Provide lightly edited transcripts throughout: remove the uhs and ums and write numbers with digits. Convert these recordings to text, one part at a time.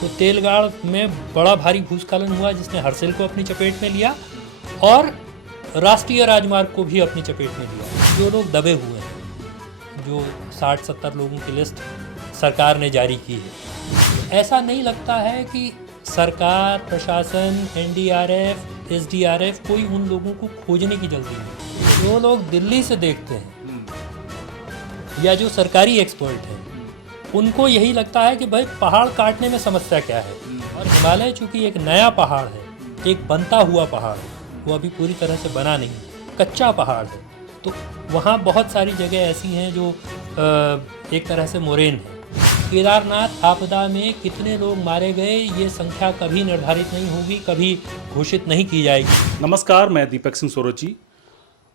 तो तेलगाड़ में बड़ा भारी भूस्खलन हुआ जिसने हरसिल को अपनी चपेट में लिया और राष्ट्रीय राजमार्ग को भी अपनी चपेट में लिया। जो लोग दबे हुए हैं, जो 60-70 लोगों की लिस्ट सरकार ने जारी की है, ऐसा नहीं लगता है कि सरकार, प्रशासन, एनडीआरएफ, एसडीआरएफ कोई उन लोगों को खोजने की जल्दी है। जो लोग दिल्ली से देखते हैं या जो सरकारी एक्सपर्ट हैं, उनको यही लगता है कि भाई पहाड़ काटने में समस्या क्या है। और हिमालय चूँकि एक नया पहाड़ है, एक बनता हुआ पहाड़ है, वो अभी पूरी तरह से बना नहीं, कच्चा पहाड़ है, तो वहाँ बहुत सारी जगह ऐसी हैं जो एक तरह से मोरेन है। केदारनाथ आपदा में कितने लोग मारे गए ये संख्या कभी निर्धारित नहीं होगी, कभी घोषित नहीं की जाएगी। नमस्कार, मैं दीपक सिंह सोरोची।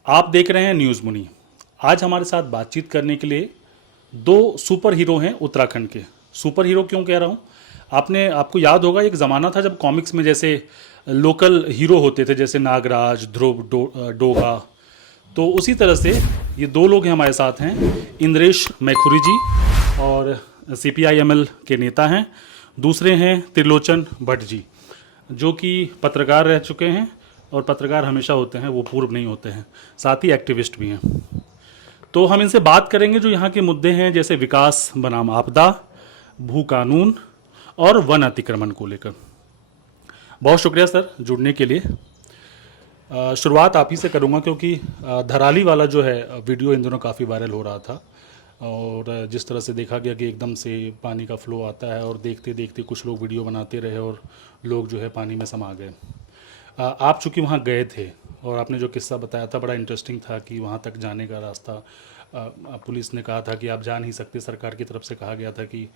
आप देख रहे हैं न्यूज़ मुनी। आज हमारे साथ बातचीत करने के लिए दो सुपर हीरो हैं उत्तराखंड के। सुपर हीरो क्यों कह रहा हूँ, आपको याद होगा एक ज़माना था जब कॉमिक्स में जैसे लोकल हीरो होते थे, जैसे नागराज, ध्रुव, डोगा। तो उसी तरह से ये दो लोग हैं हमारे साथ हैं, इंद्रेश मैखुरी जी और CPI-ML के नेता हैं। दूसरे हैं त्रिलोचन भट्ट जी, जो कि पत्रकार रह चुके हैं, और पत्रकार हमेशा होते हैं, वो पूर्व नहीं होते हैं, साथ ही एक्टिविस्ट भी हैं। तो हम इनसे बात करेंगे जो यहाँ के मुद्दे हैं, जैसे विकास बनाम आपदा, भू कानून और वन अतिक्रमण को लेकर। बहुत शुक्रिया सर जुड़ने के लिए। शुरुआत आप ही से करूँगा क्योंकि धराली वाला जो है वीडियो इन दिनों काफ़ी वायरल हो रहा था, और जिस तरह से देखा गया कि एकदम से पानी का फ्लो आता है और देखते देखते कुछ लोग वीडियो बनाते रहे और लोग जो है पानी में समा गए। आप चूँकि वहाँ गए थे और आपने जो किस्सा बताया था बड़ा इंटरेस्टिंग था कि वहाँ तक जाने का रास्ता पुलिस ने कहा था कि आप जा नहीं सकते, सरकार की तरफ से कहा गया था कि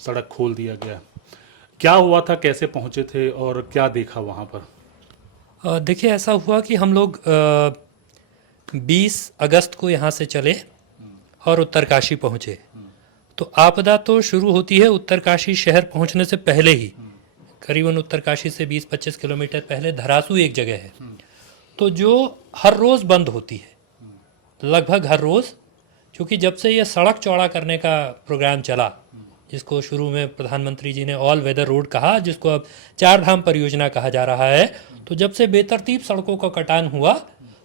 सड़क खोल दिया गया। क्या हुआ था, कैसे पहुँचे थे और क्या देखा वहाँ पर? देखिए, ऐसा हुआ कि हम लोग 20 अगस्त को यहाँ से चले और उत्तरकाशी पहुँचे। तो आपदा तो शुरू होती है उत्तरकाशी शहर पहुँचने से पहले ही, करीबन उत्तरकाशी से 20-25 किलोमीटर पहले धरासू एक जगह है, तो जो हर रोज़ बंद होती है, लगभग हर रोज़। क्योंकि जब से ये सड़क चौड़ा करने का प्रोग्राम चला, जिसको शुरू में प्रधानमंत्री जी ने ऑल वेदर रोड कहा, जिसको अब 4 धाम परियोजना कहा जा रहा है, तो जब से बेतरतीब सड़कों का कटान हुआ,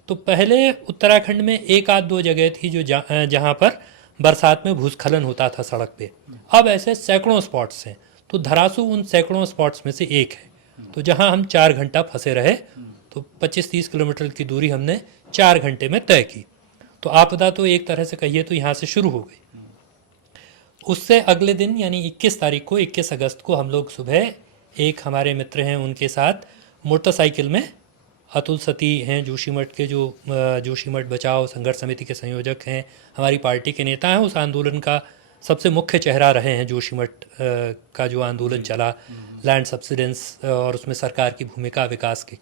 तो पहले उत्तराखंड में 1-2 जगह थी जो जहाँ पर बरसात में भूस्खलन होता था सड़क पे। अब ऐसे सैकड़ों स्पॉट्स हैं, तो धरासू उन सैकड़ों स्पॉट्स में से एक है। तो जहाँ हम 4 घंटा फंसे रहे, तो 25-30 किलोमीटर की दूरी हमने 4 घंटे में तय की। तो आपदा तो एक तरह से कहिए तो यहाँ से शुरू हो गई। उससे अगले दिन यानी 21 तारीख को, 21 अगस्त को हम लोग सुबह, एक हमारे मित्र हैं उनके साथ मोटरसाइकिल में, अतुल सती हैं जोशीमठ के, जो जोशीमठ बचाओ संघर्ष समिति के संयोजक हैं, हमारी पार्टी के नेता हैं, उस आंदोलन का सबसे मुख्य चेहरा रहे हैं। जोशीमठ का जो आंदोलन चला लैंड सब्सिडेंस और उसमें सरकार की भूमिका विकास की,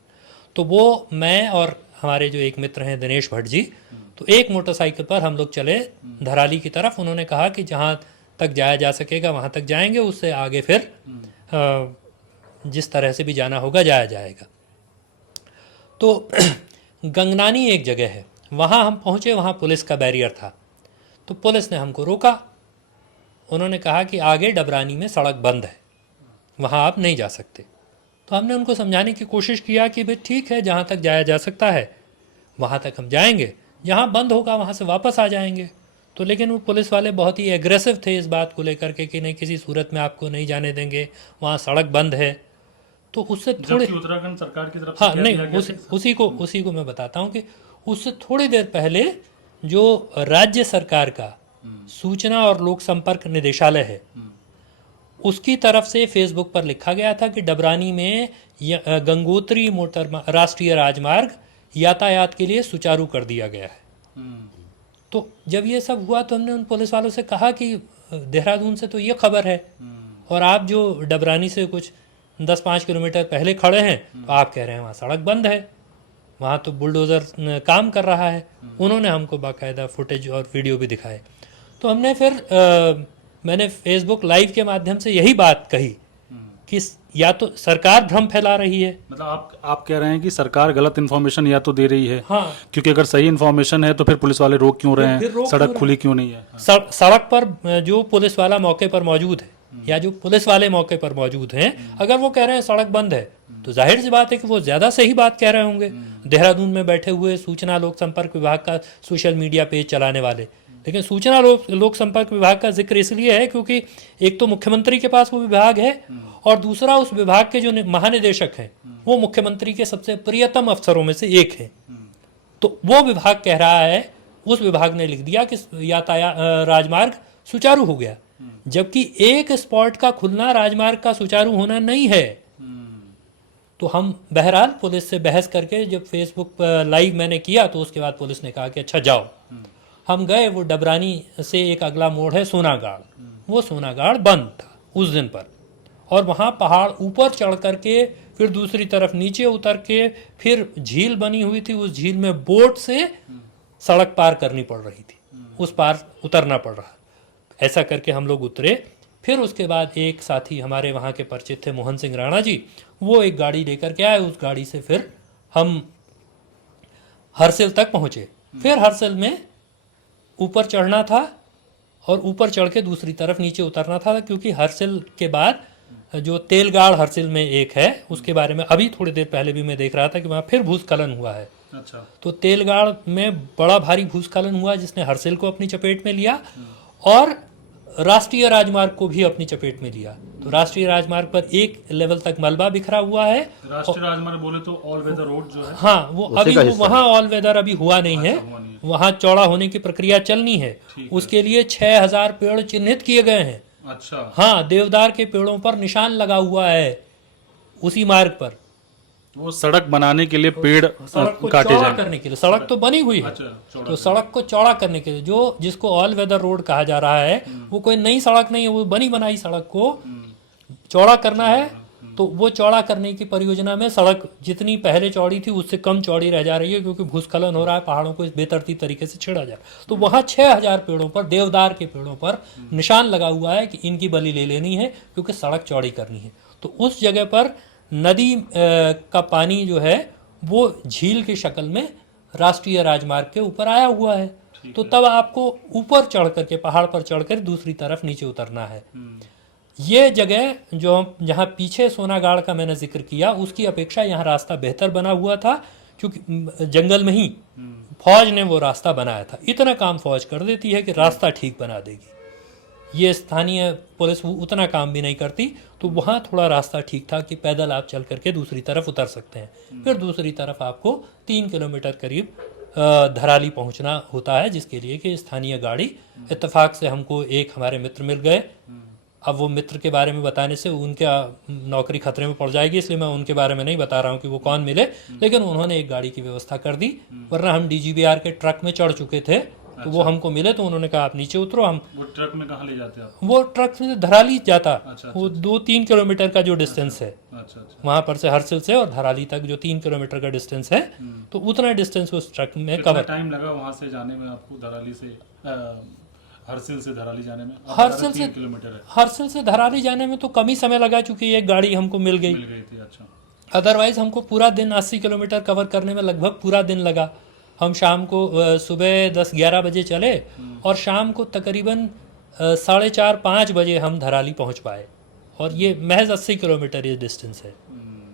तो वो मैं और हमारे जो एक मित्र हैं दिनेश भट्ट जी, तो एक मोटरसाइकिल पर हम लोग चले धराली की तरफ। उन्होंने कहा कि जहाँ तक जाया जा सकेगा वहाँ तक जाएंगे, उससे आगे फिर जिस तरह से भी जाना होगा जाया जाएगा। तो गंगनानी एक जगह है, वहाँ हम पहुँचे, वहाँ पुलिस का बैरियर था, तो पुलिस ने हमको रोका। उन्होंने कहा कि आगे डबरानी में सड़क बंद है, वहाँ आप नहीं जा सकते। तो हमने उनको समझाने की कोशिश किया कि भाई ठीक है, जहाँ तक जाया जा सकता है वहाँ तक हम जाएंगे, जहाँ बंद होगा वहाँ से वापस आ जाएंगे। तो लेकिन वो पुलिस वाले बहुत ही एग्रेसिव थे इस बात को लेकर के कि नहीं, किसी सूरत में आपको नहीं जाने देंगे, वहाँ सड़क बंद है। तो उससे थोड़े उत्तराखंड सरकार की तरफ से हाँ नहीं, उसी को मैं बताता हूँ कि उससे थोड़ी देर पहले जो राज्य सरकार का सूचना और लोक संपर्क निदेशालय है, उसकी तरफ से फेसबुक पर लिखा गया था कि डबरानी में गंगोत्री राष्ट्रीय राजमार्ग यातायात के लिए सुचारू कर दिया गया है। तो जब ये सब हुआ तो हमने उन पुलिस वालों से कहा कि देहरादून से तो ये खबर है, और आप जो डबरानी से कुछ 10-5 किलोमीटर पहले खड़े हैं, तो आप कह रहे हैं वहाँ सड़क बंद है, वहाँ तो बुलडोज़र काम कर रहा है। उन्होंने हमको बाकायदा फुटेज और वीडियो भी दिखाए। तो हमने फिर मैंने फेसबुक लाइव के माध्यम से यही बात कही कि या तो सरकार भ्रम फैला रही है, मतलब आप कह रहे हैं कि सरकार गलत इन्फॉर्मेशन या तो दे रही है, हाँ, क्योंकि अगर सही इन्फॉर्मेशन है तो फिर पुलिस वाले रोक क्यों रहे हैं, सड़क खुली क्यों नहीं है? सड़क पर जो पुलिस वाला मौके पर मौजूद है या जो पुलिस वाले मौके पर मौजूद हैं, अगर वो कह रहे हैं सड़क बंद है, तो जाहिर सी बात है कि वो ज़्यादा सही बात कह रहे होंगे। देहरादून में बैठे हुए सूचना लोक संपर्क विभाग का सोशल मीडिया पेज चलाने वाले। लेकिन सूचना लोक संपर्क विभाग का जिक्र इसलिए है क्योंकि एक तो मुख्यमंत्री के पास वो विभाग है, और दूसरा उस विभाग के जो महानिदेशक हैं वो मुख्यमंत्री के सबसे प्रियतम अफसरों में से एक है। तो वो विभाग कह रहा है, उस विभाग ने लिख दिया कि राजमार्ग सुचारू हो गया, जबकि एक स्पॉट का खुलना राजमार्ग का सुचारू होना नहीं है। तो हम बहरहाल पुलिस से बहस करके जब फेसबुक पर लाइव मैंने किया तो उसके बाद पुलिस ने कहा कि अच्छा जाओ। हम गए, वो डबरानी से एक अगला मोड़ है सोनागाड़, वो सोनागाड़ बंद था उस दिन पर, और वहाँ पहाड़ ऊपर चढ़ करके फिर दूसरी तरफ नीचे उतर के फिर झील बनी हुई थी, उस झील में बोट से सड़क पार करनी पड़ रही थी, उस पार उतरना पड़ रहा। ऐसा करके हम लोग उतरे। फिर उसके बाद एक साथी हमारे वहाँ के परिचित थे, मोहन सिंह राणा जी, वो एक गाड़ी लेकर के आए। उस गाड़ी से फिर हम हरसिल तक पहुँचे। फिर हरसिल में ऊपर चढ़ना था और ऊपर चढ़ के दूसरी तरफ नीचे उतरना था, क्योंकि हरसिल के बाद जो तेलगाड़ हरसिल में एक है, उसके बारे में अभी थोड़ी देर पहले भी मैं देख रहा था कि वहाँ फिर भूस्खलन हुआ है। अच्छा। तो तेलगाड़ में बड़ा भारी भूस्खलन हुआ जिसने हरसिल को अपनी चपेट में लिया और राष्ट्रीय राजमार्ग को भी अपनी चपेट में लिया। तो राष्ट्रीय राजमार्ग पर एक लेवल तक मलबा बिखरा हुआ है। राष्ट्रीय राजमार्ग बोले तो ऑल वेदर रोड जो है, हाँ, वो अभी वो वहाँ ऑल वेदर अभी हुआ नहीं है, वहाँ चौड़ा होने की प्रक्रिया चलनी है। उसके लिए 6000 पेड़ चिन्हित किए गए हैं। अच्छा। हाँ, देवदार के पेड़ों पर निशान लगा हुआ है उसी मार्ग पर। वो सड़क बनाने के लिए पेड़ सड़क को काटे चौड़ा जाएंगे। करने के लिए, सड़क तो बनी हुई है, तो सड़क को चौड़ा करने के लिए जो जिसको ऑल वेदर रोड कहा जा रहा है, वो कोई नई सड़क नहीं है, वो बनी बनाई सड़क को चौड़ा करना है। तो वो चौड़ा करने की परियोजना में सड़क जितनी पहले चौड़ी थी उससे कम चौड़ी रह जा रही है, क्योंकि भूस्खलन हो रहा है, पहाड़ों को इस बेतरतीब तरीके से छेड़ा जा रहा है। तो वहाँ 6000 पेड़ों पर, देवदार के पेड़ों पर निशान लगा हुआ है कि इनकी बलि ले लेनी है क्योंकि सड़क चौड़ी करनी है। तो उस जगह पर नदी का पानी जो है वो झील की शक्ल में राष्ट्रीय राजमार्ग के ऊपर आया हुआ है। तो तब आपको ऊपर चढ़ करके, पहाड़ पर चढ़कर दूसरी तरफ नीचे उतरना है। ये जगह जो जहाँ पीछे सोनागाड़ का मैंने जिक्र किया, उसकी अपेक्षा यहाँ रास्ता बेहतर बना हुआ था, क्योंकि जंगल में ही फौज ने वो रास्ता बनाया था। इतना काम फौज कर देती है कि रास्ता ठीक बना देगी। ये स्थानीय पुलिस उतना काम भी नहीं करती। तो वहाँ थोड़ा रास्ता ठीक था कि पैदल आप चल करके दूसरी तरफ उतर सकते हैं। फिर दूसरी तरफ आपको 3 किलोमीटर करीब धराली पहुँचना होता है, जिसके लिए कि स्थानीय गाड़ी, इत्तेफाक से हमको एक हमारे मित्र मिल गए। अब वो मित्र के बारे में बताने से उनका नौकरी खतरे में पड़ जाएगी, इसलिए मैं उनके बारे में नहीं बता रहा हूँ कि वो कौन मिले, लेकिन उन्होंने एक गाड़ी की व्यवस्था कर दी। वरना हम DGBR के ट्रक में चढ़ चुके थे। तो वो हमको मिले तो उन्होंने कहा आप नीचे उतरो। हम वो ट्रक में कहाँ ले जाते हैं आप? वो ट्रक से धराली जाता। अच्छा, वो 2-3 किलोमीटर का जो डिस्टेंस है, अच्छा। वहाँ पर से हरसिल से और धराली तक जो 3 किलोमीटर का डिस्टेंस है, तो उतना डिस्टेंस उस ट्रक में कवर। टाइम लगा वहाँ से जाने में आपको, धराली से हरसिल से धराली जाने में? हरसिल से 3 किलोमीटर है। हरसिल से धराली जाने में तो कम ही समय लगा, चूंकि एक गाड़ी हमको मिल गई थी। अच्छा। अदरवाइज हमको पूरा दिन 80 किलोमीटर कवर करने में लगभग पूरा दिन लगा। हम शाम को सुबह 10-11 बजे चले और शाम को तकरीबन 4:30-5 बजे हम धराली पहुंच पाए। और ये महज 80 किलोमीटर ये डिस्टेंस है।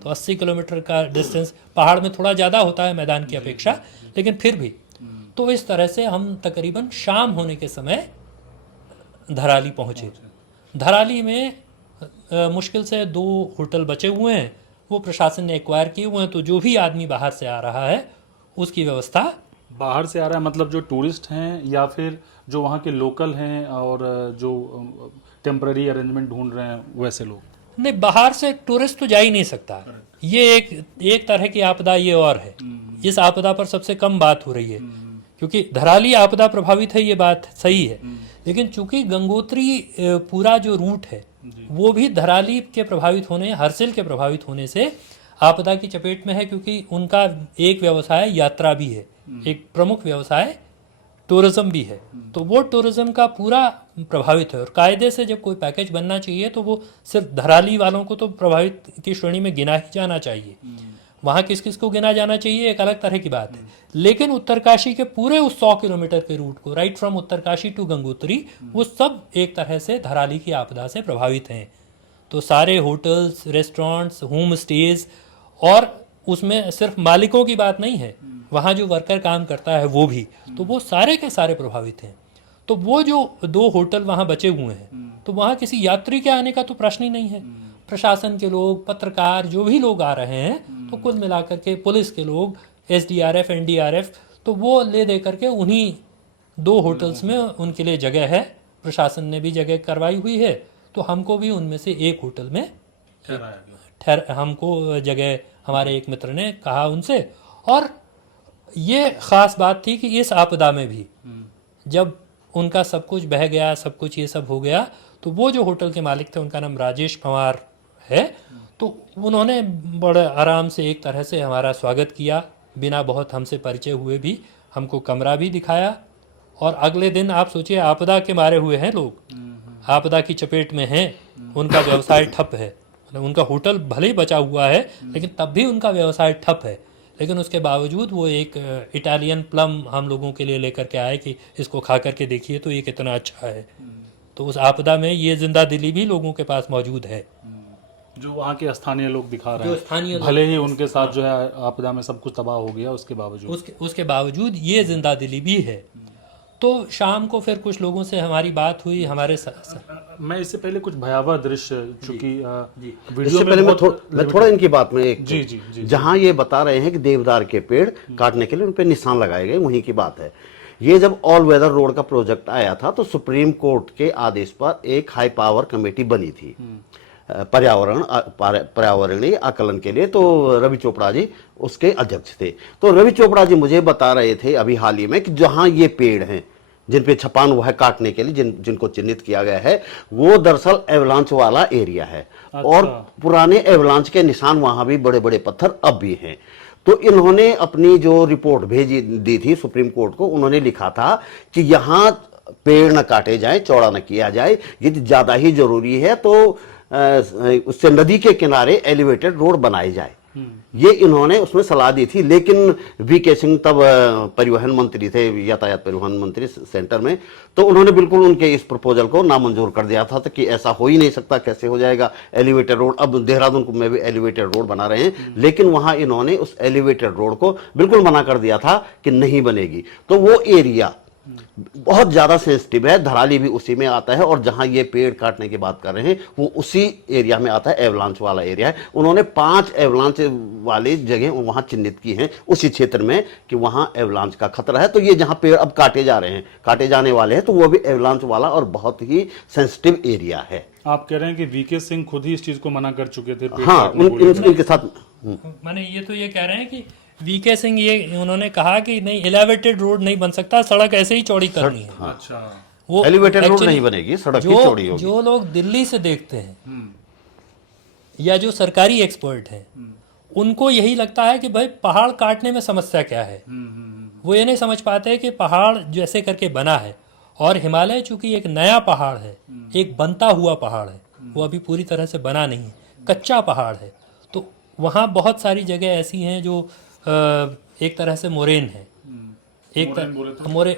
तो 80 किलोमीटर का डिस्टेंस पहाड़ में थोड़ा ज़्यादा होता है मैदान की अपेक्षा, लेकिन फिर भी। तो इस तरह से हम तकरीबन शाम होने के समय धराली पहुँचे। धराली में मुश्किल से 2 होटल बचे हुए हैं, वो प्रशासन ने एक्वायर किए हुए हैं। तो जो भी आदमी बाहर से आ रहा है उसकी व्यवस्था, बाहर से आ रहा है मतलब जो टूरिस्ट हैं या फिर जो वहाँ के लोकल हैं और जो टेम्पररी अरेंजमेंट ढूंढ रहे हैं वैसे लोग? नहीं, बाहर से टूरिस्ट तो जा ही नहीं सकता। ये एक तरह की आपदा ये और है। इस आपदा पर सबसे कम बात हो रही है, क्योंकि धराली आपदा प्रभावित है, ये बात सही है। लेकिन चूंकि गंगोत्री पूरा जो रूट है वो भी धराली के प्रभावित होने, हरसिल के प्रभावित होने से आपदा की चपेट में है, क्योंकि उनका एक व्यवसाय यात्रा भी है, एक प्रमुख व्यवसाय टूरिज्म भी है। तो वो टूरिज्म का पूरा प्रभावित है। और कायदे से जब कोई पैकेज बनना चाहिए तो वो सिर्फ धराली वालों को तो प्रभावित की श्रेणी में गिना ही जाना चाहिए। वहाँ किस किस को गिना जाना चाहिए एक अलग तरह की बात है, लेकिन उत्तरकाशी के पूरे उस 100 किलोमीटर के रूट को, right from Uttarkashi to Gangotri, वो सब एक तरह से धराली की आपदा से प्रभावित हैं। तो सारे होटल्स, रेस्टोरेंट्स, होम स्टेज, और उसमें सिर्फ मालिकों की बात नहीं है, वहाँ जो वर्कर काम करता है वो भी, तो वो सारे के सारे प्रभावित हैं। तो वो जो 2 होटल वहाँ बचे हुए हैं, तो वहाँ किसी यात्री के आने का तो प्रश्न ही नहीं है। प्रशासन के लोग, पत्रकार, जो भी लोग आ रहे हैं, तो कुल मिलाकर के पुलिस के लोग, एसडीआरएफ, एनडीआरएफ, तो वो ले दे करके उन्हीं 2 होटल्स में उनके लिए जगह है। प्रशासन ने भी जगह करवाई हुई है, तो हमको भी उनमें से एक होटल में हमको जगह हमारे एक मित्र ने कहा उनसे। और ये ख़ास बात थी कि इस आपदा में भी जब उनका सब कुछ बह गया, सब कुछ ये सब हो गया, तो वो जो होटल के मालिक थे, उनका नाम राजेश पवार है, तो उन्होंने बड़े आराम से एक तरह से हमारा स्वागत किया, बिना बहुत हमसे परिचय हुए भी हमको कमरा भी दिखाया। और अगले दिन आप सोचिए, आपदा के मारे हुए हैं लोग, आपदा की चपेट में हैं, उनका व्यवसाय ठप है, मतलब उनका होटल भले ही बचा हुआ है, लेकिन तब भी उनका व्यवसाय ठप है। लेकिन उसके बावजूद वो एक इटालियन प्लम हम लोगों के लिए लेकर के आए कि इसको खा करके देखिए तो ये कितना अच्छा है। तो उस आपदा में ये जिंदा दिली भी लोगों के पास मौजूद है, जो वहाँ के स्थानीय लोग दिखा रहे जो हैं, स्थानीय लोग, भले ही उनके साथ जो है आपदा में सब कुछ तबाह हो गया, उसके बावजूद उसके बावजूद ये जिंदा दिली भी है। तो शाम को फिर कुछ लोगों से हमारी बात हुई, हमारे मैं इससे पहले कुछ भयावह दृश्य, चूंकि वीडियो इससे में पहले बहुत मैं थोड़ा इनकी बात में एक जी जी जी जहां ये बता रहे हैं कि देवदार के पेड़ काटने के लिए उन पे निशान लगाए गए, वहीं की बात है। ये जब ऑल वेदर रोड का प्रोजेक्ट आया था तो सुप्रीम कोर्ट के आदेश पर एक हाई पावर कमेटी बनी थी पर्यावरणीय आकलन के लिए। तो रवि चोपड़ा जी उसके अध्यक्ष थे। तो रवि चोपड़ा जी मुझे बता रहे थे अभी हाल ही में कि जहां ये पेड़ हैं जिन पे छपान हुआ है काटने के लिए, जिनको चिन्हित किया गया है, वो दरअसल एवलांच वाला एरिया है। और पुराने एवलांच के निशान वहां भी, बड़े बड़े पत्थर अब भी हैं। तो इन्होंने अपनी जो रिपोर्ट भेजी दी थी सुप्रीम कोर्ट को, उन्होंने लिखा था कि यहाँ पेड़ न काटे जाए, चौड़ा न किया जाए, यदि ज्यादा ही जरूरी है तो उससे नदी के किनारे एलिवेटेड रोड बनाए जाए। ये इन्होंने उसमें सलाह दी थी। लेकिन वीके सिंह तब परिवहन मंत्री थे, यातायात परिवहन मंत्री सेंटर में, तो उन्होंने बिल्कुल उनके इस प्रपोजल को नामंजूर कर दिया था, तो कि ऐसा हो ही नहीं सकता, कैसे हो जाएगा एलिवेटेड रोड। अब देहरादून में भी एलिवेटेड रोड बना रहे हैं, लेकिन वहां इन्होंने उस एलिवेटेड रोड को बिल्कुल मना कर दिया था कि नहीं बनेगी। तो वो एरिया बहुत ज्यादा सेंसिटिव है, धराली भी उसी में आता है, और जहां ये पेड़ काटने की बात कर रहे हैं वो उसी एरिया में आता है, एवलांच वाला एरिया है। उन्होंने 5 एवलांच वाली जगह वहां चिन्हित की हैं उसी क्षेत्र में कि वहां एवलांच का खतरा है। तो ये जहां पेड़ अब काटे जा रहे हैं, काटे जाने वाले हैं, तो वो भी एवलांच वाला और बहुत ही सेंसिटिव एरिया है। आप कह रहे हैं कि वीके सिंह खुद ही इस चीज को मना कर चुके थे? हाँ, इनके साथ माने ये तो ये कह रहे हैं कि वीके सिंह ये उन्होंने कहा कि नहीं, एलिवेटेड रोड नहीं बन सकता, सड़क ऐसे ही चौड़ी करनी है। अच्छा, वो एलिवेटेड रोड actually नहीं बनेगी, सड़क ही चौड़ी होगी। जो लोग दिल्ली से देखते हैं या जो सरकारी एक्सपर्ट हैं, उनको यही लगता है कि भाई पहाड़ काटने में समस्या क्या है। वो ये नहीं समझ पाते कि पहाड़ जैसे करके बना है, और हिमालय चूंकि एक नया पहाड़ है, एक बनता हुआ पहाड़ है, वो अभी पूरी तरह से बना नहीं है, कच्चा पहाड़ है। तो वहाँ बहुत सारी जगह ऐसी हैं जो एक तरह से मोरेन है,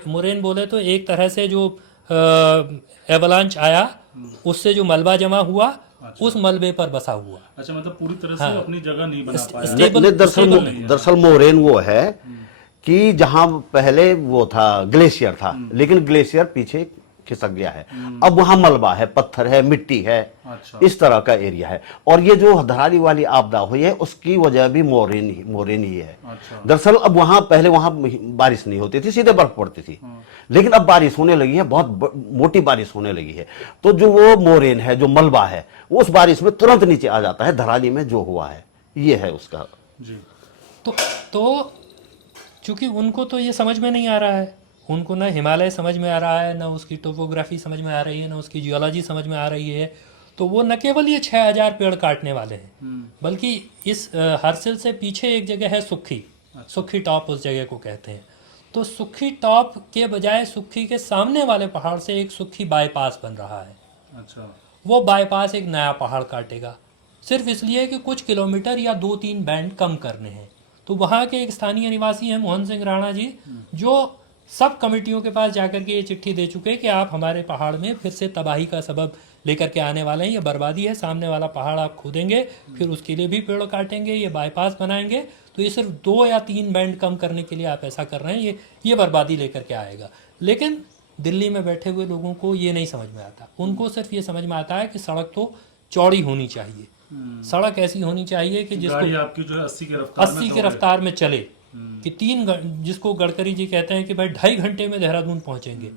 मोरेन बोले तो एक तरह से जो एवलांच आया उससे जो मलबा जमा हुआ, उस मलबे पर बसा हुआ। अच्छा, मतलब पूरी तरह से अपनी जगह नहीं बना पाया। दरअसल मोरेन वो है कि जहां पहले वो था ग्लेशियर था, लेकिन ग्लेशियर पीछे खिसक गया है, अब वहां मलबा है, पत्थर है, मिट्टी है। अच्छा। इस तरह का एरिया है। और ये जो धराली वाली आपदा हुई है उसकी वजह भी मोरेन ही है। अच्छा। दरअसल अब वहां पहले वहां बारिश नहीं होती थी, सीधे बर्फ पड़ती थी, लेकिन अब बारिश होने लगी है, बहुत मोटी बारिश होने लगी है। तो जो वो मोरेन है, जो मलबा है, वो उस बारिश में तुरंत नीचे आ जाता है। धराली में जो हुआ है ये है उसका जी। तो चूंकि उनको तो ये समझ में नहीं आ रहा है, उनको ना हिमालय समझ में आ रहा है, ना उसकी टोपोग्राफी समझ में आ रही है, ना उसकी जियोलॉजी समझ में आ रही है। तो वो न केवल ये 6000 पेड़ काटने वाले हैं, बल्कि इस हर्सिल से पीछे एक जगह है सुखी टॉप, उस जगह को कहते हैं। तो सुखी टॉप के बजाय सुखी के सामने वाले पहाड़ से एक सुखी बाईपास बन रहा है। अच्छा। वो बाईपास एक नया पहाड़ काटेगा। सिर्फ इसलिए कि कुछ किलोमीटर या 2-3 बैंड कम करने हैं। तो वहाँ के एक स्थानीय निवासी हैं मोहन सिंह राणा जी, जो सब कमेटियों के पास जाकर के ये चिट्ठी दे चुके हैं कि आप हमारे पहाड़ में फिर से तबाही का सबब लेकर के आने वाले हैं, ये बर्बादी है, सामने वाला पहाड़ आप खोदेंगे, फिर उसके लिए भी पेड़ काटेंगे, ये बाईपास बनाएंगे, तो ये सिर्फ 2 या 3 बैंड कम करने के लिए आप ऐसा कर रहे हैं, ये बर्बादी लेकर के आएगा। लेकिन दिल्ली में बैठे हुए लोगों को ये नहीं समझ में आता, उनको सिर्फ ये समझ में आता है कि सड़क तो चौड़ी होनी चाहिए, सड़क ऐसी होनी चाहिए कि जिसको आपकी जो है 80 की रफ्तार में चले, कि जिसको गडकरी जी कहते हैं कि भाई 2.5 घंटे में देहरादून पहुंचेंगे।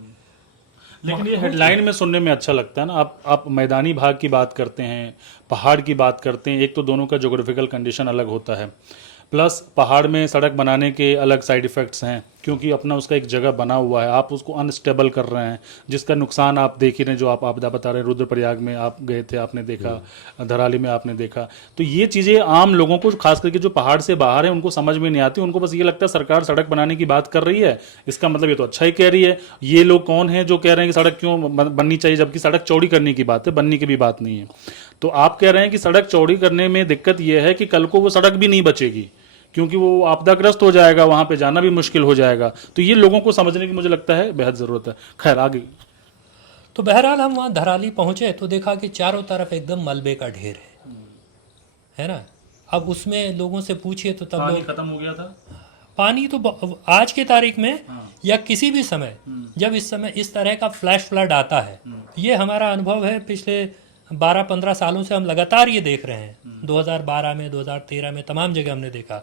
लेकिन ये हेडलाइन में सुनने में अच्छा लगता है ना। आप मैदानी भाग की बात करते हैं, पहाड़ की बात करते हैं, एक तो दोनों का ज्योग्राफिकल कंडीशन अलग होता है, प्लस पहाड़ में सड़क बनाने के अलग साइड इफ़ेक्ट्स हैं, क्योंकि अपना उसका एक जगह बना हुआ है, आप उसको अनस्टेबल कर रहे हैं, जिसका नुकसान आप देख ही रहे हैं। जो आप आपदा बता रहे हैं, रुद्रप्रयाग में आप गए थे, आपने देखा, धराली में आपने देखा। तो ये चीज़ें आम लोगों को, खास करके जो पहाड़ से बाहर है, उनको समझ में नहीं आती। उनको बस ये लगता है सरकार सड़क बनाने की बात कर रही है, इसका मतलब ये तो अच्छा ही कह रही है। ये लोग कौन हैं जो कह रहे हैं कि सड़क क्यों बननी चाहिए, जबकि सड़क चौड़ी करने की बात है, बनने की भी बात नहीं है। तो आप कह रहे हैं कि सड़क चौड़ी करने में दिक्कत यह है कि कल को वो सड़क भी नहीं बचेगी, क्योंकि वो आपदाग्रस्त हो जाएगा, वहां पे जाना भी मुश्किल हो जाएगा। तो ये लोगों को समझने की मुझे लगता है बेहद ज़रूरत है। खैर आगे। तो बहरहाल हम वहाँ धराली पहुँचे तो देखा कि चारों तरफ एकदम मलबे का ढेर है ना। अब उसमें लोगों से पूछिए तो तब लोग, खत्म हो गया था पानी तो आज के तारीख में या किसी भी समय, जब इस समय इस तरह का फ्लैश फ्लड आता है, ये हमारा अनुभव है पिछले 12-15 सालों से, हम लगातार ये देख रहे हैं। 2012 में, 2013 में तमाम जगह हमने देखा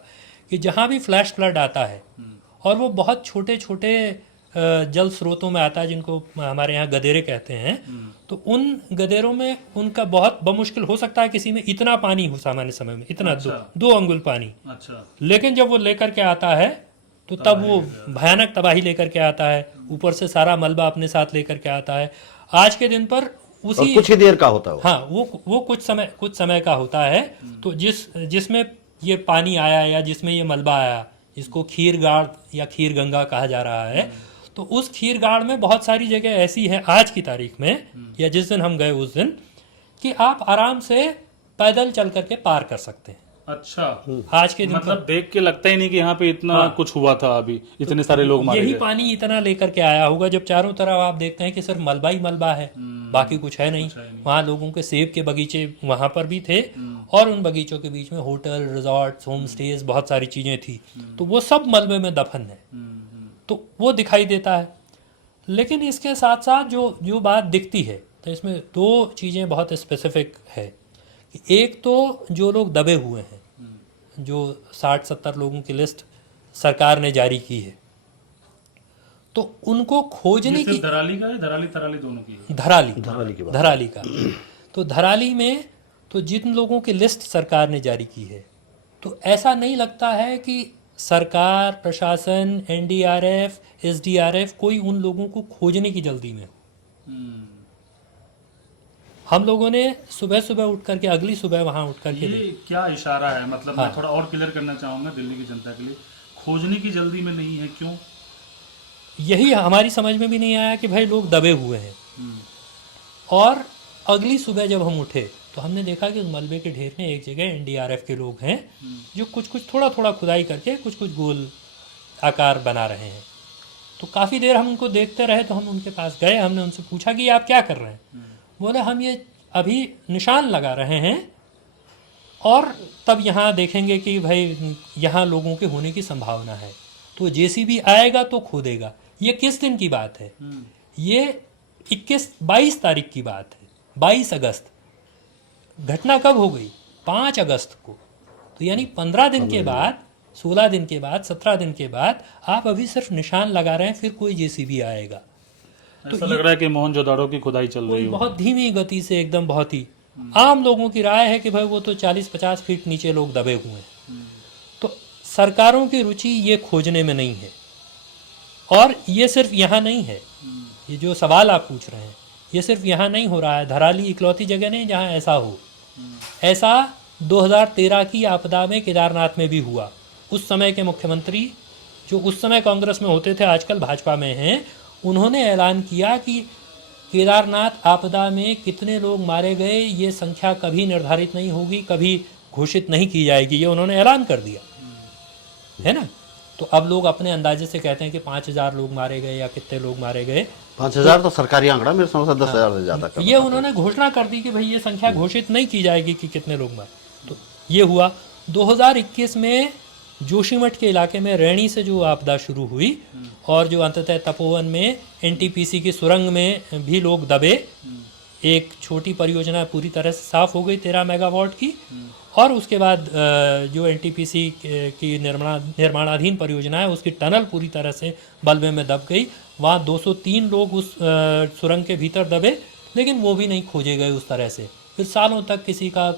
कि जहाँ भी फ्लैश फ्लड आता है, और वो बहुत छोटे छोटे जल स्रोतों में आता है, जिनको हमारे यहाँ गदेरे कहते हैं, तो उन गदेरों में उनका बहुत बमुश्किल हो सकता है किसी में इतना पानी हो सामान्य समय में, इतना अच्छा। 2 अंगुल पानी। अच्छा। लेकिन जब वो लेकर के आता है तो तब वो भयानक तबाही लेकर के आता है, ऊपर से सारा मलबा अपने साथ लेकर के आता है। आज के दिन पर उसी कुछ ही देर का होता है। हाँ, वो कुछ समय का होता है। तो जिसमें ये पानी आया या जिसमें ये मलबा आया, इसको खीर गाड़ या खीर गंगा कहा जा रहा है। तो उस खीर गाड़ में बहुत सारी जगह ऐसी है आज की तारीख में, या जिस दिन हम गए उस दिन, कि आप आराम से पैदल चल करके पार कर सकते हैं। अच्छा। आज के दिन मतलब देख के लगता ही नहीं कि यहाँ पे इतना कुछ हुआ था, अभी इतने सारे लोग मारे यही गए। पानी इतना लेकर के आया होगा, जब चारों तरफ आप देखते हैं कि सिर्फ मलबा ही मलबा है, बाकी कुछ है नहीं। वहाँ लोगों के सेब के बगीचे वहाँ पर भी थे, और उन बगीचों के बीच में होटल, रिजॉर्ट, होम स्टेज, बहुत सारी चीजें थी। तो वो सब मलबे में दफन है, तो वो दिखाई देता है। लेकिन इसके साथ साथ जो बात दिखती है, तो इसमें 2 चीजें बहुत स्पेसिफिक है। एक तो जो लोग दबे हुए हैं, जो 60-70 लोगों की लिस्ट सरकार ने जारी की है, तो उनको खोजने की, धराली का है, धराली दोनों की है। धराली का तो धराली में तो जिन लोगों की लिस्ट सरकार ने जारी की है, तो ऐसा नहीं लगता है कि सरकार, प्रशासन, NDRF, SDRF कोई उन लोगों को खोजने की जल्दी में हो। हम लोगों ने सुबह सुबह उठ करके, अगली सुबह वहाँ उठ करके, ये क्या इशारा है? मतलब मैं थोड़ा और क्लियर करना चाहूँगा दिल्ली की जनता के लिए, खोजने की जल्दी में नहीं है, क्यों? यही हमारी समझ में भी नहीं आया कि भाई लोग दबे हुए हैं। और अगली सुबह जब हम उठे तो हमने देखा कि उस मलबे के ढेर में एक जगह NDRF के लोग हैं, जो कुछ थोड़ा खुदाई करके कुछ गोल आकार बना रहे हैं। तो काफ़ी देर हम उनको देखते रहे, तो हम उनके पास गए, हमने उनसे पूछा कि आप क्या कर रहे हैं? बोले हम ये अभी निशान लगा रहे हैं, और तब यहाँ देखेंगे कि भाई यहाँ लोगों के होने की संभावना है, तो JCB आएगा तो खोदेगा। ये किस दिन की बात है? ये 22 तारीख की बात है, 22 अगस्त। घटना कब हो गई? 5 अगस्त को। तो यानी 15 दिन के बाद, 16 दिन के बाद, 17 दिन के बाद आप अभी सिर्फ निशान लगा रहे हैं, फिर कोई JCB आएगा। तो ऐसा लग रहा है कि मोहनजोदाड़ो की खुदाई चल रही है, बहुत धीमी गति से, एकदम बहुत ही। आम लोगों की राय है कि भाई वो तो 40-50 फीट नीचे लोग दबे हुए हैं। तो सरकारों की रुचि ये खोजने में नहीं है। और ये सिर्फ यहाँ नहीं है, ये जो सवाल आप पूछ रहे हैं, ये सिर्फ यहाँ नहीं हो रहा है। धराली इकलौती जगह नहीं जहाँ ऐसा हो। ऐसा 2013 की आपदा में केदारनाथ में भी हुआ। उस समय के मुख्यमंत्री, जो उस समय कांग्रेस में होते थे, आजकल भाजपा में हैं, उन्होंने ऐलान किया कि केदारनाथ आपदा में कितने लोग मारे गए ये संख्या कभी निर्धारित नहीं होगी, कभी घोषित नहीं की जाएगी, ये उन्होंने ऐलान कर दिया है ना। तो अब लोग अपने अंदाजे से कहते हैं कि 5,000 लोग मारे गए या कितने लोग मारे गए। 5,000 तो सरकारी आंकड़ा, मेरे समझ से 10,000 से ज्यादा कर ये उन्होंने घोषणा कर दी कि भाई ये संख्या घोषित नहीं की जाएगी कि कितने लोग मारे। तो ये हुआ 2021 में जोशीमठ के इलाके में रैणी से जो आपदा शुरू हुई और जो अंततः तपोवन में एनटीपीसी की सुरंग में भी लोग दबे, एक छोटी परियोजना पूरी तरह से साफ हो गई 13 मेगावाट की, और उसके बाद जो एनटीपीसी की निर्माणाधीन परियोजना है उसकी टनल पूरी तरह से मलबे में दब गई। वहाँ 203 लोग उस सुरंग के भीतर दबे, लेकिन वो भी नहीं खोजे गए उस तरह से। फिर सालों तक किसी का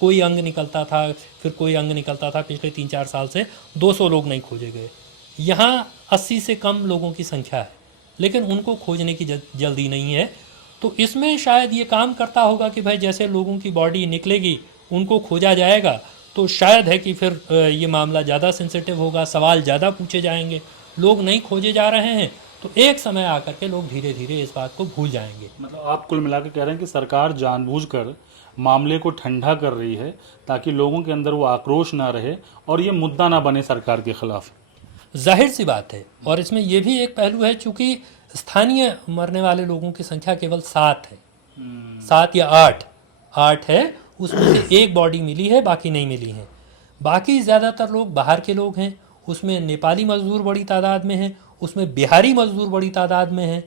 कोई अंग निकलता था, फिर कोई अंग निकलता था। पिछले 3-4 साल से 200 लोग नहीं खोजे गए। यहाँ 80 से कम लोगों की संख्या है, लेकिन उनको खोजने की जल्दी नहीं है। तो इसमें शायद ये काम करता होगा कि भाई जैसे लोगों की बॉडी निकलेगी उनको खोजा जाएगा, तो शायद है कि फिर ये मामला ज़्यादा सेंसिटिव होगा, सवाल ज़्यादा पूछे जाएंगे। लोग नहीं खोजे जा रहे हैं तो एक समय आकर के लोग धीरे धीरे इस बात को भूल जाएंगे। मतलब आप कुल मिला के कह रहे हैं कि सरकार जानबूझकर मामले को ठंडा कर रही है ताकि लोगों के अंदर वो आक्रोश ना रहे और ये मुद्दा ना बने सरकार के खिलाफ। जाहिर सी बात है। और इसमें यह भी एक पहलू है, चूंकि स्थानीय मरने वाले लोगों की संख्या केवल 7 है, 7 या 8 है। उसमें से एक बॉडी मिली है, बाकी नहीं मिली है। बाकी ज़्यादातर लोग बाहर के लोग हैं। उसमें नेपाली मजदूर बड़ी तादाद में हैं, उसमें बिहारी मजदूर बड़ी तादाद में हैं,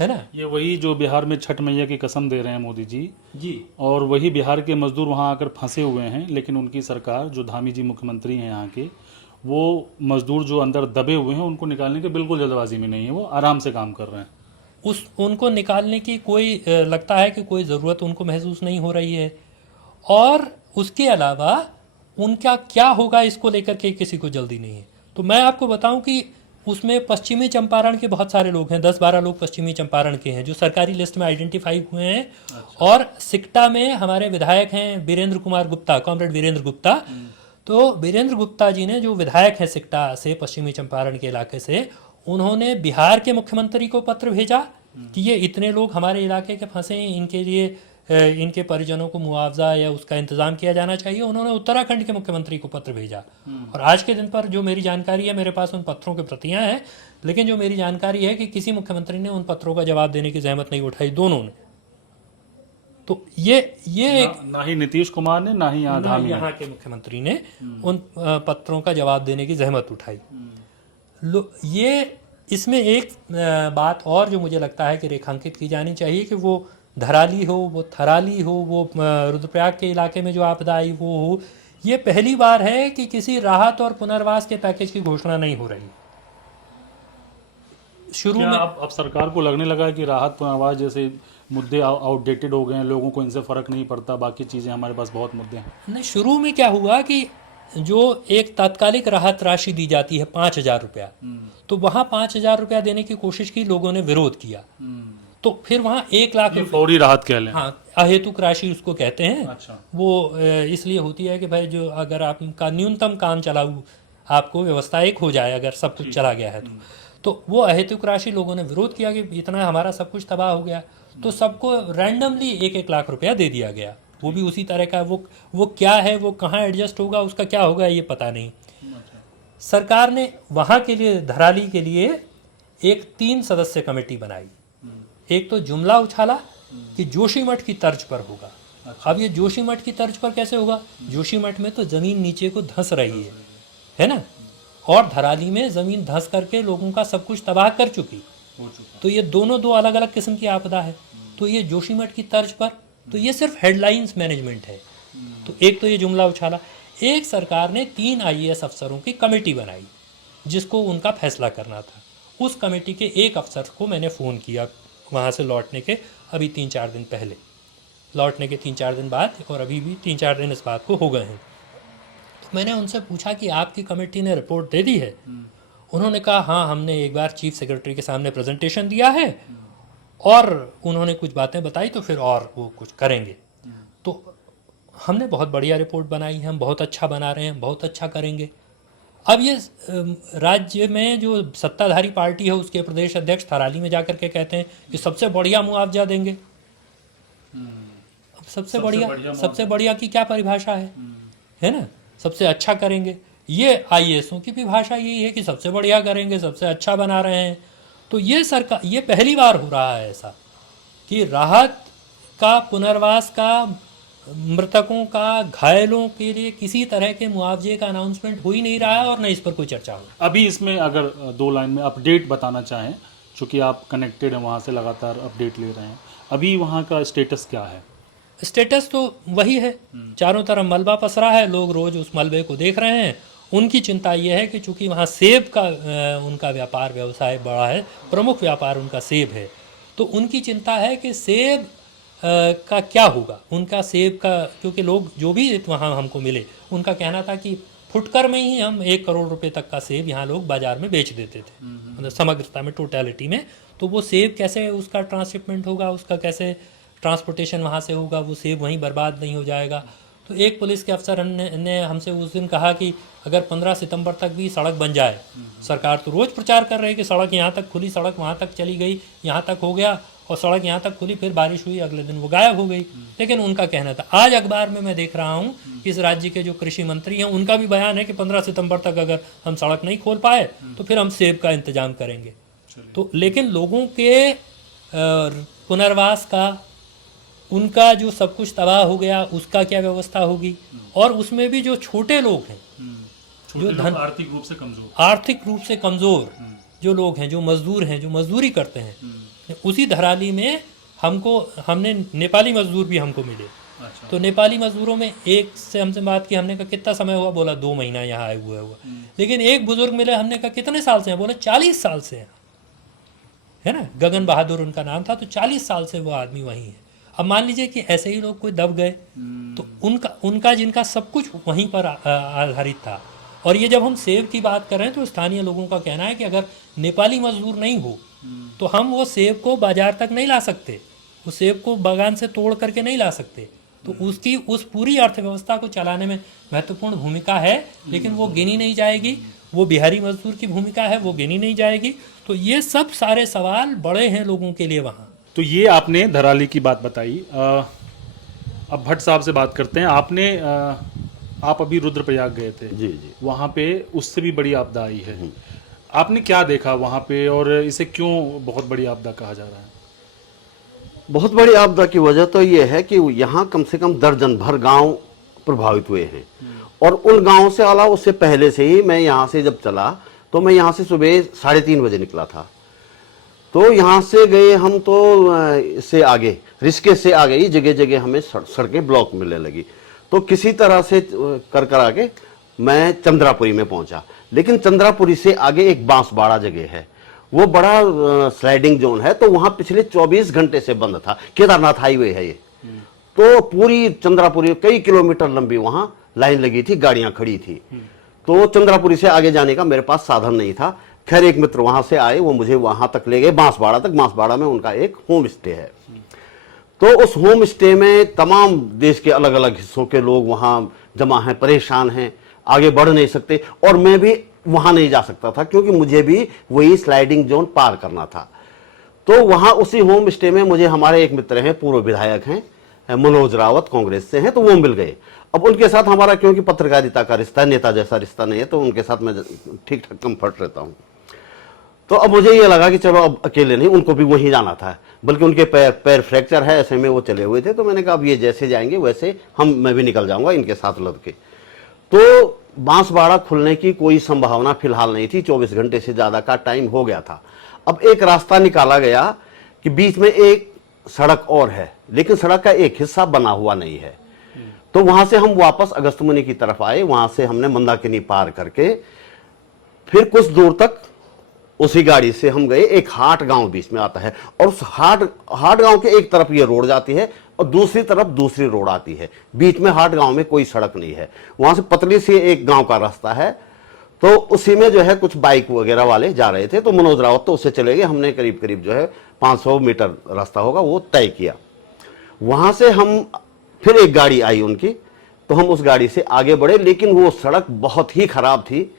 है ना। ये वही जो बिहार में छठ मैया की कसम दे रहे हैं मोदी जी जी। और वही बिहार के मजदूर वहाँ आकर फंसे हुए हैं, लेकिन उनकी सरकार जो धामी जी मुख्यमंत्री हैं यहाँ के, वो मजदूर जो अंदर दबे हुए हैं उनको निकालने के बिल्कुल जल्दबाजी में नहीं है, वो आराम से काम कर रहे हैं। उनको निकालने की कोई लगता है कि कोई ज़रूरत उनको महसूस नहीं हो रही है। और उसके अलावा उनका क्या होगा इसको लेकर के किसी को जल्दी नहीं है। तो मैं आपको बताऊं कि उसमें पश्चिमी चंपारण के बहुत सारे लोग हैं, 10-12 लोग पश्चिमी चंपारण के हैं जो सरकारी लिस्ट में आइडेंटिफाई हुए हैं। अच्छा। और सिकटा में हमारे विधायक हैं वीरेंद्र कुमार गुप्ता, कॉमरेड वीरेंद्र गुप्ता। तो वीरेंद्र गुप्ता जी ने, जो विधायक हैं सिकटा से, पश्चिमी चंपारण के इलाके से, उन्होंने बिहार के मुख्यमंत्री को पत्र भेजा कि ये इतने लोग हमारे इलाके के फंसे हैं, इनके लिए इनके परिजनों को मुआवजा या उसका इंतजाम किया जाना चाहिए। उन्होंने उत्तराखंड के मुख्यमंत्री को पत्र भेजा। और आज के दिन पर जो मेरी जानकारी है, मेरे पास उन पत्रों की प्रतियां हैं, लेकिन जो मेरी जानकारी है कि किसी मुख्यमंत्री ने उन पत्रों का जवाब देने की जहमत नहीं उठाई, दोनों ने। तो ये एक ना ही नीतीश कुमार ने ना ही यहाँ के मुख्यमंत्री ने उन पत्रों का जवाब देने की जहमत उठाई। ये इसमें एक बात और जो मुझे लगता है कि रेखांकित की जानी चाहिए कि वो धराली हो, वो थराली हो, वो रुद्रप्रयाग के इलाके में जो आपदा आई वो हो, ये पहली बार है कि किसी राहत और पुनर्वास के पैकेज की घोषणा नहीं हो रही। शुरू में अब सरकार को लगने लगा है कि राहत पुनर्वास जैसे मुद्दे आउटडेटेड हो गए हैं, लोगों को इनसे फर्क नहीं पड़ता, बाकी चीजें हमारे पास बहुत मुद्दे हैं। नहीं, शुरू में क्या हुआ कि जो एक तात्कालिक राहत राशि दी जाती है 5,000 रुपया, तो वहां 5,000 रुपया देने की कोशिश की, लोगों ने विरोध किया। तो फिर वहां 1 लाख फौरी राहत कह लें। हाँ, अहेतुक राशि उसको कहते हैं। अच्छा। वो इसलिए होती है कि भाई जो अगर आपका न्यूनतम काम चलाऊ आपको व्यवस्था एक हो जाए, अगर सब कुछ चला गया है तो वो अहेतुक राशि लोगों ने विरोध किया कि इतना हमारा सब कुछ तबाह हो गया, तो सबको रैंडमली 1-1 लाख रुपया दे दिया गया। वो भी उसी तरह का, वो क्या है, वो कहाँ एडजस्ट होगा, उसका क्या होगा ये पता नहीं। सरकार ने वहाँ के लिए, धराली के लिए, एक 3 सदस्य कमेटी बनाई। एक तो जुमला उछाला कि जोशीमठ की तर्ज पर होगा। अच्छा। अब ये जोशीमठ की तर्ज पर कैसे होगा? जोशीमठ में तो जमीन नीचे को धंस रही है ना, और धराली में जमीन धंस करके लोगों का सब कुछ तबाह कर चुकी। तो ये दोनों 2 अलग अलग किस्म की आपदा है। तो ये जोशीमठ की तर्ज पर, तो ये सिर्फ हेडलाइंस मैनेजमेंट है। तो एक तो ये जुमला उछाला। एक सरकार ने 3 IAS अफसरों की कमेटी बनाई जिसको उनका फैसला करना था। उस कमेटी के एक अफसर को मैंने फ़ोन किया वहाँ से लौटने के अभी 3-4 दिन पहले, लौटने के 3-4 दिन बाद, और अभी भी 3-4 दिन इस बात को हो गए हैं। तो मैंने उनसे पूछा कि आपकी कमेटी ने रिपोर्ट दे दी है? उन्होंने कहा हाँ, हमने एक बार चीफ सेक्रेटरी के सामने प्रेजेंटेशन दिया है और उन्होंने कुछ बातें बताई, तो फिर और वो कुछ करेंगे। तो हमने बहुत बढ़िया रिपोर्ट बनाई है, हम बहुत अच्छा बना रहे हैं, बहुत अच्छा करेंगे। अब ये राज्य में जो सत्ताधारी पार्टी है उसके प्रदेश अध्यक्ष थराली में जाकर के कहते हैं कि सबसे बढ़िया मुआवजा देंगे। अब सबसे बढ़िया की क्या परिभाषा है ना? सबसे अच्छा करेंगे, ये आईएएसओं की भी भाषा यही है कि सबसे बढ़िया करेंगे, सबसे अच्छा बना रहे हैं। तो ये सरकार, ये पहली बार हो रहा है ऐसा कि राहत का, पुनर्वास का, मृतकों का, घायलों के लिए किसी तरह के मुआवजे का अनाउंसमेंट हो ही नहीं रहा है और न इस पर कोई चर्चा हो। अभी इसमें अगर 2 लाइन में अपडेट बताना चाहें, चूँकि आप कनेक्टेड हैं वहाँ से, लगातार अपडेट ले रहे हैं, अभी वहाँ का स्टेटस क्या है? स्टेटस तो वही है, चारों तरफ मलबा पसरा है, लोग रोज उस मलबे को देख रहे हैं। उनकी चिंता ये है कि चूंकि वहाँ सेब का उनका व्यापार व्यवसाय बड़ा है, प्रमुख व्यापार उनका सेब है, तो उनकी चिंता है कि सेब का क्या होगा, उनका सेब का, क्योंकि लोग जो भी वहाँ हमको मिले उनका कहना था कि फुटकर में ही हम 1 करोड़ रुपए तक का सेब यहाँ लोग बाजार में बेच देते थे, मतलब समग्रता में, टोटलिटी में। तो वो सेब कैसे, उसका ट्रांसशिपमेंट होगा, उसका कैसे ट्रांसपोर्टेशन वहाँ से होगा, वो सेब वहीं बर्बाद नहीं हो जाएगा। तो एक पुलिस के अफसर ने हमसे उस दिन कहा कि अगर 15 सितंबर तक भी सड़क बन जाए, सरकार तो रोज़ प्रचार कर रही है कि सड़क यहाँ तक खुली, सड़क वहाँ तक चली गई, यहाँ तक हो गया, और सड़क यहाँ तक खुली, फिर बारिश हुई, अगले दिन वो गायब हो गई। लेकिन उनका कहना था, आज अखबार में मैं देख रहा हूँ कि इस राज्य के जो कृषि मंत्री हैं उनका भी बयान है कि 15 सितंबर तक अगर हम सड़क नहीं खोल पाए तो फिर हम सेब का इंतजाम करेंगे। तो लेकिन लोगों के पुनर्वास का, उनका जो सब कुछ तबाह हो गया उसका क्या व्यवस्था होगी, और उसमें भी जो छोटे लोग हैं, जो धन आर्थिक रूप से कमजोर जो लोग हैं, जो मजदूर हैं, जो मजदूरी करते हैं, उसी धराली में हमने नेपाली मजदूर भी हमको मिले। अच्छा। तो नेपाली मजदूरों में एक से हमसे बात की, हमने कहा कितना समय हुआ, बोला 2 महीना यहाँ आए हुआ। लेकिन एक बुजुर्ग मिले, हमने कहा कितने साल से हैं, बोला 40 साल से हैं, है ना, गगन बहादुर उनका नाम था। तो 40 साल से वो आदमी वहीं है। अब मान लीजिए कि ऐसे ही लोग कोई दब गए, तो उनका जिनका सब कुछ वहीं पर आधारित था। और ये जब हम सेब की बात कर रहे हैं तो स्थानीय लोगों का कहना है कि अगर नेपाली मजदूर नहीं हो तो हम वो सेब को बाजार तक नहीं ला सकते, उस सेब को बागान से तोड़ करके नहीं ला सकते। तो उसकी उस पूरी अर्थव्यवस्था को चलाने में महत्वपूर्ण भूमिका है, लेकिन वो गिनी नहीं जाएगी। वो बिहारी मजदूर की भूमिका है, वो गिनी नहीं जाएगी। तो ये सब सारे सवाल बड़े हैं लोगों के लिए वहाँ। तो ये आपने धराली की बात बताई। अब भट्ट साहब से बात करते हैं। आप अभी रुद्रप्रयाग गए थे। जी जी। वहाँ पे उससे भी बड़ी आपदा आई है। आपने क्या देखा वहाँ पे, और इसे क्यों बहुत बड़ी आपदा कहा जा रहा है? बहुत बड़ी आपदा की वजह तो ये है कि यहाँ कम से कम दर्जन भर गांव प्रभावित हुए हैं, और उन गांवों से अलावा उससे पहले से ही मैं यहाँ से जब चला तो मैं यहाँ से सुबह 3:30 बजे निकला था। तो यहाँ से गए हम, तो इससे आगे ऋषिकेश से आगे ही जगह जगह हमें सड़कें ब्लॉक मिलने लगी। तो किसी तरह से कर आगे मैं चंद्रापुरी में पहुंचा। लेकिन चंद्रापुरी से आगे एक बांसवाड़ा जगह है, वो बड़ा स्लाइडिंग जोन है, तो वहां पिछले 24 घंटे से बंद था। केदारनाथ हाईवे है ये। तो पूरी चंद्रापुरी कई किलोमीटर लंबी वहां लाइन लगी थी, गाड़ियां खड़ी थी। तो चंद्रापुरी से आगे जाने का मेरे पास साधन नहीं था। खैर एक मित्र वहां से आए, वो मुझे वहां तक ले गए, बांसवाड़ा तक। बांसवाड़ा में उनका एक होम स्टे है। तो उस होम स्टे में तमाम देश के अलग अलग हिस्सों के लोग वहां जमा हैं, परेशान हैं, आगे बढ़ नहीं सकते। और मैं भी वहां नहीं जा सकता था क्योंकि मुझे भी वही स्लाइडिंग जोन पार करना था। तो वहां उसी होम स्टे में मुझे हमारे एक मित्र हैं, पूर्व विधायक हैं, मनोज रावत, कांग्रेस से हैं, तो वो मिल गए। अब उनके साथ हमारा क्योंकि पत्रकारिता का रिश्ता, नेता जैसा रिश्ता नहीं है, तो उनके साथ मैं ठीक ठाक कंफर्ट रहता हूं। तो अब मुझे ये लगा कि चलो अब अकेले नहीं, उनको भी वहीं जाना था, बल्कि उनके पैर फ्रैक्चर है, ऐसे में वो चले हुए थे। तो मैंने कहा अब ये जैसे जाएंगे वैसे मैं भी निकल जाऊंगा इनके साथ लद के। तो बांसवाड़ा खुलने की कोई संभावना फिलहाल नहीं थी, 24 घंटे से ज्यादा का टाइम हो गया था। अब एक रास्ता निकाला गया कि बीच में एक सड़क और है, लेकिन सड़क का एक हिस्सा बना हुआ नहीं है। तो वहां से हम वापस अगस्त्यमुनि की तरफ आए। वहां से हमने मंदाकिनी पार करके फिर कुछ दूर तक उसी गाड़ी से हम गए। एक हाट गांव बीच में आता है, और उस हाट गांव के एक तरफ ये रोड जाती है और दूसरी तरफ दूसरी रोड आती है। बीच में हाट गांव में कोई सड़क नहीं है। वहां से पतली सी एक गांव का रास्ता है। तो उसी में जो है कुछ बाइक वगैरह वाले जा रहे थे, तो मनोज रावत तो उससे चले गए। हमने करीब करीब जो है 500 मीटर रास्ता होगा वो तय किया। वहां से हम फिर एक गाड़ी आई उनकी, तो हम उस गाड़ी से आगे बढ़े। लेकिन वो सड़क बहुत ही खराब थी।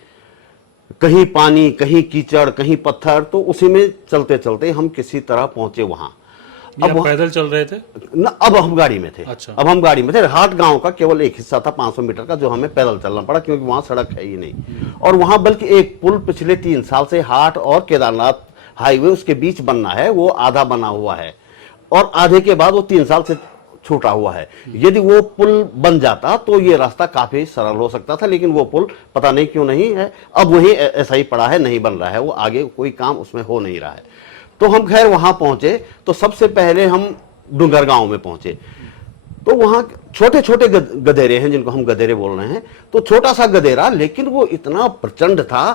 कहीं पानी, कहीं कीचड़, कहीं पत्थर, तो उसी में चलते चलते हम किसी तरह पहुंचे वहां। अब पैदल चल रहे थे ना, अब हम गाड़ी में थे। अच्छा। अब हम गाड़ी में थे। हाट गांव का केवल एक हिस्सा था 500 मीटर का, जो हमें पैदल चलना पड़ा क्योंकि वहां सड़क है ही नहीं। और वहां बल्कि एक पुल पिछले 3 साल से हाट और केदारनाथ हाईवे उसके बीच बनना है, वो आधा बना हुआ है और आधे के बाद वो 3 साल से छूटा हुआ है। यदि वो पुल बन जाता तो ये रास्ता काफी सरल हो सकता था, लेकिन वो पुल पता नहीं क्यों नहीं है, अब वही ऐसा ही पड़ा है, नहीं बन रहा है, वो आगे कोई काम उसमें हो नहीं रहा है। तो हम खैर वहां पहुंचे तो सबसे पहले हम डूंगर गांव में पहुंचे। तो वहां छोटे छोटे गधेरे हैं, जिनको हम गधेरे बोल रहे हैं। तो छोटा सा गधेरा, लेकिन वो इतना प्रचंड था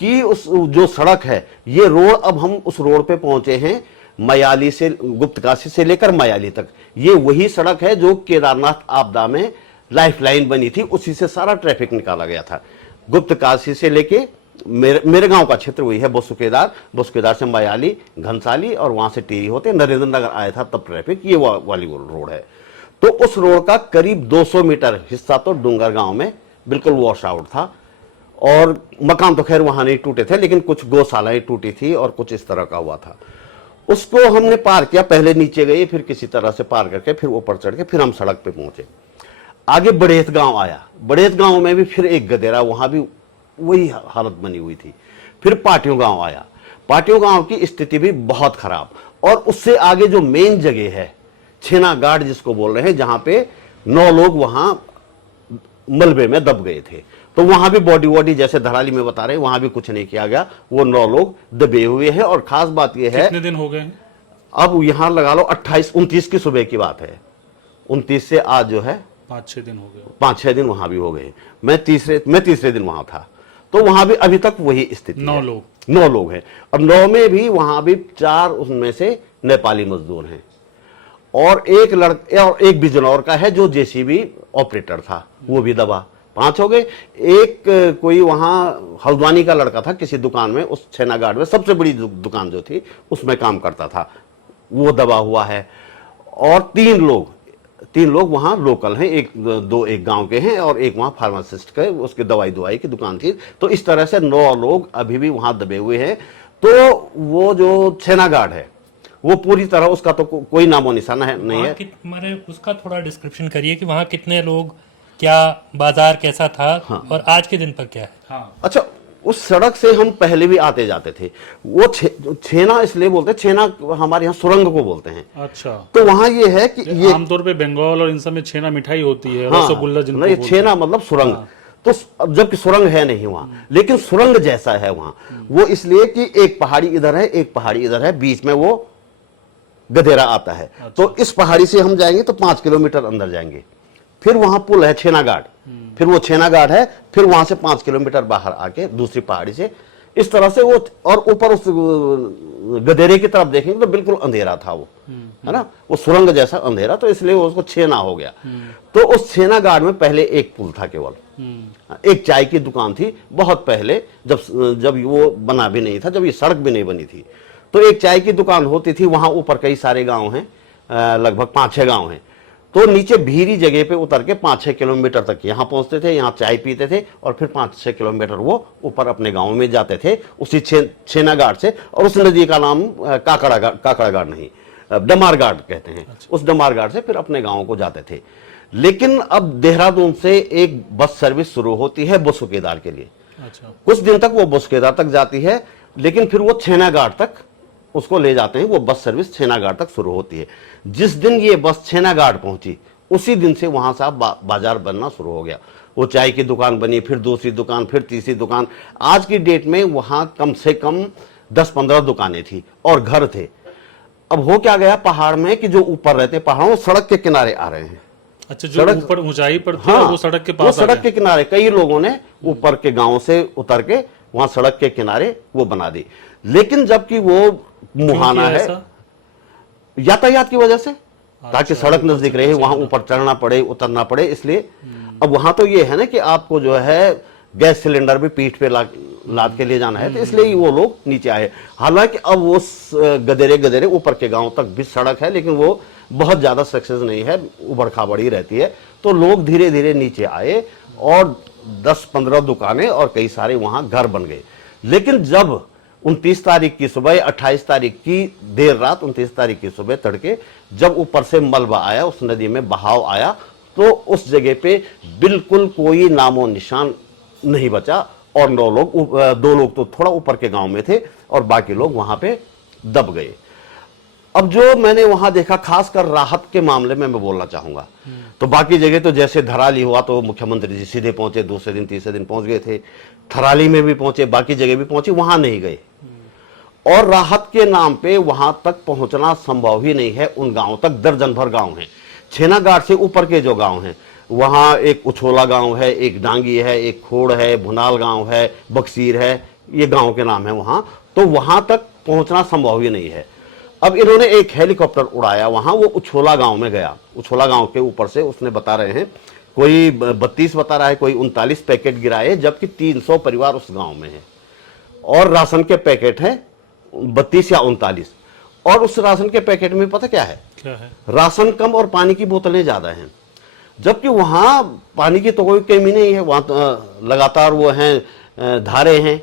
कि उस जो सड़क है, ये रोड, अब हम उस रोड पे पहुंचे हैं मयाली से, गुप्तकाशी से लेकर मयाली तक। ये वही सड़क है जो केदारनाथ आपदा में लाइफलाइन बनी थी, उसी से सारा ट्रैफिक निकाला गया था। गुप्तकाशी से लेके मेरे गांव का क्षेत्र वही है, बुस्केदार से मयाली, घनसाली और वहां से टिहरी होते नरेंद्र नगर आया था तब ट्रैफिक, ये वाली रोड है। तो उस रोड का करीब 200 मीटर हिस्सा तो डूंगर गांव में बिल्कुल वॉश आउट था। और मकान तो खैर वहां नहीं टूटे थे, लेकिन कुछ गौशालाएं टूटी थी और कुछ इस तरह का हुआ था। उसको हमने पार किया, पहले नीचे गए, फिर किसी तरह से पार करके फिर ऊपर चढ़ के फिर हम सड़क पे पहुंचे। आगे बड़ेत गांव आया। बड़ेत गांव में भी फिर एक गधेरा, वहां भी वही हालत बनी हुई थी। फिर पाटियों गांव आया। पाटियों गांव की स्थिति भी बहुत खराब। और उससे आगे जो मेन जगह है, छेना घाट जिसको बोल रहे हैं, जहां पे 9 लोग वहां मलबे में दब गए थे, तो वहां भी बॉडी जैसे धराली में बता रहे हैं, वहां भी कुछ नहीं किया गया, वो 9 लोग दबे हुए हैं। और खास बात यह है, कितने दिन हो गए? अब यहां लगा लो 28-29 की सुबह की बात है, 29 से आज जो है 5-6 दिन हो गए। 5-6 दिन वहां भी हो गए। मैं तीसरे दिन वहां था, तो वहां भी अभी तक वही स्थिति 9 है। लोग 9 लोग हैं। और 9 में भी वहां भी 4 उनमें से नेपाली मजदूर हैं और एक बिजनौर का है जो जेसीबी ऑपरेटर था, वो भी दबा। 5 हो गए। एक कोई वहां हल्द्वानी का लड़का था, किसी दुकान में, उस छेना घाट में सबसे बड़ी दुकान जो थी उसमें काम करता था, वो दबा हुआ है। और 3 लोग वहां लोकल हैं, एक गांव के हैं और एक वहां फार्मासिस्ट का, उसकी दवाई की दुकान थी। तो इस तरह से 9 लोग अभी भी वहां दबे हुए हैं। तो वो जो छेना घाट है वो पूरी तरह, उसका तो कोई नामो निशाना है नहीं है। हमारे उसका थोड़ा डिस्क्रिप्शन करिए कि वहाँ कितने लोग, क्या बाजार कैसा था, हाँ। और आज के दिन पर क्या है। हाँ। अच्छा, उस सड़क से हम पहले भी आते जाते थे। वो छेना इसलिए बोलते, छेना हमारे यहाँ सुरंग को बोलते हैं। अच्छा। तो वहाँ ये है कि ये आमतौर पे बंगाल और इन सब में छेना मिठाई होती है, हाँ, रसगुल्ला जिनको बोलते हैं। छेना मतलब सुरंग। हाँ। तो जबकि सुरंग है नहीं वहां, लेकिन सुरंग जैसा है वहां। वो इसलिए कि एक पहाड़ी इधर है, एक पहाड़ी इधर है, बीच में वो गधेरा आता है। अच्छा। तो इस पहाड़ी से हम जाएंगे तो 5 किलोमीटर अंदर जाएंगे, फिर वहां पुल है छेना घाट, फिर वो छेना घाट है, फिर वहां से 5 किलोमीटर बाहर आके दूसरी पहाड़ी से इस तरह से वो, और ऊपर उस गधेरे की तरफ देखेंगे तो बिल्कुल अंधेरा था वो, है ना, वो सुरंग जैसा अंधेरा, तो इसलिए वो उसको छेना हो गया। तो उस छेना घाट में पहले एक पुल था केवल, एक चाय की दुकान थी, बहुत पहले, जब वो बना भी नहीं था, जब ये सड़क भी नहीं बनी थी, तो एक चाय की दुकान होती थी। वहां ऊपर कई सारे गांव हैं, लगभग 5-6 गांव हैं। तो नीचे भीरी जगह पे उतर के 5-6 किलोमीटर तक यहाँ पहुंचते थे, यहाँ चाय पीते थे, और फिर 5-6 किलोमीटर वो ऊपर अपने गांव में जाते थे उसी छेना घाट से। और उस नदी का नाम काकड़ा घाट नहीं, डमार घाट कहते हैं। अच्छा। उस डमार घाट से फिर अपने गाँव को जाते थे। लेकिन अब देहरादून से एक बस सर्विस शुरू होती है बुस्केदार के लिए। अच्छा। कुछ दिन तक वो बुस्केदार तक जाती है, लेकिन फिर वो छेना घाट तक उसको ले जाते हैं। वो बस सर्विस छेना घाट तक शुरू होती है। जिस दिन ये बस छेना घाट पहुंची, उसी दिन से वहां से बाजार बनना शुरू हो गया। वो चाय की दुकान बनी, फिर दूसरी दुकान, फिर तीसरी दुकान। आज की डेट में वहां कम से कम 10-15 दुकानें थी और घर थे। अब हो क्या गया पहाड़ में कि जो ऊपर रहते पहाड़ों, सड़क के किनारे आ रहे हैं। अच्छा, जो ऊपर ऊंचाई पर थी, हाँ, वो सड़क के पास, वो सड़क के किनारे कई लोगों ने ऊपर के गांव से उतर के वहां सड़क के किनारे वो बना दी। लेकिन जबकि वो मुहाना है यातायात की वजह से, ताकि सड़क नजदीक रहे, वहां ऊपर चढ़ना पड़े, उतरना पड़े, इसलिए। अब वहां तो ये है ना कि आपको जो है गैस सिलेंडर भी पीठ पे लाद के ले जाना है, तो इसलिए वो लोग नीचे आए। हालांकि अब वो गधेरे ऊपर के गांव तक भी सड़क है, लेकिन वो बहुत ज्यादा सक्सेस नहीं है, उबड़ खाबड़ ही रहती है। तो लोग धीरे धीरे नीचे आए और 10-15 दुकानें और कई सारे वहां घर बन गए। लेकिन जब 29 तारीख की सुबह, 28 तारीख की देर रात, 29 तारीख की सुबह तड़के जब ऊपर से मलबा आया, उस नदी में बहाव आया, तो उस जगह पे बिल्कुल कोई नामो निशान नहीं बचा। और 9 लोग, 2 लोग तो थोड़ा ऊपर के गांव में थे और बाकी लोग वहां पे दब गए। अब जो मैंने वहां देखा, खासकर राहत के मामले में मैं बोलना चाहूंगा, तो बाकी जगह तो जैसे धराली हुआ तो मुख्यमंत्री जी सीधे पहुंचे, दूसरे दिन तीसरे दिन पहुंच गए थे। थराली में भी पहुंचे, बाकी जगह भी पहुंचे, वहां नहीं गए। और राहत के नाम पे वहां तक पहुंचना संभव ही नहीं है। उन गांवों तक दर्जन भर गांव हैं। छेनागाड़ से ऊपर के जो गांव हैं, वहां एक उछोला गांव है, एक डांगी है, एक खोड़ है, भुनाल गांव है, बक्सीर है, ये गांव के नाम है वहां। तो वहां तक पहुंचना संभव ही नहीं है। अब इन्होंने एक हेलीकॉप्टर उड़ाया वहां, वो उछोला गांव में गया। उछोला गांव के ऊपर से उसने बता रहे हैं, कोई 32 बता रहा है, कोई 39 पैकेट गिराए, जबकि 300 परिवार उस गांव में है। और राशन के पैकेट है 32 या 39। और उस राशन के पैकेट में पता क्या है? राशन कम और पानी की बोतलें ज्यादा हैं। जबकि वहां पानी की तो कोई कमी नहीं है, वहां तो लगातार वो हैं धारे हैं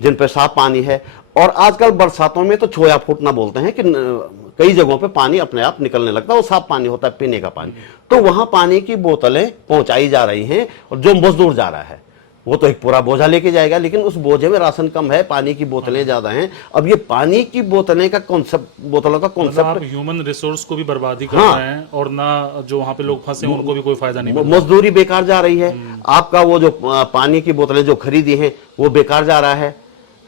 जिन पे साफ पानी है। और आजकल बरसातों में तो छोया फूटना बोलते हैं कि कई जगहों पे पानी अपने आप निकलने लगता है, वो साफ पानी होता है, पीने का पानी। तो वहां पानी की बोतलें पहुंचाई जा रही हैं। और जो मजदूर जा रहा है वो तो एक पूरा बोझा लेके जाएगा, लेकिन उस बोझे में राशन कम है, पानी की बोतलें ज्यादा हैं। अब ये पानी की बोतलें का कॉन्सेप्ट, बोतलों का कॉन्सेप्ट, आप ह्यूमन रिसोर्स को भी बर्बादी कर हाँ, रहे हैं, और ना जो वहां पे लोग फंसे उनको भी कोई फायदा नहीं मिल रहा। मजदूरी बेकार जा रही है। आपका वो जो पानी की बोतलें जो खरीदी हैं वो बेकार जा रहा है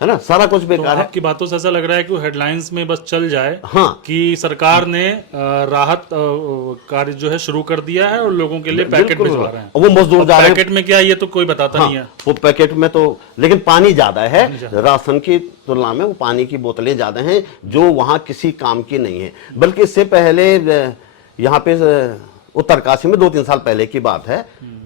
ना, सारा कुछ बेकार है। आपकी बातों से ऐसा लग रहा है कि वो हेडलाइंस में बस चल जाए, हाँ, कि सरकार ने राहत कार्य जो है शुरू कर दिया है और लोगों के लिए पैकेट भिजवा रहे हैं। वो मजदूर जा रहे हैं, पैकेट में क्या ये तो कोई बताता नहीं है। वो पैकेट में तो, लेकिन पानी ज्यादा है राशन की तुलना में, वो पानी की बोतलें ज्यादा हैं जो वहां किसी काम की नहीं है। बल्कि इससे पहले यहाँ पे उत्तरकाशी में 2-3 साल पहले की बात है,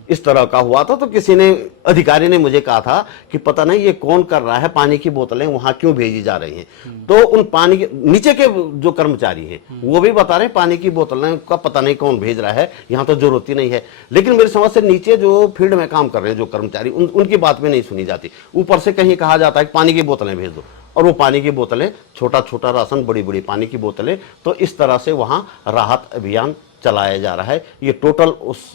इस तरह का हुआ था। तो किसी ने, अधिकारी ने मुझे कहा था कि पता नहीं ये कौन कर रहा है, पानी की बोतलें वहां क्यों भेजी जा रही हैं। तो उन पानी के नीचे के जो कर्मचारी हैं वो भी बता रहे हैं पानी की बोतलें का पता नहीं कौन भेज रहा है, यहाँ तो जरूरत ही नहीं है। लेकिन मेरी समझ से नीचे जो फील्ड में काम कर रहे हैं जो कर्मचारी, उनकी बात में नहीं सुनी जाती। ऊपर से कहीं कहा जाता है कि पानी की बोतलें भेज दो, और वो पानी की बोतलें, छोटा छोटा राशन, बड़ी बड़ी पानी की बोतलें। तो इस तरह से वहां राहत अभियान चलाया जा रहा है। ये टोटल उस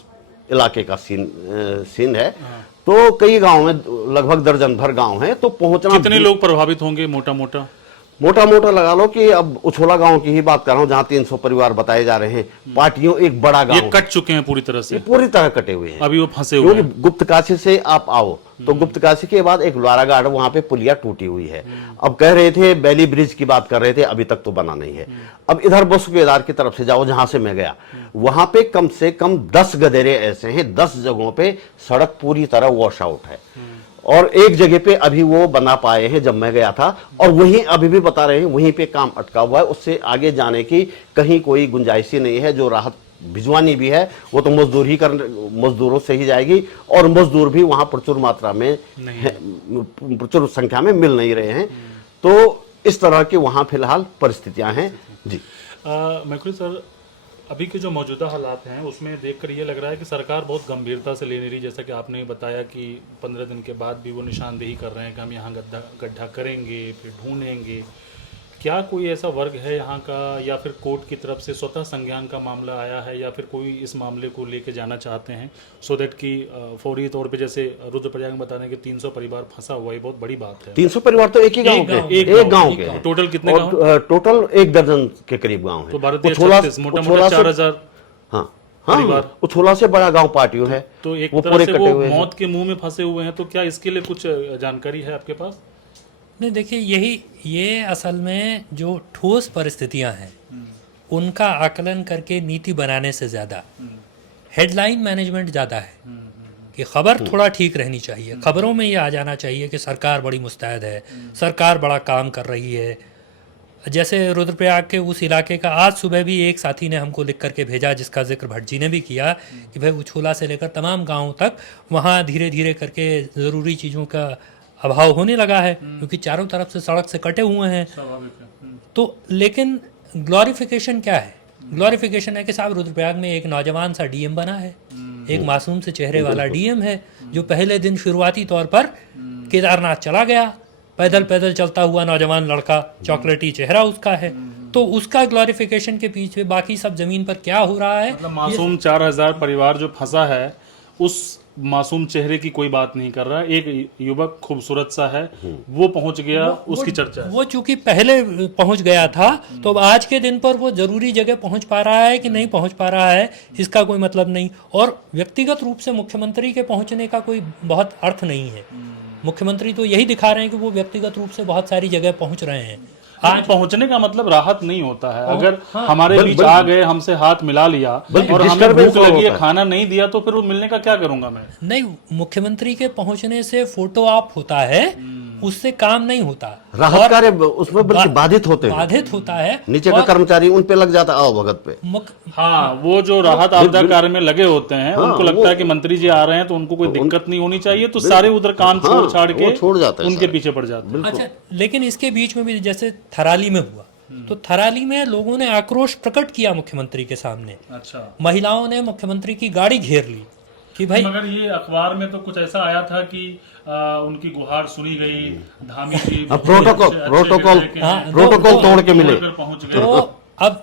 इलाके का सीन है। तो कई गांव में, लगभग दर्जन भर गांव हैं, तो पहुंचना। कितने लोग प्रभावित होंगे मोटा मोटा लगा लो कि अब उछोला गांव की ही बात कर रहा हूं, जहां 300 परिवार बताए जा रहे हैं। पार्टियों एक बड़ा गांव, ये कट चुके हैं पूरी तरह से, पूरी तरह कटे हुए हैं, अभी वो फंसे हुए हैं। गुप्तकाशी से आप आओ तो गुप्तकाशी के बाद एक लोहाराघाट, वहां पे पुलिया टूटी हुई है। अब कह रहे थे बैली ब्रिज की बात कर रहे थे, अभी तक तो बना नहीं है। अब इधर बसुकेदार की तरफ से जाओ, जहां से मैं गया, वहां पे कम से कम 10 गदेरे ऐसे हैं, 10 जगहों पे सड़क पूरी तरह वॉश आउट है। और एक जगह पे अभी वो बना पाए हैं जब मैं गया था, और वहीं अभी भी बता रहे हैं वहीं पे काम अटका हुआ है। उससे आगे जाने की कहीं कोई गुंजाइश ही नहीं है। जो राहत भिजवानी भी है वो तो मजदूरों से ही जाएगी, और मजदूर भी वहां प्रचुर मात्रा में, प्रचुर संख्या में मिल नहीं रहे हैं। तो इस तरह की वहां फिलहाल परिस्थितियां हैं जी। मैकुरी सर, अभी के जो मौजूदा हालात हैं उसमें देखकर ये लग रहा है कि सरकार बहुत गंभीरता से ले नहीं रही। जैसा कि आपने बताया कि 15 दिन के बाद भी वो निशानदेही कर रहे हैं कि हम यहाँ गड्ढा करेंगे, फिर ढूंढेंगे। क्या कोई ऐसा वर्ग है यहाँ का, या फिर कोर्ट की तरफ से स्वतः संज्ञान का मामला आया है, या फिर कोई इस मामले को लेके जाना चाहते हैं, सो दैट कि फौरी तौर पे, जैसे रुद्रप्रयाग में बता रहे हैं कि 300 परिवार फंसा हुआ है, बहुत बड़ी बात है। 300 परिवार तो एक ही गांव के, एक गांव के हैं। टोटल कितने गांव? टोटल 1 दर्जन के करीब गांव हैं। तो 12-36, मोटा-मोटा 4000। हाँ, उछोला से बड़ा गांव पाटियों है। तो एक तरह से वो मौत के मुंह में फंसे हुए हैं। तो क्या इसके लिए कुछ जानकारी है आपके पास? नहीं, देखिए, ये असल में जो ठोस परिस्थितियां हैं उनका आकलन करके नीति बनाने से ज़्यादा हेडलाइन मैनेजमेंट ज़्यादा है कि खबर थोड़ा ठीक रहनी चाहिए। खबरों में ये आ जाना चाहिए कि सरकार बड़ी मुस्तैद है, सरकार बड़ा काम कर रही है। जैसे रुद्रप्रयाग के उस इलाके का आज सुबह भी एक साथी ने हमको लिख करके भेजा, जिसका जिक्र भट्ट जी ने भी किया, कि भाई उछोला से लेकर तमाम गाँवों तक वहाँ धीरे धीरे करके ज़रूरी चीज़ों का अभाव होने लगा है, क्योंकि चारों तरफ से सड़क से कटे हुए हैं। तो लेकिन ग्लोरिफिकेशन क्या है? ग्लोरिफिकेशन है कि साहब रुद्रप्रयाग में एक नौजवान सा डीएम बना है, एक मासूम से चेहरे वाला डीएम है, जो पहले दिन शुरुआती तौर पर केदारनाथ चला गया पैदल पैदल चलता हुआ नौजवान लड़का, चॉकलेटी चेहरा उसका है, तो उसका ग्लोरिफिकेशन के पीछे बाकी सब जमीन पर क्या हो रहा है। मतलब मासूम 4000 परिवार जो फंसा है, उस मासूम चेहरे की कोई बात नहीं कर रहा है। एक युवक खूबसूरत सा है, वो पहुंच गया, उसकी चर्चा है। वो चूंकि पहले पहुंच गया था, तो अब आज के दिन पर वो जरूरी जगह पहुंच पा रहा है कि नहीं पहुंच पा रहा है, इसका कोई मतलब नहीं। और व्यक्तिगत रूप से मुख्यमंत्री के पहुंचने का कोई बहुत अर्थ नहीं है। मुख्यमंत्री तो यही दिखा रहे हैं कि वो व्यक्तिगत रूप से बहुत सारी जगह पहुंच रहे हैं। आज पहुंचने का मतलब राहत नहीं होता है। अगर हमारे बीच आ गए, हमसे हाथ मिला लिया और हमें भूख लगी है, खाना नहीं दिया, तो फिर वो मिलने का क्या करूंगा मैं? नहीं, मुख्यमंत्री के पहुंचने से फोटो ऑप होता है, उससे काम नहीं होता। राहत कार्य उसमें बल्कि बाधित होते हैं, बाधित होता है। नीचे का कर्मचारी उन पे लग जाता है, आओ भगत पे। हाँ, वो जो राहत आपदा कार्य में लगे होते हैं, उनको लगता है कि मंत्री जी आ रहे हैं तो उनको कोई दिक्कत नहीं होनी चाहिए, तो सारे उधर काम छोड़ छाड़ के छोड़ जाते हैं, उनके पीछे पड़ जाते हैं। अच्छा, लेकिन इसके बीच में भी जैसे थराली में हुआ, तो थराली में लोगों ने आक्रोश प्रकट किया मुख्यमंत्री के सामने। अच्छा, महिलाओं ने मुख्यमंत्री की गाड़ी घेर ली कि भाई, मगर ये अखबार में तो कुछ ऐसा आया था कि उनकी गुहार सुनी गई, धामी जी प्रोटोकॉल तोड़ के मिले। पहुंच गए। तो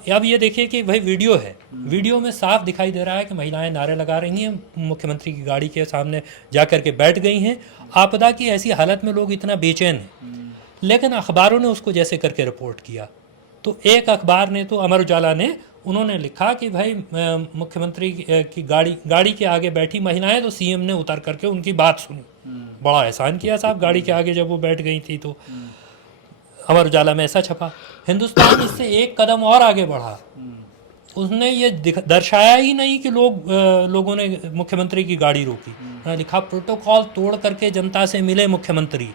अब ये देखिए कि भाई वीडियो है, वीडियो में साफ दिखाई दे रहा है कि महिलाएं नारे लगा रही हैं, मुख्यमंत्री की गाड़ी के सामने जाकर के बैठ गई हैं। आपदा की ऐसी हालत में लोग इतना बेचैन हैं, लेकिन अखबारों ने उसको जैसे करके रिपोर्ट किया। तो एक अखबार ने, तो अमर उजाला ने, उन्होंने लिखा कि भाई मुख्यमंत्री की गाड़ी के आगे बैठी महिलाएं, तो सीएम ने उतर करके उनकी बात सुनी। बड़ा एहसान किया साहब गाड़ी के आगे जब वो बैठ गई थी। तो अमर उजाला में ऐसा छपा। हिंदुस्तान इससे एक कदम और आगे बढ़ा, उसने ये दर्शाया ही नहीं कि लोगों ने मुख्यमंत्री की गाड़ी रोकी, उन्होंने लिखा प्रोटोकॉल तोड़ करके जनता से मिले मुख्यमंत्री।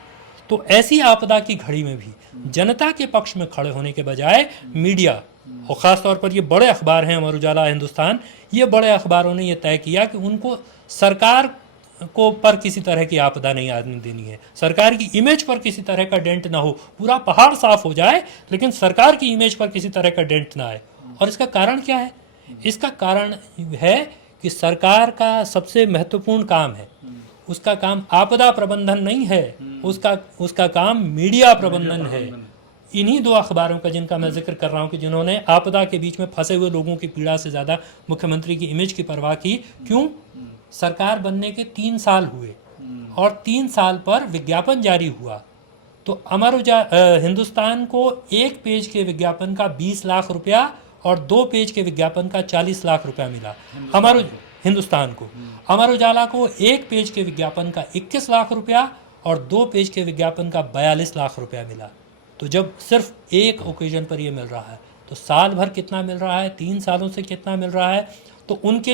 तो ऐसी आपदा की घड़ी में भी जनता के पक्ष में खड़े होने के बजाय मीडिया, और ख़ास तौर पर ये बड़े अखबार हैं अमर उजाला, हिंदुस्तान, ये बड़े अखबारों ने ये तय किया कि उनको सरकार को पर किसी तरह की आपदा नहीं आने देनी है, सरकार की इमेज पर किसी तरह का डेंट ना हो, पूरा पहाड़ साफ हो जाए लेकिन सरकार की इमेज पर किसी तरह का डेंट ना आए। और इसका कारण क्या है? इसका कारण है कि सरकार का सबसे महत्वपूर्ण काम है, उसका काम आपदा प्रबंधन नहीं है, उसका काम मीडिया प्रबंधन है। इन्हीं दो अखबारों का जिनका मैं जिक्र कर रहा हूँ कि जिन्होंने आपदा के बीच में फंसे हुए लोगों की पीड़ा से ज़्यादा मुख्यमंत्री की इमेज की परवाह की। क्यों? सरकार बनने के 3 साल हुए और 3 साल पर विज्ञापन जारी हुआ, तो हिंदुस्तान को 1 पेज के विज्ञापन का 20 लाख रुपया और 2 पेज के विज्ञापन का 40 लाख रुपया मिला। हिंदुस्तान को, अमर उजाला को 1 पेज के विज्ञापन का 21 लाख रुपया और 2 पेज के विज्ञापन का 42 लाख रुपया मिला। तो जब सिर्फ एक ओकेजन पर ये मिल रहा है, तो साल भर कितना मिल रहा है, 3 सालों से कितना मिल रहा है? तो उनके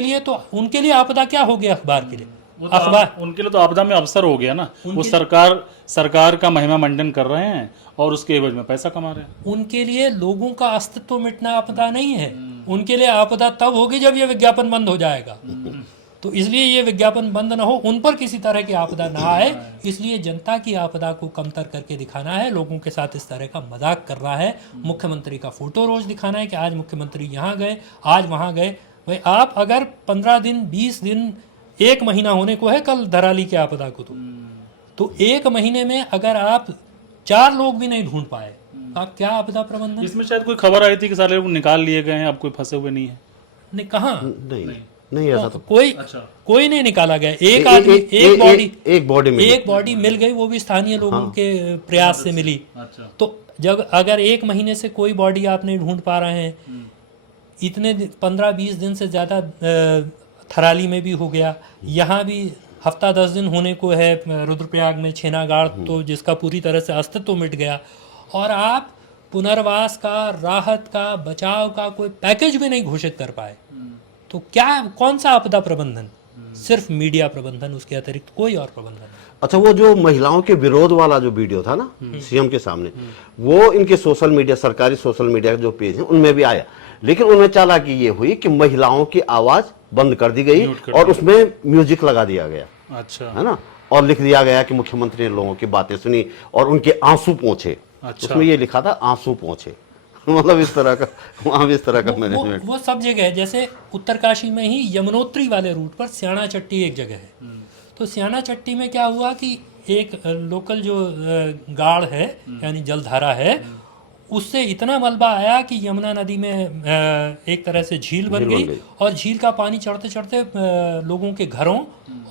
लिए आपदा क्या हो गया अखबार के लिए? अखबार उनके लिए तो आपदा में अवसर हो गया ना। वो सरकार का महिमा मंडन कर रहे हैं और उसके एवज में पैसा कमा रहे हैं। उनके लिए लोगों का अस्तित्व मिटना आपदा नहीं है, उनके लिए आपदा तब होगी जब ये विज्ञापन बंद हो जाएगा। तो इसलिए ये विज्ञापन बंद ना हो, उन पर किसी तरह की आपदा ना आए, इसलिए जनता की आपदा को कमतर करके दिखाना है, लोगों के साथ इस तरह का मजाक कर रहा है। मुख्यमंत्री का फोटो रोज दिखाना है कि आज मुख्यमंत्री यहाँ गए, आज वहाँ गए। भाई आप अगर 15 दिन 20 दिन 1 महीना होने को है कल धराली के आपदा को, तो 1 महीने में अगर आप 4 लोग भी नहीं ढूंढ पाए, आप क्या आपदा प्रबंधन? इसमें शायद कोई खबर आई थी कि सारे लोग निकाल लिए गए हैं, अब कोई फंसे हुए नहीं है। नहीं, कहाँ? नहीं ऐसा तो कोई नहीं निकाला गया। एक बॉडी मिल गई, वो भी स्थानीय लोगों के प्रयास से मिली। तो जब अगर 1 महीने से कोई बॉडी आप नहीं ढूंढ पा रहे हैं, इतने 15-20 दिन से ज़्यादा थराली में भी हो गया, यहाँ भी हफ्ता 10 दिन होने को है रुद्रप्रयाग में, छेनागाड़, तो जिसका पूरी तरह से अस्तित्व मिट गया, और आप पुनर्वास का, राहत का, बचाव का कोई पैकेज भी नहीं घोषित कर पाए। तो क्या, कौन सा आपदा प्रबंधन? सिर्फ मीडिया प्रबंधन, उसके अतिरिक्त कोई और प्रबंधन नहीं। अच्छा, वो जो महिलाओं के विरोध वाला जो वीडियो था ना सीएम के सामने, वो इनके सोशल मीडिया, सरकारी सोशल मीडिया के जो पेज हैं उनमें भी आया, लेकिन उनमें चालाकी ये हुई कि महिलाओं की आवाज बंद कर दी गई और उसमें म्यूजिक लगा दिया गया। अच्छा, है ना, और लिख दिया गया कि मुख्यमंत्री ने लोगों की बातें सुनी और उनके आंसू पहुंचे। अच्छा। उसमें ये लिखा था आंसू पहुंचे। मतलब इस तरह का वहां भी इस तरह का मैनेजमेंट। वो सब जगह है। जैसे उत्तरकाशी में ही यमुनोत्री वाले रूट पर स्याणा चट्टी एक जगह है, तो स्याणा चट्टी में क्या हुआ कि एक लोकल जो गाड़ है यानी जलधारा है उससे इतना मलबा आया कि यमुना नदी में एक तरह से झील बन गई और झील का पानी चढ़ते चढ़ते लोगों के घरों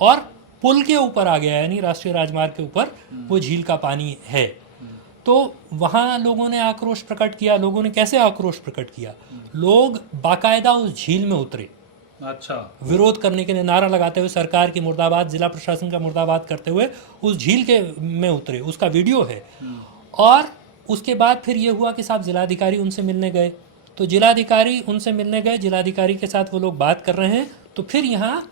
और पुल के ऊपर आ गया, यानी राष्ट्रीय राजमार्ग के ऊपर वो झील का पानी है। तो वहाँ लोगों ने आक्रोश प्रकट किया। लोगों ने कैसे आक्रोश प्रकट किया? लोग बाकायदा उस झील में उतरे, अच्छा, विरोध करने के लिए नारा लगाते हुए, सरकार की मुर्दाबाद, जिला प्रशासन का मुर्दाबाद करते हुए उस झील के में उतरे। उसका वीडियो है। और उसके बाद फिर ये हुआ कि साहब जिलाधिकारी उनसे मिलने गए, तो जिलाधिकारी उनसे मिलने गए, जिलाधिकारी के साथ वो लोग बात कर रहे हैं। तो फिर यहाँ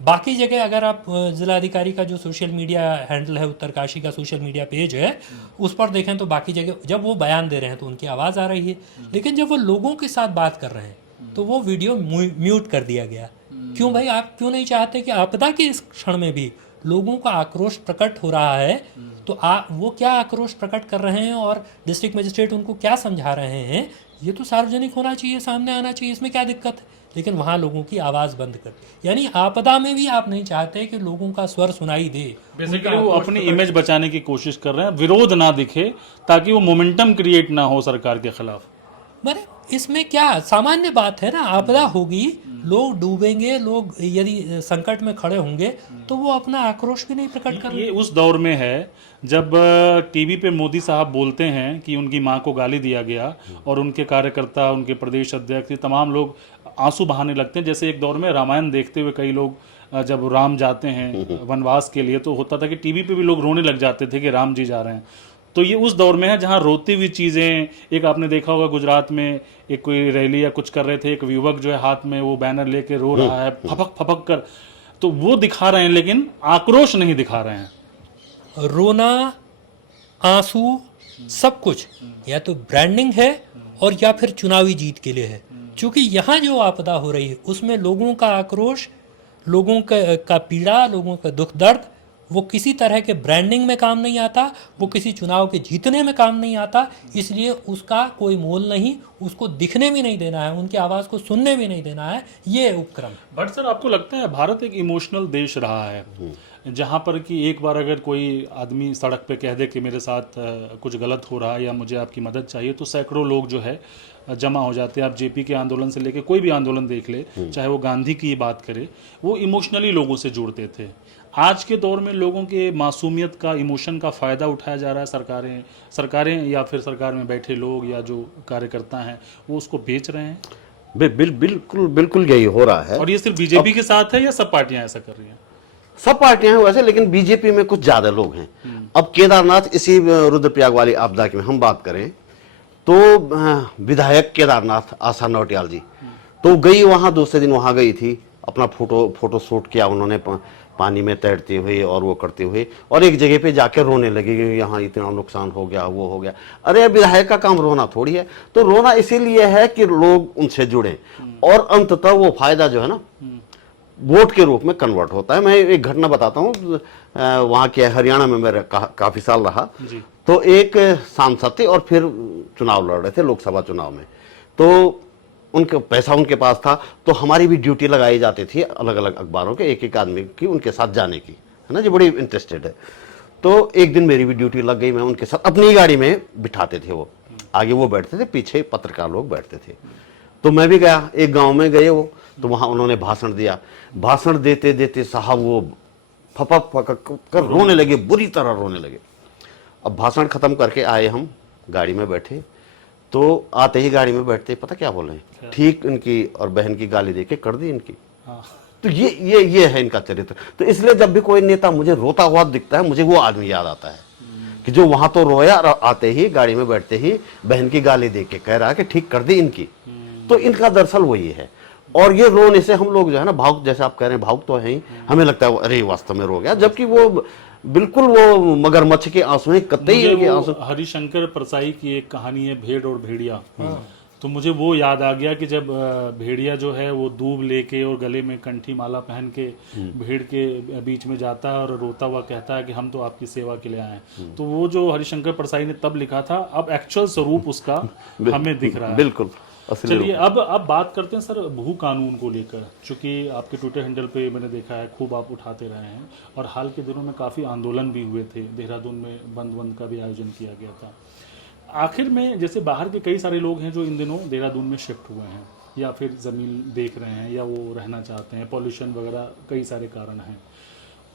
बाकी जगह अगर आप जिलाधिकारी का जो सोशल मीडिया हैंडल है, उत्तरकाशी का सोशल मीडिया पेज है, उस पर देखें तो बाकी जगह जब वो बयान दे रहे हैं तो उनकी आवाज़ आ रही है, लेकिन जब वो लोगों के साथ बात कर रहे हैं तो वो वीडियो म्यूट कर दिया गया। क्यों भाई, आप क्यों नहीं चाहते कि आपदा के इस क्षण में भी लोगों का आक्रोश प्रकट हो रहा है तो वो क्या आक्रोश प्रकट कर रहे हैं और डिस्ट्रिक्ट मजिस्ट्रेट उनको क्या समझा रहे हैं, ये तो सार्वजनिक होना चाहिए, सामने आना चाहिए, इसमें क्या दिक्कत है? लेकिन वहाँ लोगों की आवाज़ बंद कर, यानी आपदा में भी आप नहीं चाहते कि लोगों का स्वर सुनाई दे। बेसिकली वो अपनी इमेज बचाने की कोशिश कर रहे हैं, विरोध ना दिखे ताकि वो मोमेंटम क्रिएट ना हो सरकार के खिलाफ। मरे इसमें क्या सामान्य बात है ना, आपदा होगी, लोग डूबेंगे, लोग यदि संकट में खड़े होंगे तो वो अपना आक्रोश भी नहीं प्रकट कर। ये उस दौर में है जब टीवी पे मोदी साहब बोलते हैं कि उनकी मां को गाली दिया गया और उनके कार्यकर्ता, उनके प्रदेश अध्यक्ष, ये तमाम लोग आंसू बहाने लगते हैं। जैसे एक दौर में रामायण देखते हुए कई लोग जब राम जाते हैं वनवास के लिए तो होता था कि टीवी पे भी लोग रोने लग जाते थे कि राम जी जा रहे हैं। तो ये उस दौर में है जहां रोती हुई चीज़ें, एक आपने देखा होगा गुजरात में एक कोई रैली या कुछ कर रहे थे, एक युवक जो है हाथ में वो बैनर लेके रो रहा है फपक फपक कर, तो वो दिखा रहे हैं लेकिन आक्रोश नहीं दिखा रहे हैं। रोना, आंसू, सब कुछ या तो ब्रांडिंग है और या फिर चुनावी जीत के लिए है। क्योंकि यहाँ जो आपदा हो रही है उसमें लोगों का आक्रोश, लोगों का पीड़ा, लोगों का दुख दर्द, वो किसी तरह के ब्रांडिंग में काम नहीं आता, वो किसी चुनाव के जीतने में काम नहीं आता, इसलिए उसका कोई मोल नहीं, उसको दिखने भी नहीं देना है, उनकी आवाज़ को सुनने भी नहीं देना है, ये उपक्रम। बट सर आपको लगता है भारत एक इमोशनल देश रहा है जहाँ पर कि एक बार अगर कोई आदमी सड़क पे कह दे कि मेरे साथ कुछ गलत हो रहा है या मुझे आपकी मदद चाहिए तो सैकड़ों लोग जो है जमा हो जाते हैं। आप जेपी के आंदोलन से लेके कोई भी आंदोलन देख ले, चाहे वो गांधी की बात करे, वो इमोशनली लोगों से जुड़ते थे। आज के दौर में लोगों के मासूमियत का, इमोशन का फ़ायदा उठाया जा रहा है। सरकारें या फिर सरकार में बैठे लोग या जो कार्यकर्ता हैं वो उसको बेच रहे हैं। बिल्कुल बिल्कुल यही हो रहा है। और ये सिर्फ बीजेपी के साथ है या सब पार्टियां ऐसा कर रही हैं? सब पार्टियां हैं वैसे, लेकिन बीजेपी में कुछ ज्यादा लोग हैं। अब केदारनाथ, इसी रुद्रप्रयाग वाली आपदा की हम बात करें तो विधायक केदारनाथ आशा नौटियाल जी तो गई वहां, दूसरे दिन वहां गई थी, अपना फोटो शूट किया उन्होंने पानी में तैरते हुए और वो करते हुए, और एक जगह पे जाके रोने लगे कि यहाँ इतना नुकसान हो गया, वो हो गया। अरे विधायक का काम रोना थोड़ी है, तो रोना इसीलिए है कि लोग उनसे जुड़े और अंततः वो फायदा जो है ना वोट के रूप में कन्वर्ट होता है। मैं एक घटना बताता हूँ, वहाँ के हरियाणा में मैं काफी साल रहा, तो एक सांसद थे और फिर चुनाव लड़ रहे थे लोकसभा चुनाव में, तो उनका पैसा उनके पास था, तो हमारी भी ड्यूटी लगाई जाती थी अलग अलग अखबारों के एक एक आदमी की उनके साथ जाने की, है ना जी, बड़ी इंटरेस्टेड है। तो एक दिन मेरी भी ड्यूटी लग गई, मैं उनके साथ अपनी गाड़ी में बिठाते थे, वो आगे वो बैठते थे, पीछे पत्रकार लोग बैठते थे। तो मैं भी गया, एक गाँव में गए वो, तो वहाँ उन्होंने भाषण दिया। भाषण देते देते साहब वो फपक फपक कर रोने लगे, बुरी तरह रोने लगे। अब भाषण खत्म करके आए, हम गाड़ी में बैठे, तो आते ही गाड़ी में बैठते पता क्या बोल रहे हैं, ठीक इनकी और बहन की गाली देके कर दी इनकी। तो ये है इनका चरित्र। तो इसलिए जब भी कोई नेता मुझे रोता हुआ दिखता है, मुझे वो आदमी याद आता है कि जो वहां तो रोया और आते ही गाड़ी में बैठते ही बहन की गाली देके कह रहा है कि ठीक कर दी इनकी। तो इनका दरअसल वही है। और ये रोने से हम लोग जो है ना भावुक, जैसे आप कह रहे हैं भावुक तो है ही, हमें लगता है अरे वास्तव में रो गया, जबकि वो बिल्कुल वो मगरमच्छ के आंसू हैं, कतई इनके आंसू। हरिशंकर परसाई की एक कहानी है भेड़ और भेड़िया, तो मुझे वो याद आ गया कि जब भेड़िया जो है वो दूब लेके और गले में कंठी माला पहन के भेड़ के बीच में जाता है और रोता हुआ कहता है कि हम तो आपकी सेवा के लिए आए हैं। तो वो जो हरिशंकर परसाई ने तब लिखा था, अब एक्चुअल स्वरूप उसका हमें दिख रहा है। बिल्कुल। असली चलिए अब बात करते हैं सर भू कानून को लेकर, चूंकि आपके ट्विटर हैंडल पे मैंने देखा है खूब आप उठाते रहे हैं और हाल के दिनों में काफ़ी आंदोलन भी हुए थे, देहरादून में बंद का भी आयोजन किया गया था। आखिर में जैसे बाहर के कई सारे लोग हैं जो इन दिनों देहरादून में शिफ्ट हुए हैं या फिर ज़मीन देख रहे हैं या वो रहना चाहते हैं, पॉल्यूशन वगैरह कई सारे कारण हैं,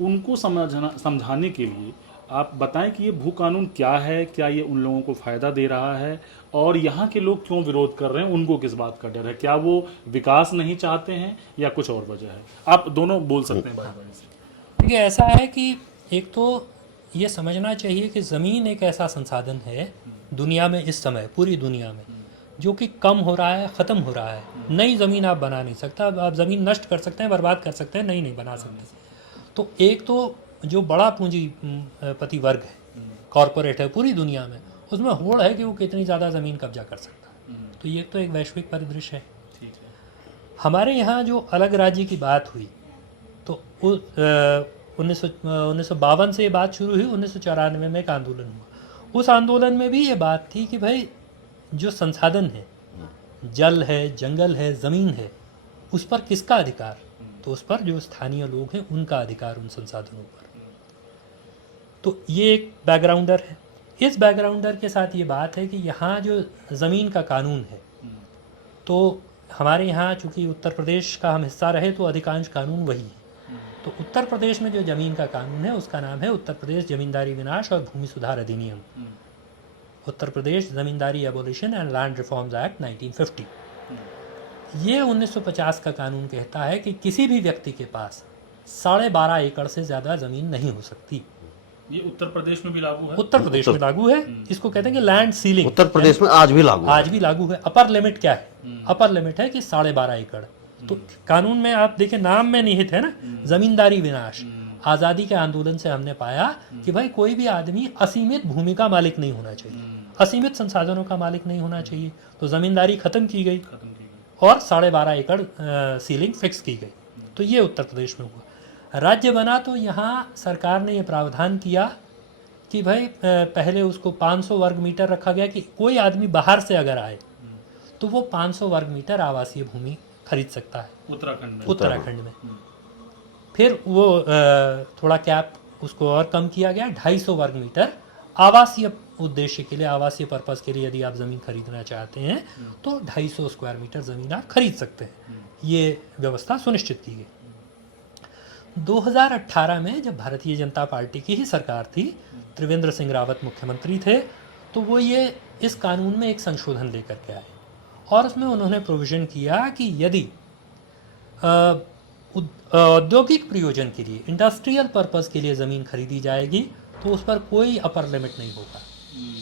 उनको समझाने के लिए आप बताएं कि ये भू कानून क्या है, क्या ये उन लोगों को फ़ायदा दे रहा है और यहाँ के लोग क्यों विरोध कर रहे हैं, उनको किस बात का डर है, क्या वो विकास नहीं चाहते हैं या कुछ और वजह है? आप दोनों बोल सकते हैं भाई से। देखिए, ऐसा है कि एक तो ये समझना चाहिए कि ज़मीन एक ऐसा संसाधन है दुनिया में इस समय, पूरी दुनिया में, जो कि कम हो रहा है, ख़त्म हो रहा है। नई ज़मीन आप बना नहीं सकता, आप ज़मीन नष्ट कर सकते हैं, बर्बाद कर सकते हैं, नई नहीं बना सकते। तो एक तो जो बड़ा पूंजीपति वर्ग है, कॉरपोरेट है पूरी दुनिया में, उसमें होड़ है कि वो कितनी ज़्यादा ज़मीन कब्जा कर सकता है। तो ये तो एक वैश्विक परिदृश्य है। ठीक है। हमारे यहाँ जो अलग राज्य की बात हुई, तो 1952 से ये बात शुरू हुई, 1994 में एक आंदोलन हुआ। उस आंदोलन में भी ये बात थी कि भाई जो संसाधन है, जल है, जंगल है, ज़मीन है, उस पर किसका अधिकार? तो उस पर जो स्थानीय लोग हैं उनका अधिकार उन संसाधनों पर। तो ये एक बैकग्राउंडर है। इस बैकग्राउंडर के साथ ये बात है कि यहाँ जो ज़मीन का कानून है, तो हमारे यहाँ चूँकि उत्तर प्रदेश का हम हिस्सा रहे तो अधिकांश कानून वही है। तो उत्तर प्रदेश में जो ज़मीन का कानून है उसका नाम है उत्तर प्रदेश ज़मींदारी विनाश और भूमि सुधार अधिनियम, Uttar Pradesh zamindari abolition and land reforms act 1950। ये 1950 का कानून कहता है कि किसी भी व्यक्ति के पास 12.5 एकड़ से ज़्यादा ज़मीन नहीं हो सकती। ये उत्तर प्रदेश में भी लागू है? उत्तर प्रदेश में लागू है। इसको कहते हैं कि लैंड सीलिंग। उत्तर प्रदेश में आज भी लागू है। आज भी लागू है। अपर लिमिट क्या है? अपर लिमिट है कि 12.5 एकड़। तो कानून में आप देखें, नाम में निहित है ना, जमींदारी विनाश। आज़ादी के आंदोलन से हमने पाया कि भाई कोई भी आदमी असीमित भूमि का मालिक नहीं होना चाहिए, असीमित संसाधनों का मालिक नहीं होना चाहिए। तो जमींदारी खत्म की गई और 12.5 एकड़ सीलिंग फिक्स की गई। तो ये उत्तर प्रदेश में हुआ। राज्य बना तो यहाँ सरकार ने ये प्रावधान किया कि भाई पहले उसको 500 वर्ग मीटर रखा गया कि कोई आदमी बाहर से अगर आए तो वो 500 वर्ग मीटर आवासीय भूमि खरीद सकता है उत्तराखंड में। फिर वो थोड़ा कैप उसको और कम किया गया, 250 वर्ग मीटर आवासीय उद्देश्य के लिए, आवासीय पर्पज़ के लिए यदि आप ज़मीन खरीदना चाहते हैं तो 250 स्क्वायर मीटर ज़मीन आप खरीद सकते हैं। ये व्यवस्था सुनिश्चित की गई। 2018 में जब भारतीय जनता पार्टी की ही सरकार थी, त्रिवेंद्र सिंह रावत मुख्यमंत्री थे, तो वो ये इस कानून में एक संशोधन लेकर के आए और उसमें उन्होंने प्रोविज़न किया कि यदि औद्योगिक प्रयोजन के लिए, इंडस्ट्रियल पर्पज़ के लिए ज़मीन खरीदी जाएगी तो उस पर कोई अपर लिमिट नहीं होगा।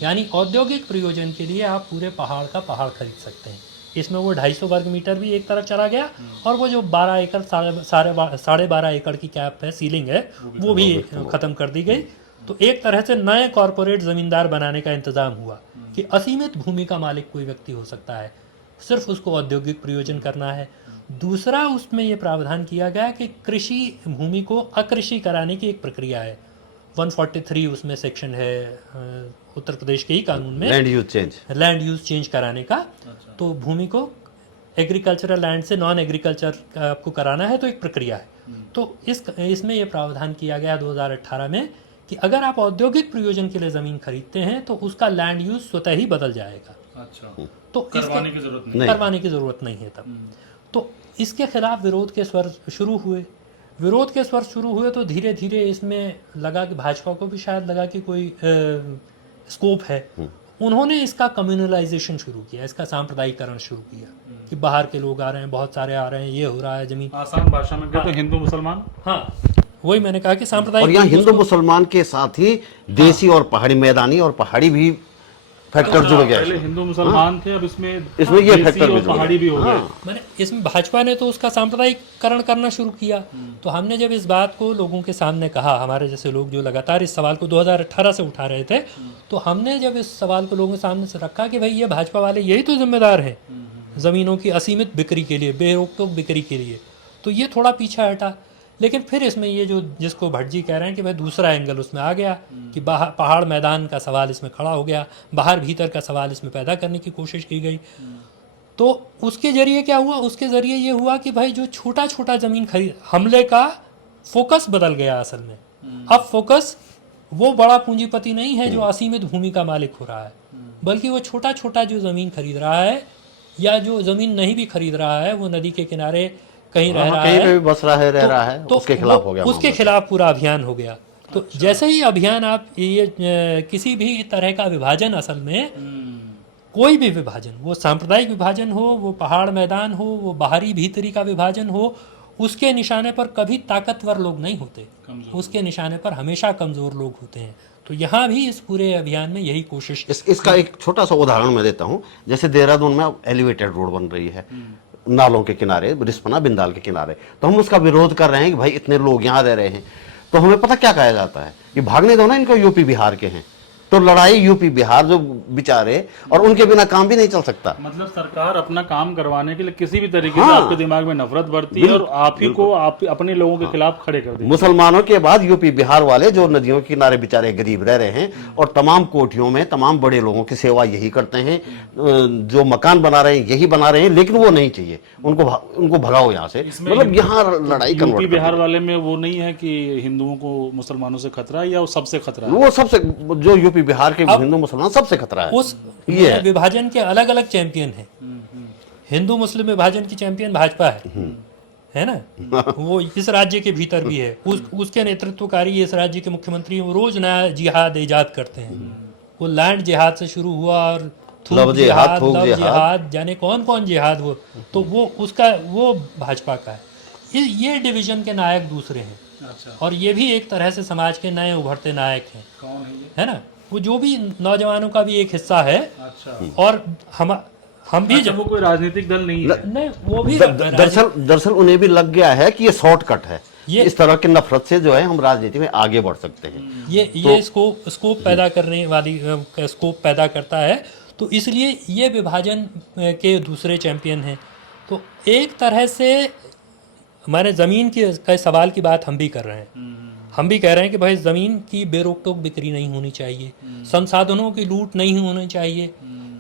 यानी औद्योगिक प्रयोजन के लिए आप पूरे पहाड़ का पहाड़ खरीद सकते हैं। इसमें वो 250 वर्ग मीटर भी एक तरफ चला गया और वो जो 12 एकड़ 12.5 एकड़ की कैप है, सीलिंग है, वो भी ख़त्म कर दी गई। तो एक तरह से नए कॉरपोरेट ज़मींदार बनाने का इंतज़ाम हुआ कि असीमित भूमि का मालिक कोई व्यक्ति हो सकता है, सिर्फ उसको औद्योगिक प्रयोजन करना है। दूसरा, उसमें ये प्रावधान किया गया कि कृषि भूमि को अकृषि कराने की एक प्रक्रिया है। 143 उसमें सेक्शन है उत्तर प्रदेश के ही कानून में, लैंड यूज चेंज कराने का। तो भूमि को एग्रीकल्चरल लैंड से नॉन एग्रीकल्चर आपको कराना है, तो एक प्रक्रिया है। तो इसमें ये प्रावधान किया गया 2018 में कि अगर आप औद्योगिक प्रयोजन के लिए ज़मीन खरीदते हैं तो उसका लैंड यूज स्वतः ही बदल जाएगा। अच्छा, तो करवाने की ज़रूरत नहीं है तब। तो इसके खिलाफ विरोध के स्वर शुरू हुए तो धीरे धीरे इसमें लगा कि भाजपा को भी शायद लगा कि कोई स्कोप है। उन्होंने इसका कम्युनलाइजेशन शुरू किया, इसका सांप्रदायिकरण शुरू किया कि बाहर के लोग आ रहे हैं, बहुत सारे आ रहे हैं, ये हो रहा है ज़मीन। आसान भाषा में कहते हैं हिंदू मुसलमान। हाँ, वही मैंने कहा कि सांप्रदायिक। और यहाँ हिंदू मुसलमान के साथ ही देसी और पहाड़ी, मैदानी और पहाड़ी भी फैक्टर जुड़ गया। पहले हिंदू मुसलमान थे, अब इसमें ये फैक्टर भी पहाड़ी भी हो गए। मैंने इसमें भाजपा ने तो उसका सांप्रदायिकरण करना शुरू किया। तो हमने जब इस बात को लोगों के सामने कहा, हमारे जैसे लोग जो लगातार इस सवाल को 2018 से उठा रहे थे, तो हमने जब इस सवाल को लोगों के सामने से रखा कि भाई ये भाजपा वाले यही तो जिम्मेदार हैं ज़मीनों की असीमित बिक्री के लिए, बेरोक-टोक बिक्री के लिए, तो ये थोड़ा पीछे हटा। लेकिन फिर इसमें ये जो जिसको भट्ट कह रहे हैं कि भाई दूसरा एंगल उसमें आ गया कि बाहर पहाड़ मैदान का सवाल इसमें खड़ा हो गया, बाहर भीतर का सवाल इसमें पैदा करने की कोशिश की गई। तो उसके जरिए क्या हुआ, उसके जरिए ये हुआ कि भाई जो छोटा छोटा जमीन खरीद, हमले का फोकस बदल गया असल में। अब फोकस वो बड़ा पूंजीपति नहीं है जो असीमित भूमि का मालिक हो रहा है, बल्कि वो छोटा छोटा जो जमीन खरीद रहा है, या जो जमीन नहीं भी खरीद रहा है, वो नदी के किनारे कहीं रह रहा कहीं है, पे भी बस रहा है, रह रहा है, तो उसके खिलाफ हो गया उसके मामला। खिलाफ पूरा अभियान हो गया। तो जैसे ही अभियान आप ये किसी भी तरह का विभाजन, असल में कोई भी विभाजन, वो सांप्रदायिक विभाजन हो, वो पहाड़ मैदान हो, वो बाहरी भीतरी का विभाजन हो, उसके निशाने पर कभी ताकतवर लोग नहीं होते, उसके निशाने पर हमेशा कमजोर लोग होते हैं। तो यहाँ भी इस पूरे अभियान में यही कोशिश। इसका एक छोटा सा उदाहरण मैं देता हूँ। जैसे देहरादून में एलिवेटेड रोड बन रही है नालों के किनारे, रिस्पना बिंदाल के किनारे, तो हम उसका विरोध कर रहे हैं कि भाई इतने लोग यहाँ रह रहे हैं, तो हमें पता क्या कहा जाता है कि भागने दो ना इनको, यूपी बिहार के हैं। तो लड़ाई यूपी बिहार जो बेचारे, और उनके बिना काम भी नहीं चल सकता। मतलब सरकार अपना काम करवाने के लिए किसी भी तरीके से हाँ, आपके दिमाग में नफरत बढ़ती है और आप ही को आप अपने लोगों के खिलाफ खड़े कर देती है। मुसलमानों के बाद यूपी बिहार वाले जो नदियों के किनारे बेचारे गरीब रह रहे हैं और तमाम कोठियों में तमाम बड़े लोगों की सेवा यही करते हैं, जो मकान बना रहे हैं यही बना रहे हैं, लेकिन वो नहीं चाहिए उनको भगाओ यहाँ से। मतलब यहाँ लड़ाई यूपी कन्वर्ट बिहार वाले में वो नहीं है कि हिंदुओं को मुसलमानों से खतरा है, या वो सबसे खतरा है? वो सबसे, जो यूपी बिहार के हिंदू मुसलमान सबसे खतरा है। उस विभाजन के अलग अलग चैंपियन हैं। हिंदू मुस्लिम विभाजन की चैंपियन भाजपा है ना, वो इस राज्य के भीतर भी है। उसके नेतृत्वकारी इस राज्य के मुख्यमंत्री वो रोज नया जिहाद ईजाद करते हैं। वो लैंड जिहाद से शुरू हुआ और लव जिहाद, थूक जिहाद, जिहाद, जाने कौन कौन जिहाद, वो वो भाजपा का है। ये डिवीजन के नायक दूसरे हैं। अच्छा, और ये भी एक तरह से समाज के नए उभरते नायक हैं। कौन है ये? है ना, वो जो भी नौजवानों का भी एक हिस्सा है। अच्छा, और हम भी अच्छा, वो कोई राजनीतिक दल नहीं है? नहीं, वो भी दरअसल उन्हें भी लग गया है कि ये शॉर्टकट है, ये इस तरह की नफरत से जो है हम राजनीति में आगे बढ़ सकते हैं। ये स्कोप पैदा करने वाली स्कोप पैदा करता है। तो इसलिए ये विभाजन के दूसरे चैंपियन हैं। तो एक तरह से हमारे ज़मीन के सवाल की बात हम भी कर रहे हैं। हम भी कह रहे हैं कि भाई ज़मीन की बेरोक टोक बिक्री नहीं होनी चाहिए, संसाधनों की लूट नहीं होनी चाहिए,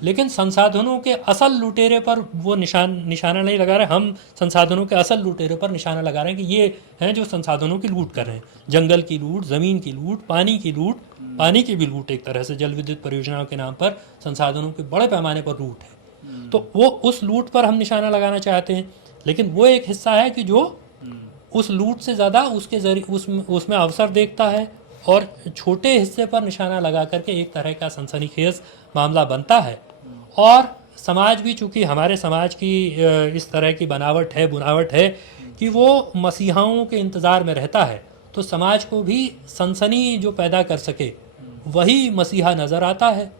लेकिन संसाधनों के असल लुटेरे पर वो निशाना नहीं लगा रहे। हम संसाधनों के असल लुटेरे पर निशाना लगा रहे हैं कि ये हैं जो संसाधनों की लूट कर रहे हैं। जंगल की लूट, ज़मीन की लूट, पानी की लूट, पानी की भी लूट एक तरह से जल विद्युत परियोजनाओं के नाम पर संसाधनों के बड़े पैमाने पर लूट है। तो वो उस लूट पर हम निशाना लगाना चाहते हैं, लेकिन वो एक हिस्सा है कि जो उस लूट से ज़्यादा उसके जरिए उसमें अवसर देखता है और छोटे हिस्से पर निशाना लगा करके एक तरह का सनसनीखेज मामला बनता है। और समाज भी, चूँकि हमारे समाज की इस तरह की बुनावट है कि वो मसीहाओं के इंतज़ार में रहता है, तो समाज को भी सनसनी जो पैदा कर सके वही मसीहा नज़र आता है।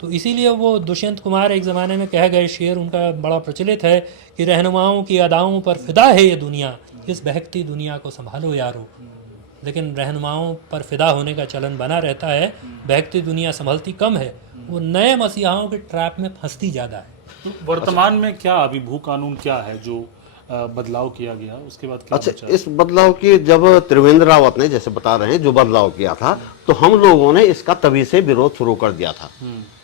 तो इसीलिए वो दुष्यंत कुमार एक ज़माने में कह गए शेर उनका बड़ा प्रचलित है कि रहनुमाओं की अदाओं पर फिदा है ये दुनिया, इस बहकती दुनिया को संभालो यारो। लेकिन रहनुमाओं पर फिदा होने का चलन बना रहता है, बहकती दुनिया संभलती कम है, वो नए मसीहाओं के ट्रैप में फंसती ज़्यादा है। तो वर्तमान में क्या अभी भू कानून क्या है जो बदलाव किया गया, उसके बाद क्या अच्छा, बचा? इस बदलाव की जब त्रिवेंद्र रावत ने, जैसे बता रहे हैं, जो बदलाव किया था, तो हम लोगों ने इसका तभी से विरोध शुरू कर दिया था,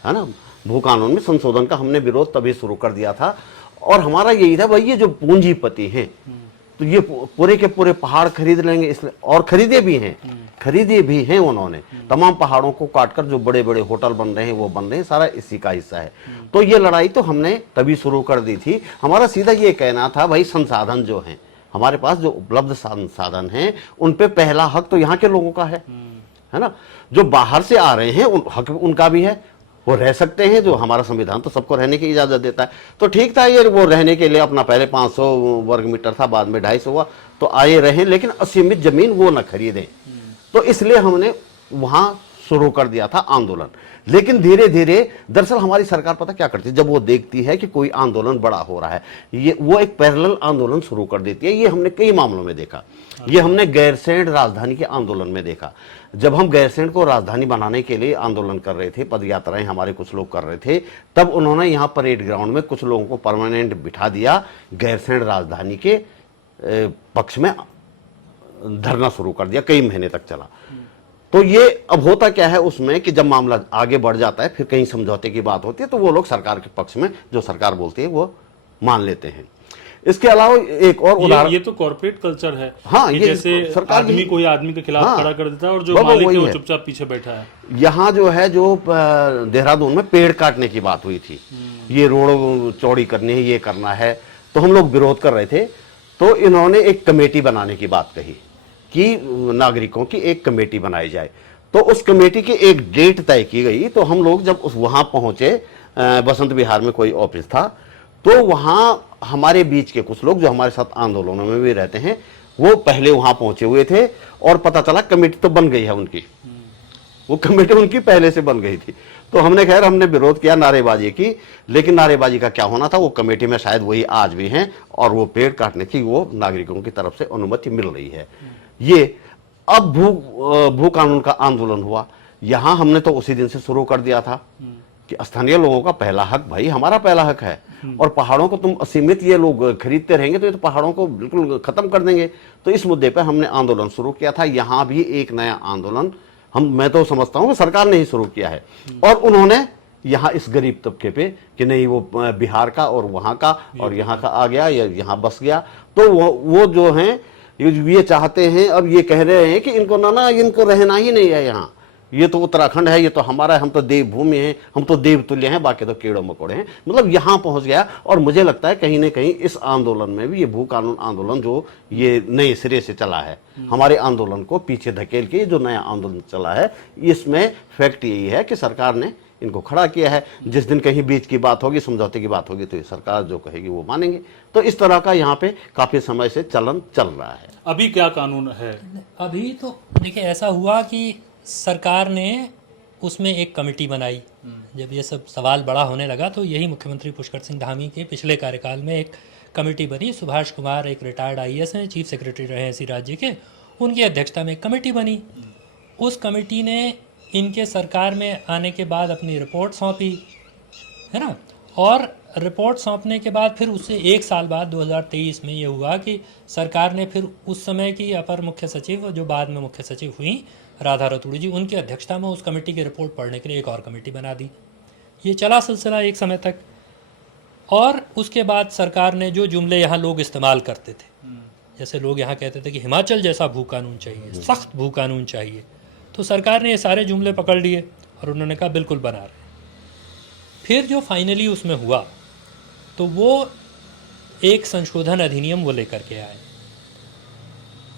है ना। भू कानून में संशोधन का हमने विरोध तभी शुरू कर दिया था। और हमारा यही था भाई, ये जो पूंजीपति हैं तो ये पूरे के पूरे पहाड़ खरीद लेंगे, इसलिए, और खरीदे भी हैं उन्होंने। तमाम पहाड़ों को काटकर जो बड़े बड़े होटल बन रहे हैं वो बन रहे हैं, सारा इसी का हिस्सा है। तो ये लड़ाई तो हमने तभी शुरू कर दी थी। हमारा सीधा ये कहना था भाई, संसाधन जो हैं हमारे पास, जो उपलब्ध संसाधन हैं, उन पे पहला हक तो यहाँ के लोगों का है ना। जो बाहर से आ रहे हैं हक उनका भी है, वो रह सकते हैं, जो हमारा संविधान तो सबको रहने की इजाज़त देता है। तो ठीक था, ये वो रहने के लिए अपना पहले 500 वर्ग मीटर था, बाद में 250 हुआ, तो आए रहें, लेकिन असीमित जमीन वो न खरीदें। तो इसलिए हमने वहाँ शुरू कर दिया था आंदोलन। लेकिन धीरे धीरे, दरअसल हमारी सरकार पता क्या करती है, जब वो देखती है कि कोई आंदोलन बड़ा हो रहा है, वो एक पैरेलल आंदोलन शुरू कर देती है। ये हमने कई मामलों में देखा। ये हमने गैरसैंण राजधानी के आंदोलन में देखा। जब हम गैरसैंण को राजधानी बनाने के लिए आंदोलन कर रहे थे, पद यात्राएं हमारे कुछ लोग कर रहे थे, तब उन्होंने यहाँ परेड ग्राउंड में कुछ लोगों को परमानेंट बिठा दिया, गैरसैंण राजधानी के पक्ष में धरना शुरू कर दिया, कई महीने तक चला। तो ये अब होता क्या है उसमें कि जब मामला आगे बढ़ जाता है, फिर कहीं समझौते की बात होती है, तो वो लोग सरकार के पक्ष में जो सरकार बोलती है वो मान लेते हैं। इसके अलावा एक और उदाहरण, ये तो कॉर्पोरेट कल्चर है। हाँ, कि ये जैसे सरकार आदमी की- कोई आदमी के खिलाफ हाँ, खड़ा कर देता है और जो बाबा मालिक है वही वो है। चुपचाप पीछे बैठा है। यहाँ जो है जो देहरादून में पेड़ काटने की बात हुई थी, ये रोड चौड़ी करनी है, ये करना है, तो हम लोग विरोध कर रहे थे। तो इन्होंने एक कमेटी बनाने की बात कही कि नागरिकों की एक कमेटी बनाई जाए। तो उस कमेटी की एक डेट तय की गई। तो हम लोग जब वहां पहुंचे, बसंत विहार में कोई ऑफिस था, तो वहां हमारे बीच के कुछ लोग जो हमारे साथ आंदोलनों में भी रहते हैं, वो पहले वहां पहुंचे हुए थे और पता चला कमेटी तो बन गई है उनकी, वो कमेटी उनकी पहले से बन गई थी। तो हमने विरोध किया, नारेबाजी की, लेकिन नारेबाजी का क्या होना था, वो कमेटी में शायद वही आज भी हैं और वो पेड़ काटने की वो नागरिकों की तरफ से अनुमति मिल रही है। ये अब भू कानून का आंदोलन हुआ, यहां हमने तो उसी दिन से शुरू कर दिया था कि स्थानीय लोगों का पहला हक, भाई हमारा पहला हक है, और पहाड़ों को तुम असीमित ये लोग खरीदते रहेंगे तो ये तो पहाड़ों को बिल्कुल खत्म कर देंगे। तो इस मुद्दे पर हमने आंदोलन शुरू किया था। यहां भी एक नया आंदोलन मैं तो समझता हूं कि सरकार ने ही शुरू किया है, और उन्होंने यहाँ इस गरीब तबके पे कि नहीं वो बिहार का और वहां का और यहाँ का आ गया या यहाँ बस गया, तो वो जो हैं ये चाहते हैं, अब ये कह रहे हैं कि इनको ना इनको रहना ही नहीं है यहाँ, ये तो उत्तराखंड है, ये तो हमारा है, हम तो देवभूमि हैं, हम तो देवतुल्य हैं, बाकी तो कीड़े मकोड़े हैं। मतलब यहाँ पहुंच गया। और मुझे लगता है कहीं ना कहीं इस आंदोलन में भी, ये भू कानून आंदोलन जो ये नए सिरे से चला है, हमारे आंदोलन को पीछे धकेल के जो नया आंदोलन चला है, इसमें फैक्ट यही है कि सरकार ने इनको खड़ा किया है। जिस दिन कहीं बीच की बात होगी, समझौते की बात होगी, तो ये सरकार जो कहेगी वो मानेंगे। तो इस तरह का यहाँ पे काफी समय से चलन चल रहा है। अभी क्या कानून है? अभी तो देखिए ऐसा हुआ कि सरकार ने उसमें एक कमेटी बनाई। जब ये सब सवाल बड़ा होने लगा तो यही मुख्यमंत्री पुष्कर सिंह धामी के पिछले कार्यकाल में एक कमेटी बनी। सुभाष कुमार एक रिटायर्ड IAS हैं, चीफ सेक्रेटरी रहे हैं इसी राज्य के, उनकी अध्यक्षता में एक कमेटी बनी। उस कमेटी ने इनके सरकार में आने के बाद अपनी रिपोर्ट सौंपी, है ना, और रिपोर्ट सौंपने के बाद फिर उससे एक साल बाद 2023 में ये हुआ कि सरकार ने फिर उस समय की अपर मुख्य सचिव, जो बाद में मुख्य सचिव हुई, राधा रतूड़ी जी, उनकी अध्यक्षता में उस कमेटी की रिपोर्ट पढ़ने के लिए एक और कमेटी बना दी। ये चला सिलसिला एक समय तक। और उसके बाद सरकार ने जो जुमले यहाँ लोग इस्तेमाल करते थे, जैसे लोग यहाँ कहते थे कि हिमाचल जैसा भू कानून चाहिए, सख्त भू कानून चाहिए, तो सरकार ने ये सारे जुमले पकड़ लिए और उन्होंने कहा बिल्कुल बना रहे। फिर जो फाइनली उसमें हुआ तो वो एक संशोधन अधिनियम वो लेकर के आए।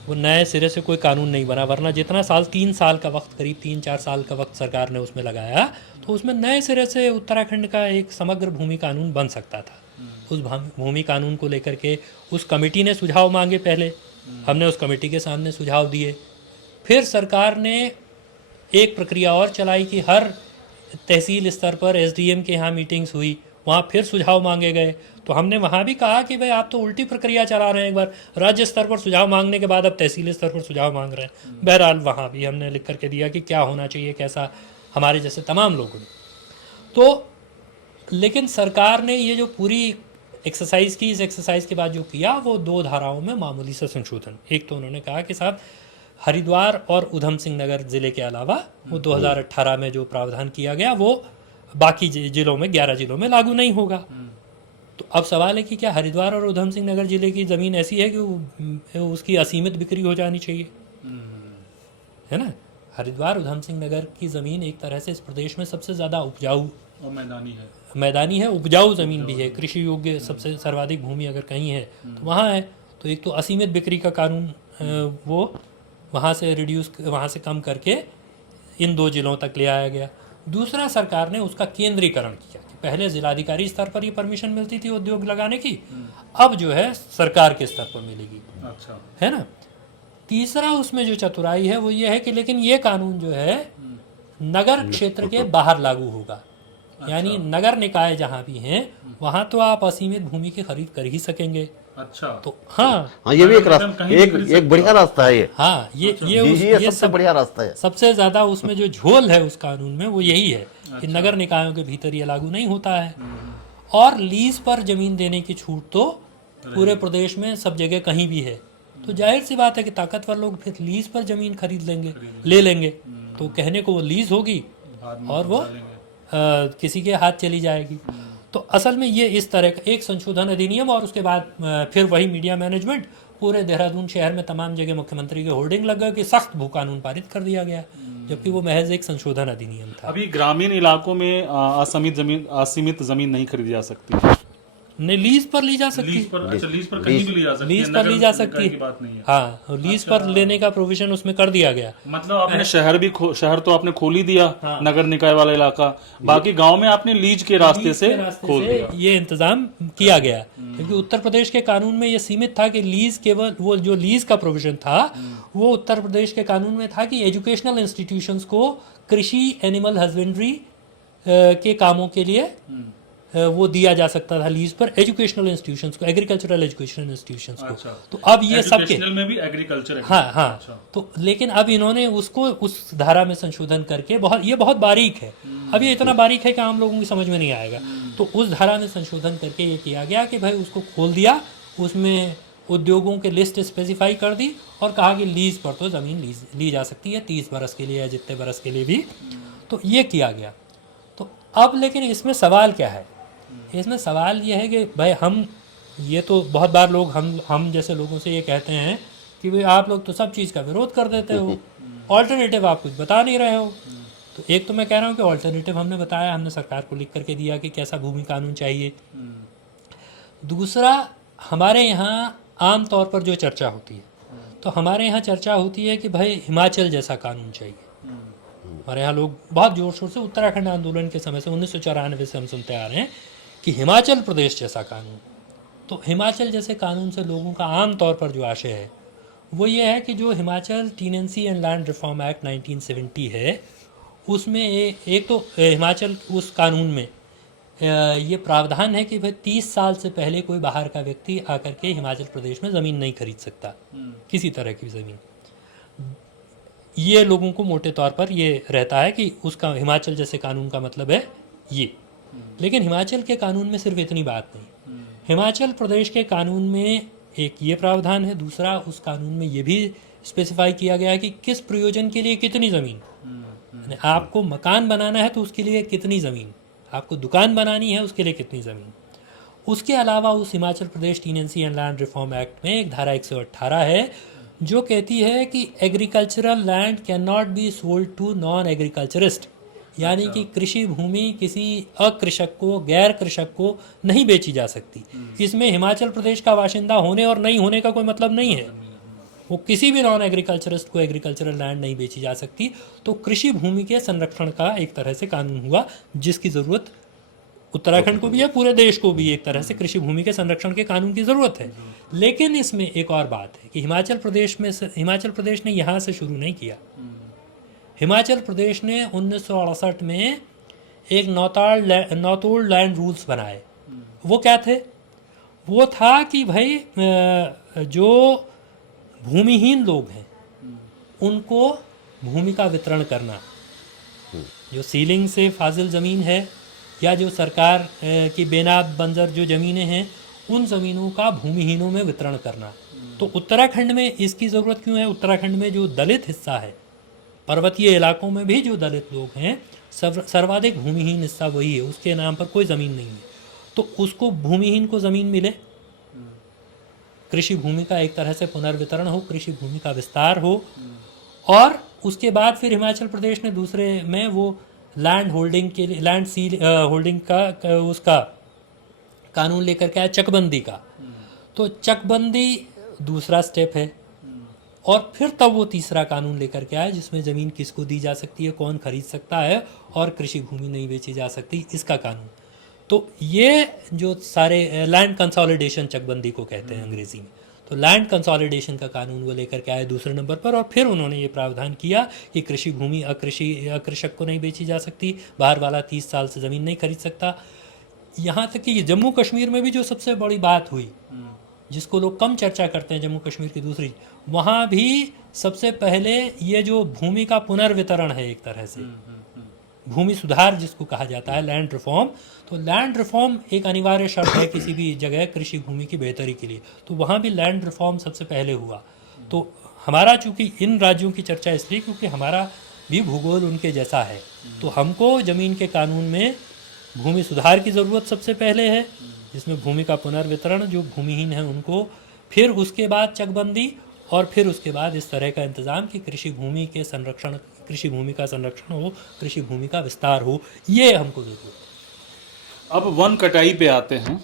वो नए सिरे से कोई कानून नहीं बना, वरना जितना साल, 3 साल का वक्त, करीब 3-4 साल का वक्त सरकार ने उसमें लगाया, तो उसमें नए सिरे से उत्तराखंड का एक समग्र भूमि कानून बन सकता था। उस भूमि कानून को लेकर के उस कमेटी ने सुझाव मांगे पहले, हमने उस कमेटी के सामने सुझाव दिए। फिर सरकार ने एक प्रक्रिया और चलाई कि हर तहसील स्तर पर SDM के यहाँ मीटिंग्स हुई, वहाँ फिर सुझाव मांगे गए। तो हमने वहाँ भी कहा कि भाई आप तो उल्टी प्रक्रिया चला रहे हैं, एक बार राज्य स्तर पर सुझाव मांगने के बाद अब तहसील स्तर पर सुझाव मांग रहे हैं। बहरहाल वहाँ भी हमने लिख करके दिया कि क्या होना चाहिए, कैसा, हमारे जैसे तमाम लोगों ने। तो लेकिन सरकार ने ये जो पूरी एक्सरसाइज की, इस एक्सरसाइज के बाद जो किया वो 2 धाराओं में मामूली सा संशोधन। एक तो उन्होंने कहा कि साहब हरिद्वार और उधम सिंह नगर ज़िले के अलावा वो 2018 में जो प्रावधान किया गया वो बाकी जिलों में, 11 जिलों में लागू नहीं होगा। तो अब सवाल है कि क्या हरिद्वार और उधम सिंह नगर ज़िले की ज़मीन ऐसी है कि उसकी असीमित बिक्री हो जानी चाहिए, है ना। हरिद्वार उधम सिंह नगर की ज़मीन एक तरह से इस प्रदेश में सबसे ज़्यादा उपजाऊ और मैदानी है, उपजाऊ ज़मीन भी है, कृषि योग्य सबसे सर्वाधिक भूमि अगर कहीं है तो वहाँ है। तो एक तो असीमित बिक्री का कानून वो वहाँ से रिड्यूस, वहाँ से कम करके इन 2 जिलों तक ले आया गया। दूसरा, सरकार ने उसका केंद्रीकरण किया कि पहले जिलाधिकारी स्तर पर ही परमिशन मिलती थी उद्योग लगाने की, अब जो है सरकार के स्तर पर मिलेगी। अच्छा, है ना। तीसरा उसमें जो चतुराई है वो ये है कि लेकिन ये कानून जो है नगर क्षेत्र के बाहर लागू होगा। यानी नगर निकाय जहाँ भी हैं वहाँ तो आप असीमित भूमि की खरीद कर ही सकेंगे। अच्छा, तो हाँ ये भी एक रास्ता, एक बढ़िया रास्ता है ये। हाँ, ये सबसे बढ़िया रास्ता है। सबसे ज्यादा उसमें जो झोल है उस कानून में वो यही है कि नगर निकायों के भीतर ये लागू नहीं होता है। और लीज पर जमीन देने की छूट तो पूरे प्रदेश में सब जगह कहीं भी है। तो जाहिर सी बात है कि ताकतवर लोग फिर लीज पर जमीन खरीद लेंगे, ले लेंगे। तो कहने को वो लीज होगी और वो किसी के हाथ चली जाएगी। तो असल में ये इस तरह का एक संशोधन अधिनियम और उसके बाद फिर वही मीडिया मैनेजमेंट, पूरे देहरादून शहर में तमाम जगह मुख्यमंत्री के होर्डिंग लग गए कि सख्त भू कानून पारित कर दिया गया, जबकि वो महज एक संशोधन अधिनियम था। अभी ग्रामीण इलाकों में असीमित जमीन नहीं खरीदी जा सकती, ने लीज पर ली जा सकती है, लीज पर कहीं भी ली जा सकती है, लीज पर ली जा सकती की बात नहीं है। हाँ, और लीज पर लेने का प्रोविजन उसमें कर दिया गया। मतलब आपने शहर तो आपने खोल ही दिया, नगर निकाय वाला इलाका, बाकी गांव में आपने लीज के रास्ते से खोल दिया। ये इंतजाम किया गया, क्योंकि उत्तर प्रदेश के कानून में ये सीमित था कि लीज केवल वो जो लीज का प्रोविजन था वो उत्तर प्रदेश के कानून में था कि एजुकेशनल इंस्टीट्यूशंस को कृषि एनिमल हस्बेंड्री के कामों के लिए वो दिया जा सकता था लीज पर, एजुकेशनल इंस्टीट्यूशंस को, एग्रीकल्चरल एजुकेशनल इंस्टीट्यूशंस को। तो अब ये सबके में भी एग्रीकल्चर, हाँ, तो लेकिन अब इन्होंने उसको उस धारा में संशोधन करके बहुत बारीक है, अब ये इतना बारीक है कि आम लोगों की समझ में नहीं आएगा। तो उस धारा में संशोधन करके ये किया गया कि भाई उसको खोल दिया, उसमें उद्योगों के लिस्ट स्पेसिफाई कर दी और कहा कि लीज पर तो ज़मीन ली जा सकती है 30 बरस के लिए या जितने बरस के लिए भी। तो ये किया गया। तो अब लेकिन इसमें सवाल क्या है? इसमें सवाल ये है कि भाई हम ये तो बहुत बार लोग हम जैसे लोगों से ये कहते हैं कि भाई आप लोग तो सब चीज़ का विरोध कर देते हो, ऑल्टरनेटिव आप कुछ बता नहीं रहे हो। तो एक तो मैं कह रहा हूँ कि ऑल्टरनेटिव हमने बताया, हमने सरकार को लिख करके दिया कि कैसा भूमि कानून चाहिए। दूसरा, हमारे यहाँ आम तौर पर जो चर्चा होती है, तो हमारे यहाँ चर्चा होती है कि भाई हिमाचल जैसा कानून चाहिए। हमारे यहाँ लोग बहुत ज़ोर शोर से उत्तराखंड आंदोलन के समय से 1994 से हम सुनते आ रहे हैं कि हिमाचल प्रदेश जैसा कानून। तो हिमाचल जैसे कानून से लोगों का आम तौर पर जो आशय है वो ये है कि जो Himachal tenancy and land reform act 1970 है, उसमें एक तो हिमाचल उस कानून में ये प्रावधान है कि भाई 30 साल से पहले कोई बाहर का व्यक्ति आकर के हिमाचल प्रदेश में ज़मीन नहीं खरीद सकता, किसी तरह की ज़मीन। ये लोगों को मोटे तौर पर ये रहता है कि उसका हिमाचल जैसे कानून का मतलब है ये। लेकिन हिमाचल के कानून में सिर्फ इतनी बात नहीं, हिमाचल प्रदेश के कानून में एक ये प्रावधान है, दूसरा उस कानून में ये भी स्पेसिफाई किया गया है कि किस प्रयोजन के लिए कितनी ज़मीन। आपको मकान बनाना है तो उसके लिए कितनी ज़मीन, आपको दुकान बनानी है उसके लिए कितनी ज़मीन। उसके अलावा उस Himachal Pradesh tenancy and land reform act में एक धारा 118 है जो कहती है कि agricultural land can not be sold to non agriculturist, यानी कि कृषि भूमि किसी अकृषक को, गैर कृषक को नहीं बेची जा सकती। इसमें हिमाचल प्रदेश का बाशिंदा होने और नहीं होने का कोई मतलब नहीं है, वो किसी भी नॉन एग्रीकल्चरिस्ट को एग्रीकल्चरल लैंड नहीं बेची जा सकती। तो कृषि भूमि के संरक्षण का एक तरह से कानून हुआ, जिसकी ज़रूरत उत्तराखंड को भी है, पूरे देश को भी एक तरह से कृषि भूमि के संरक्षण के कानून की ज़रूरत है। लेकिन इसमें एक और बात है कि हिमाचल प्रदेश ने यहाँ से शुरू नहीं किया। हिमाचल प्रदेश ने 1968 में एक नौतोड़ लैंड रूल्स बनाए। वो क्या थे? वो था कि भाई जो भूमिहीन लोग हैं उनको भूमि का वितरण करना, जो सीलिंग से फाजिल ज़मीन है या जो सरकार की बेनाब बंजर जो ज़मीनें हैं उन ज़मीनों का भूमिहीनों में वितरण करना। तो उत्तराखंड में इसकी ज़रूरत क्यों है? उत्तराखंड में जो दलित हिस्सा है, पर्वतीय इलाकों में भी जो दलित लोग हैं, सर्वाधिक भूमिहीन हिस्सा वही है, उसके नाम पर कोई ज़मीन नहीं है। तो उसको भूमिहीन को ज़मीन मिले, कृषि भूमि का एक तरह से पुनर्वितरण हो, कृषि भूमि का विस्तार हो। और उसके बाद फिर हिमाचल प्रदेश ने दूसरे में वो लैंड होल्डिंग के लिए, लैंड सील होल्डिंग का उसका कानून लेकर के आया, चकबंदी का। तो चकबंदी दूसरा स्टेप है, और फिर तब वो तीसरा कानून लेकर के आया जिसमें ज़मीन किसको दी जा सकती है, कौन खरीद सकता है, और कृषि भूमि नहीं बेची जा सकती, इसका कानून। तो ये जो सारे लैंड कंसोलिडेशन चकबंदी को कहते हैं अंग्रेज़ी में, तो लैंड कंसोलिडेशन का कानून वो लेकर के आए दूसरे नंबर पर। और फिर उन्होंने ये प्रावधान किया कि कृषि भूमि अकृषक को नहीं बेची जा सकती, बाहर वाला 30 साल से ज़मीन नहीं खरीद सकता। यहाँ तक कि जम्मू कश्मीर में भी जो सबसे बड़ी बात हुई, जिसको लोग कम चर्चा करते हैं, जम्मू कश्मीर की दूसरी, वहाँ भी सबसे पहले ये जो भूमि का पुनर्वितरण है, एक तरह से भूमि सुधार जिसको कहा जाता है, लैंड रिफॉर्म। तो लैंड रिफॉर्म एक अनिवार्य शर्त है किसी भी जगह कृषि भूमि की बेहतरी के लिए। तो वहाँ भी लैंड रिफॉर्म सबसे पहले हुआ। तो हमारा चूँकि इन राज्यों की चर्चा इसलिए क्योंकि हमारा भी भूगोल उनके जैसा है। तो हमको ज़मीन के कानून में भूमि सुधार की ज़रूरत सबसे पहले है, जिसमें भूमि का पुनर्वितरण जो भूमिहीन है उनको, फिर उसके बाद चकबंदी, और फिर उसके बाद इस तरह का इंतज़ाम कि कृषि भूमि के संरक्षण, कृषि भूमि का संरक्षण हो, कृषि भूमि का विस्तार हो, ये हमको ज़रूरत है। अब वन कटाई पे आते हैं।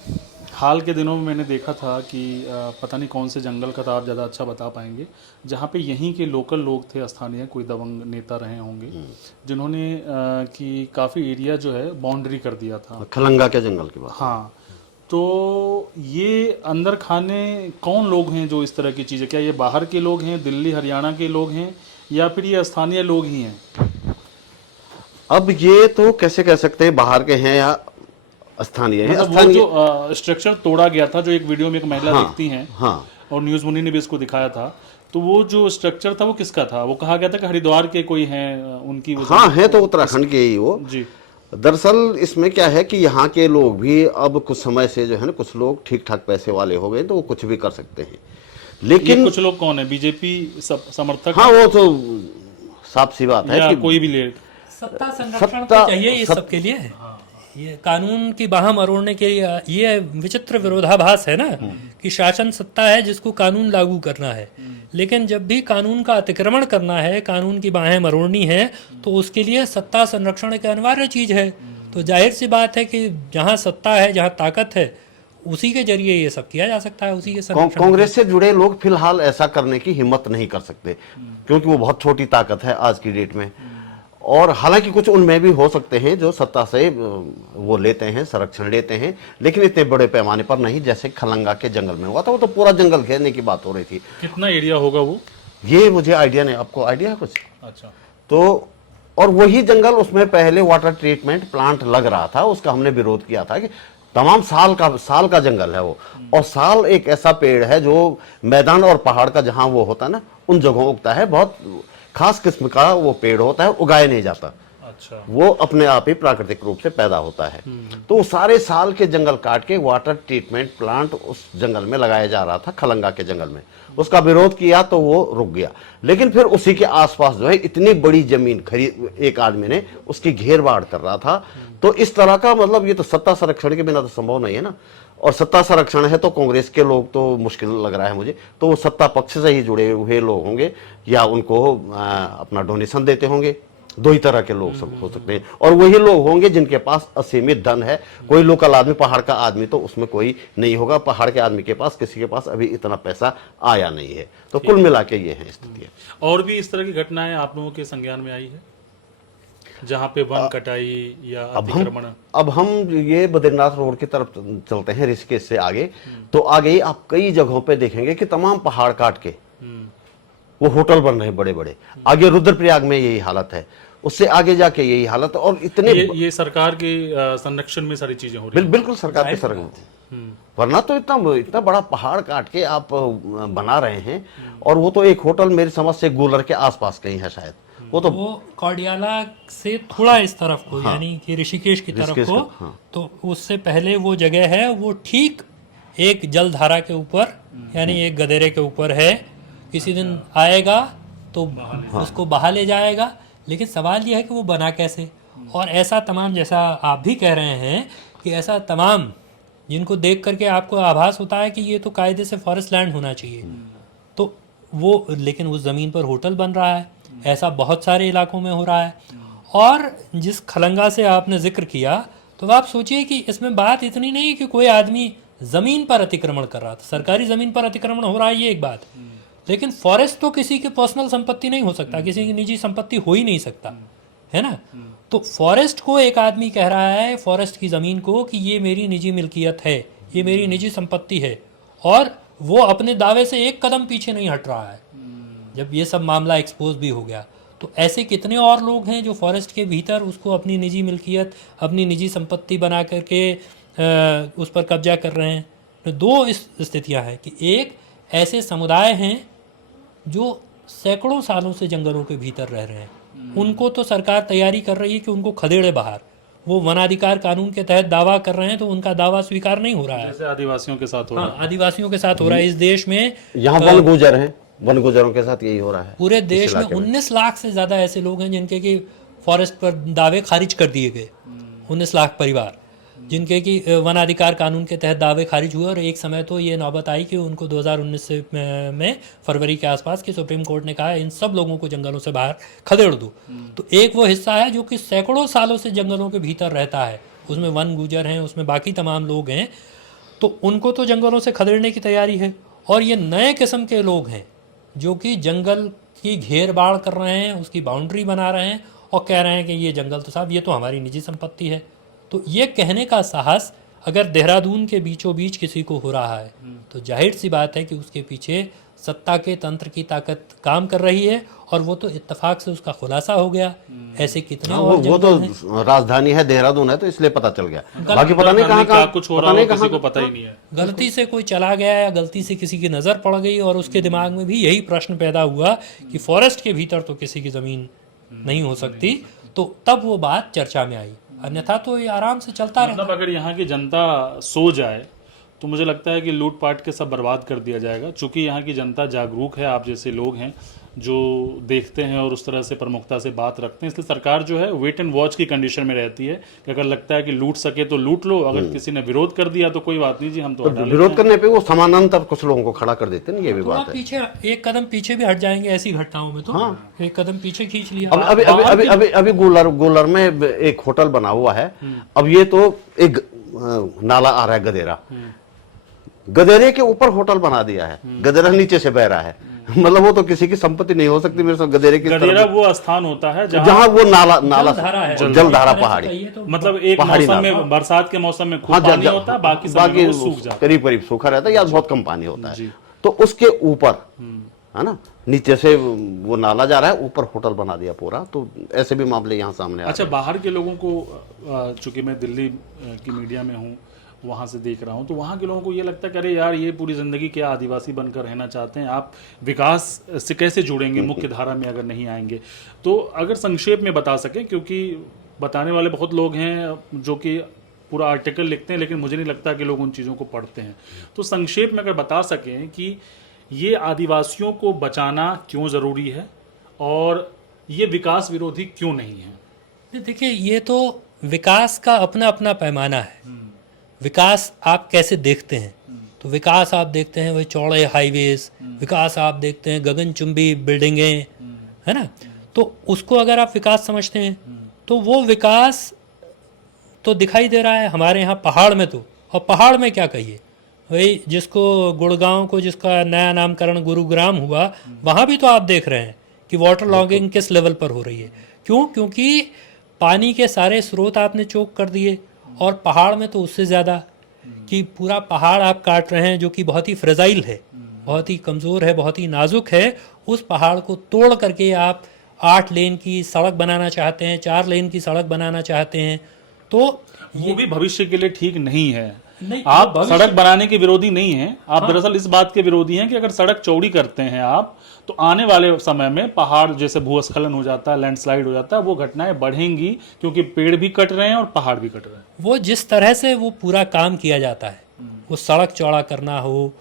हाल के दिनों में मैंने देखा था कि पता नहीं कौन से जंगल का था, आप ज़्यादा अच्छा बता पाएंगे, जहाँ पे यहीं के लोकल लोग थे, स्थानीय कोई दबंग नेता रहे होंगे, जिन्होंने कि काफ़ी एरिया जो है बाउंड्री कर दिया था। खलंगा के जंगल की बात। हाँ, तो ये अंदर खाने कौन लोग हैं जो इस तरह की चीज़ें, क्या ये बाहर के लोग हैं, दिल्ली हरियाणा के लोग हैं, या फिर ये स्थानीय लोग ही हैं? अब ये तो कैसे कह सकते हैं बाहर के हैं या स्थानीय हैं। मतलब वो जो स्ट्रक्चर तोड़ा गया था, जो एक वीडियो में एक महिला दिखती हैं, हाँ, और न्यूज़ मुनी ने भी इसको दिखाया था, तो वो जो स्ट्रक्चर था वो किसका था? वो कहा गया था कि हरिद्वार के कोई हैं, उनकी वो हाँ है तो उत्तराखंड के ही वो। जी। दरअसल इसमें क्या है कि यहाँ के लोग भी अब कुछ समय से जो है ना, कुछ लोग ठीक ठाक पैसे वाले हो गए तो वो कुछ भी कर सकते हैं, ये लेकिन कुछ लोग कौन है? बीजेपी समर्थक हाँ वो तो साफ सी बात है या कि कोई भी ले? सत्ता संरक्षण तो चाहिए इस सब के लिए। ये कानून की बाह मरोड़ने के लिए ये विचित्र विरोधाभास है ना, कि शासन सत्ता है जिसको कानून लागू करना है, लेकिन जब भी कानून का अतिक्रमण करना है, कानून की बाहें मरोड़नी है, तो उसके लिए सत्ता संरक्षण एक अनिवार्य चीज है। तो जाहिर सी बात है कि जहाँ सत्ता है, जहाँ ताकत है, उसी के जरिए ये सब किया जा सकता है, उसी के संरक्षण। कांग्रेस से जुड़े लोग फिलहाल ऐसा करने की हिम्मत नहीं कर सकते, क्योंकि वो बहुत छोटी ताकत है आज की डेट में। और हालांकि कुछ उनमें भी हो सकते हैं जो सत्ता से वो लेते हैं, संरक्षण लेते हैं, लेकिन इतने बड़े पैमाने पर नहीं, जैसे खलंगा के जंगल में हुआ था। वो तो पूरा जंगल घेरने की बात हो रही थी। कितना एरिया होगा वो? ये मुझे आइडिया नहीं, आपको आइडिया है कुछ? अच्छा। तो और वही जंगल, उसमें पहले वाटर ट्रीटमेंट प्लांट लग रहा था, उसका हमने विरोध किया था कि तमाम साल का जंगल है वो। और साल एक ऐसा पेड़ है जो मैदान और पहाड़ का जहां वो होता है ना, उन जगहों उगता है। बहुत खास किस्म का वो पेड़ होता है, उगाया नहीं जाता। अच्छा। वो अपने आप ही प्राकृतिक रूप से पैदा होता है। तो सारे साल के जंगल काट के वाटर ट्रीटमेंट प्लांट उस जंगल में लगाया जा रहा था, खलंगा के जंगल में। उसका विरोध किया तो वो रुक गया, लेकिन फिर उसी के आसपास जो है इतनी बड़ी जमीन खरीद, एक आदमी ने उसकी घेरबाड़ कर रहा था। तो इस तरह का मतलब ये तो सत्ता संरक्षण के बिना तो संभव नहीं है ना। और सत्ता संरक्षण है तो कांग्रेस के लोग तो मुश्किल लग रहा है मुझे, तो वो सत्ता पक्ष से ही जुड़े हुए लोग होंगे या उनको अपना डोनेशन देते होंगे। दो ही तरह के लोग सब हो सकते हैं, और वही लोग होंगे जिनके पास असीमित धन है। कोई लोकल आदमी, पहाड़ का आदमी तो उसमें कोई नहीं होगा। पहाड़ के आदमी के पास, किसी के पास अभी इतना पैसा आया नहीं है। तो कुल मिला के ये है स्थिति। और भी इस तरह की घटनाएं आप लोगों के संज्ञान में आई है जहाँ पे वन कटाई या अतिक्रमण? अब हम ये बद्रीनाथ रोड की तरफ चलते हैं, ऋषिकेश से आगे, तो आगे ही आप कई जगहों पे देखेंगे कि तमाम पहाड़ काट के वो होटल बन रहे हैं बड़े बड़े। आगे रुद्रप्रयाग में यही हालत है, उससे आगे जाके यही हालत है। और इतने ये सरकार के संरक्षण में सारी चीजें हो रही हैं। बिल्कुल सरकार के संरक्षण, वरना तो इतना बड़ा पहाड़ काट के आप बना रहे हैं। और वो तो एक होटल मेरी समझ से गूलर के आसपास कहीं है शायद, वो कौडियाला से थोड़ा इस तरफ को, यानी कि ऋषिकेश की तरफ को। तो उससे पहले वो जगह है, वो ठीक एक जलधारा के ऊपर, यानी एक गदेरे के ऊपर है। किसी दिन आएगा तो उसको बहा ले जाएगा, लेकिन सवाल यह है कि वो बना कैसे। और ऐसा तमाम, जैसा आप भी कह रहे हैं कि ऐसा तमाम जिनको देख करके आपको आभास होता है कि ये तो कायदे से फॉरेस्ट लैंड होना चाहिए, तो वो, लेकिन उस ज़मीन पर होटल बन रहा है। ऐसा बहुत सारे इलाकों में हो रहा है। और जिस खलंगा से आपने जिक्र किया, तो आप सोचिए कि इसमें बात इतनी नहीं कि कोई आदमी ज़मीन पर अतिक्रमण कर रहा था। सरकारी ज़मीन पर अतिक्रमण हो रहा है, ये एक बात, लेकिन फॉरेस्ट तो किसी की पर्सनल संपत्ति नहीं हो सकता, किसी की निजी संपत्ति हो ही नहीं सकता, है ना। तो फॉरेस्ट को एक आदमी कह रहा है, फॉरेस्ट की ज़मीन को, कि ये मेरी निजी मिल्कियत है, ये मेरी निजी संपत्ति है, और वो अपने दावे से एक कदम पीछे नहीं हट रहा है। जब ये सब मामला एक्सपोज भी हो गया, तो ऐसे कितने और लोग हैं जो फॉरेस्ट के भीतर उसको अपनी निजी मिल्कियत, अपनी निजी संपत्ति बना करके उस पर कब्जा कर रहे हैं। तो दो स्थितियां हैं कि एक ऐसे समुदाय हैं जो सैकड़ों सालों से जंगलों के भीतर रह रहे हैं, उनको तो सरकार तैयारी कर रही है कि उनको खदेड़े बाहर। वो वनाधिकार कानून के तहत दावा कर रहे हैं, तो उनका दावा स्वीकार नहीं हो रहा है, जैसे आदिवासियों के साथ हो रहा है। आदिवासियों के साथ हो रहा है। इस देश में यहाँ वन गुजर हैं, वन गुजरों के साथ यही हो रहा है पूरे इस देश में इलाके 19 लाख से ज्यादा ऐसे लोग हैं जिनके कि फॉरेस्ट पर दावे खारिज कर दिए गए। 19 लाख परिवार जिनके कि वन अधिकार कानून के तहत दावे खारिज हुए, और एक समय तो ये नौबत आई कि उनको 2019 में फरवरी के आसपास की सुप्रीम कोर्ट ने कहा इन सब लोगों को जंगलों से बाहर खदेड़ दो। तो एक वो हिस्सा है जो कि सैकड़ों सालों से जंगलों के भीतर रहता है, उसमें वन गुजर हैं, उसमें बाकी तमाम लोग हैं, तो उनको तो जंगलों से खदेड़ने की तैयारी है। और ये नए किस्म के लोग हैं जो कि जंगल की घेर बाड़ कर रहे हैं, उसकी बाउंड्री बना रहे हैं और कह रहे हैं कि ये जंगल तो साहब ये तो हमारी निजी संपत्ति है। तो ये कहने का साहस अगर देहरादून के बीचों बीच किसी को हो रहा है तो जाहिर सी बात है कि उसके पीछे सत्ता के तंत्र की ताकत काम कर रही है, और वो तो इत्तेफाक से उसका खुलासा हो गया। ऐसे कितने हाँ, और वो जंगल हैं। तो राजधानी है देहरादून है तो इसलिए पता चल गया, बाकी पता नहीं कहाँ क्या कहाँ कुछ हो पता रहा नहीं हो किसी कहाँ को पता ही नहीं है। गलती से कोई चला गया या गलती से किसी की नज़र पड़ गई और उसके दिमाग में भी यही प्रश्न पैदा हुआ कि फॉरेस्ट के भीतर तो किसी की ज़मीन नहीं हो सकती, तो तब वो बात चर्चा में आई, अन्यथा तो ये आराम से चलता रहता। मतलब अगर यहाँ की जनता सो जाए तो मुझे लगता है कि लूटपाट के सब बर्बाद कर दिया जाएगा। चूंकि यहाँ की जनता जागरूक है, आप जैसे लोग हैं जो देखते हैं और उस तरह से प्रमुखता से बात रखते हैं, इसलिए सरकार जो है वेट एंड वॉच की कंडीशन में रहती है कि अगर लगता है कि लूट सके तो लूट लो, अगर किसी ने विरोध कर दिया तो कोई बात नहीं जी, हम तो हटा लेते विरोध हैं। करने पे वो समानांतर कुछ लोगों को खड़ा कर देते हैं, ये भी थोड़ा बात है। पीछे एक कदम पीछे भी हट जाएंगे ऐसी घटनाओं में, तो एक कदम पीछे खींच लिया। अब अभी अभी अभी अभी अभी गोलर में एक होटल बना हुआ है। अब ये तो एक नाला आ रहा है गदेरा, गदेरे के ऊपर होटल बना दिया है, गदेरा नीचे से बह रहा है। मतलब वो तो किसी की संपत्ति नहीं हो सकती मेरे साथ। गदेरे की गदेरा वो स्थान होता है जहाँ वो नाला जलधारा है। जलधारा एक तरह से पहाड़ी, कहिए तो मतलब एक पहाड़ी मौसम नाला। में, बरसात के मौसम में खूब हाँ, पानी होता है, बाकी समय में वो सूख जाता है। करीब करीब सूखा रहता है या बहुत कम पानी होता जी। है। तो उसके ऊपर है ना, नीचे से वो नाला जा रहा है, ऊपर होटल बना दिया पूरा। तो ऐसे भी मामले यहाँ सामने आ अच्छा, रहे हैं। बाहर के लोगों को, चूंकि मैं दिल्ली की मीडिया में हूँ, वहाँ से देख रहा हूँ, तो वहाँ के लोगों को ये लगता है कि अरे यार ये पूरी ज़िंदगी क्या आदिवासी बनकर रहना चाहते हैं, आप विकास से कैसे जुड़ेंगे मुख्य धारा में अगर नहीं आएंगे। तो अगर संक्षेप में बता सकें, क्योंकि बताने वाले बहुत लोग हैं जो कि पूरा आर्टिकल लिखते हैं, लेकिन मुझे नहीं लगता कि लोग उन चीज़ों को पढ़ते हैं। तो संक्षेप में अगर बता सकें कि ये आदिवासियों को बचाना क्यों ज़रूरी है और ये विकास विरोधी क्यों नहीं है। देखिए, ये तो विकास का अपना अपना पैमाना है। विकास आप कैसे देखते हैं, तो विकास आप देखते हैं वही चौड़े हाईवेज, विकास आप देखते हैं गगनचुंबी बिल्डिंगें, है ना। तो उसको अगर आप विकास समझते हैं तो वो विकास तो दिखाई दे रहा है हमारे यहाँ पहाड़ में। तो और पहाड़ में क्या कहिए, वही जिसको गुड़गांव को जिसका नया नामकरण गुरुग्राम हुआ, वहाँ भी तो आप देख रहे हैं कि वाटर लॉगिंग किस लेवल पर हो रही है। क्यों? क्योंकि पानी के सारे स्रोत आपने चोक कर दिए, और पहाड़ में तो उससे ज़्यादा कि पूरा पहाड़ आप काट रहे हैं जो कि बहुत ही फ्रेजाइल है, बहुत ही कमज़ोर है, बहुत ही नाजुक है। उस पहाड़ को तोड़ करके आप 8 लेन की सड़क बनाना चाहते हैं, 4 लेन की सड़क बनाना चाहते हैं। तो वो भी भविष्य के लिए ठीक नहीं है। नहीं, आप भविष्य- सड़क बनाने के विरोधी नहीं हैं, आप दरअसल इस बात के विरोधी हैं कि अगर सड़क चौड़ी करते हैं आप, तो आने वाले समय में पहाड़ जैसे भूस्खलन हो जाता है, लैंडस्लाइड हो जाता है, वो घटनाएं बढ़ेंगी, क्योंकि पेड़ भी कट रहे हैं और पहाड़ भी कट रहे हैं। वो जिस तरह से वो पूरा काम किया जाता है, वो सड़क चौड़ा करना हो,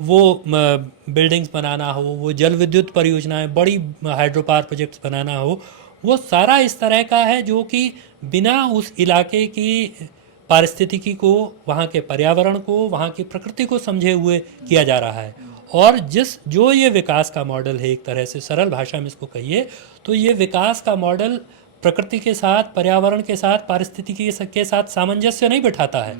वो बिल्डिंग्स बनाना हो, वो जल विद्युत परियोजनाएं, बड़ी हाइड्रो पावर प्रोजेक्ट्स बनाना हो, वो सारा इस तरह का है जो कि बिना उस इलाके की पारिस्थितिकी को, वहाँ के पर्यावरण को, वहाँ की प्रकृति को समझे हुए किया जा रहा है। और जो ये विकास का मॉडल है, एक तरह से सरल भाषा में इसको कहिए तो ये विकास का मॉडल प्रकृति के साथ, पर्यावरण के साथ, पारिस्थितिकी के साथ सामंजस्य नहीं बिठाता है,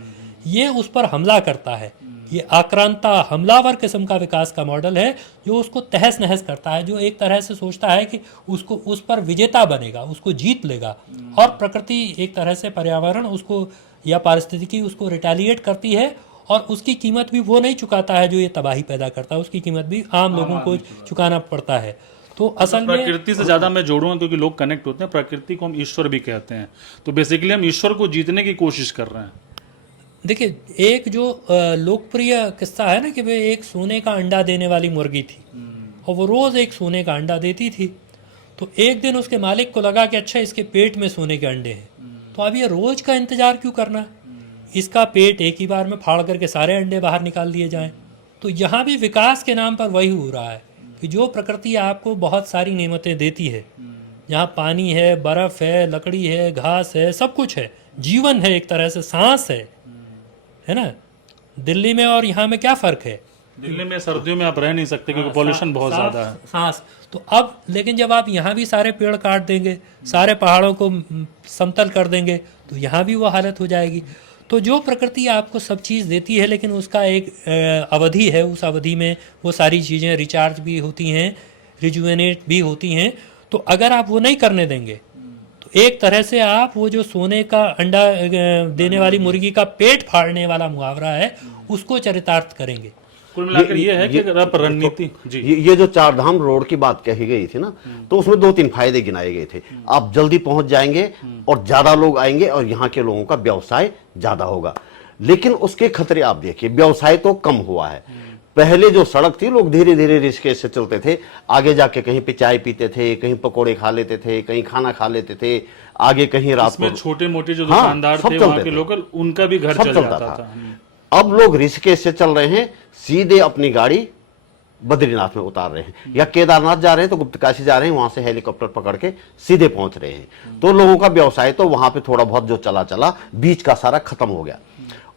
ये उस पर हमला करता है। ये आक्रांता, हमलावर किस्म का विकास का मॉडल है जो उसको तहस नहस करता है, जो एक तरह से सोचता है कि उसको उस पर विजेता बनेगा, उसको जीत लेगा। और प्रकृति एक तरह से, पर्यावरण उसको या पारिस्थितिकी उसको रिटेलिएट करती है, और उसकी कीमत भी वो नहीं चुकाता है जो ये तबाही पैदा करता है, उसकी कीमत भी आम लोगों को चुकाना पड़ता है। तो असल में प्रकृति से ज्यादा मैं जोड़ूंगा, क्योंकि लोग कनेक्ट होते हैं, प्रकृति को हम ईश्वर भी कहते हैं, तो बेसिकली हम ईश्वर को जीतने की कोशिश कर रहे हैं। देखिए, एक जो लोकप्रिय किस्सा है ना कि भाई एक सोने का अंडा देने वाली मुर्गी थी, और वो रोज़ एक सोने का अंडा देती थी। तो एक दिन उसके मालिक को लगा कि अच्छा, इसके पेट में सोने के अंडे हैं, तो अब ये रोज़ का इंतज़ार क्यों करना, इसका पेट एक ही बार में फाड़ करके सारे अंडे बाहर निकाल दिए जाएं। तो यहाँ भी विकास के नाम पर वही हो रहा है कि जो प्रकृति आपको बहुत सारी नेमतें देती है, जहाँ पानी है, बर्फ है, लकड़ी है, घास है, सब कुछ है, जीवन है, एक तरह से सांस है ना। दिल्ली में और यहाँ में क्या फ़र्क है? दिल्ली में सर्दियों में आप रह नहीं सकते क्योंकि पॉल्यूशन बहुत साफ ज़्यादा है। सांस। तो अब लेकिन जब आप यहाँ भी सारे पेड़ काट देंगे, सारे पहाड़ों को समतल कर देंगे, तो यहाँ भी वो हालत हो जाएगी। तो जो प्रकृति आपको सब चीज़ देती है, लेकिन उसका एक अवधि है, उस अवधि में वो सारी चीज़ें रिचार्ज भी होती हैं, रिजुवेनेट भी होती हैं। तो अगर आप वो नहीं करने देंगे तो एक तरह से आप वो जो सोने का अंडा देने वाली मुर्गी का पेट फाड़ने वाला मुहावरा है, उसको चरितार्थ करेंगे। कुल मिलाकर ये है कि अगर आप रणनीति जी ये जो चार धाम रोड की बात कही गई थी ना, तो उसमें 2-3 फायदे गिनाए गए थे। आप जल्दी पहुंच जाएंगे और ज्यादा लोग आएंगे और यहाँ के लोगों का व्यवसाय ज्यादा होगा। लेकिन उसके खतरे आप देखिए, व्यवसाय तो कम हुआ है। पहले जो सड़क थी, लोग धीरे धीरे ऋषिकेश से चलते थे, आगे जाके कहीं पे चाय पीते थे, कहीं पकोड़े खा लेते थे, कहीं खाना खा लेते थे, आगे कहीं रात में को छोटे मोटे जो हाँ, दुकानदार सब थे चलते वहाँ के थे। लोकल, उनका भी घर सब चल चलता जाता था। था। अब लोग ऋषिकेश से चल रहे हैं, सीधे अपनी गाड़ी बद्रीनाथ में उतार रहे हैं, या केदारनाथ जा रहे हैं तो गुप्तकाशी जा रहे हैं, वहां से हेलीकॉप्टर पकड़ के सीधे पहुंच रहे हैं। तो लोगों का व्यवसाय तो वहां पे थोड़ा बहुत जो चला बीच का सारा खत्म हो गया।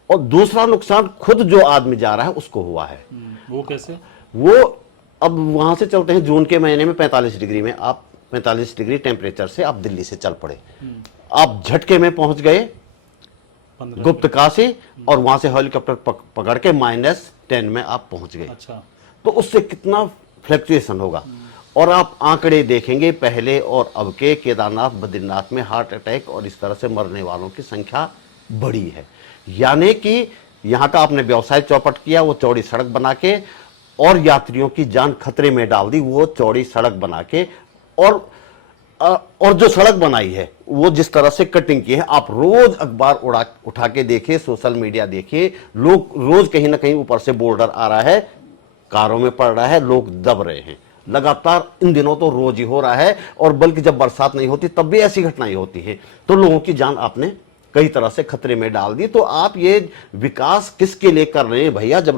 और दूसरा नुकसान खुद जो आदमी जा रहा है उसको हुआ है। वो कैसे? वो अब वहां से चलते हैं जून के महीने में 45 डिग्री में, आप 45 डिग्री टेम्परेचर से आप दिल्ली से चल पड़े, आप झटके में पहुंच गए गुप्तकाशी, और वहां से हेलीकॉप्टर पकड़ के -10 में आप पहुंच गए। अच्छा। तो उससे कितना फ्लक्चुएशन होगा। और आप आंकड़े देखेंगे पहले और अब के, केदारनाथ बद्रीनाथ में हार्ट अटैक और इस तरह से मरने वालों की संख्या बढ़ी है। यानी कि यहाँ का आपने व्यवसाय चौपट किया, वो चौड़ी सड़क बना के, और यात्रियों की जान खतरे में डाल दी वो चौड़ी सड़क बना के। और जो सड़क बनाई है वो जिस तरह से कटिंग की है, आप रोज अखबार उठा के देखिए, सोशल मीडिया देखिए, लोग रोज कहीं ना कहीं ऊपर से बोल्डर आ रहा है, कारों में पड़ रहा है, लोग दब रहे हैं। लगातार इन दिनों तो रोज ही हो रहा है, और बल्कि जब बरसात नहीं होती तब भी ऐसी घटनाएं होती हैं। तो लोगों की जान आपने कई तरह से खतरे में डाल दी। तो आप ये विकास किसके लिए कर रहे हैं भैया? जब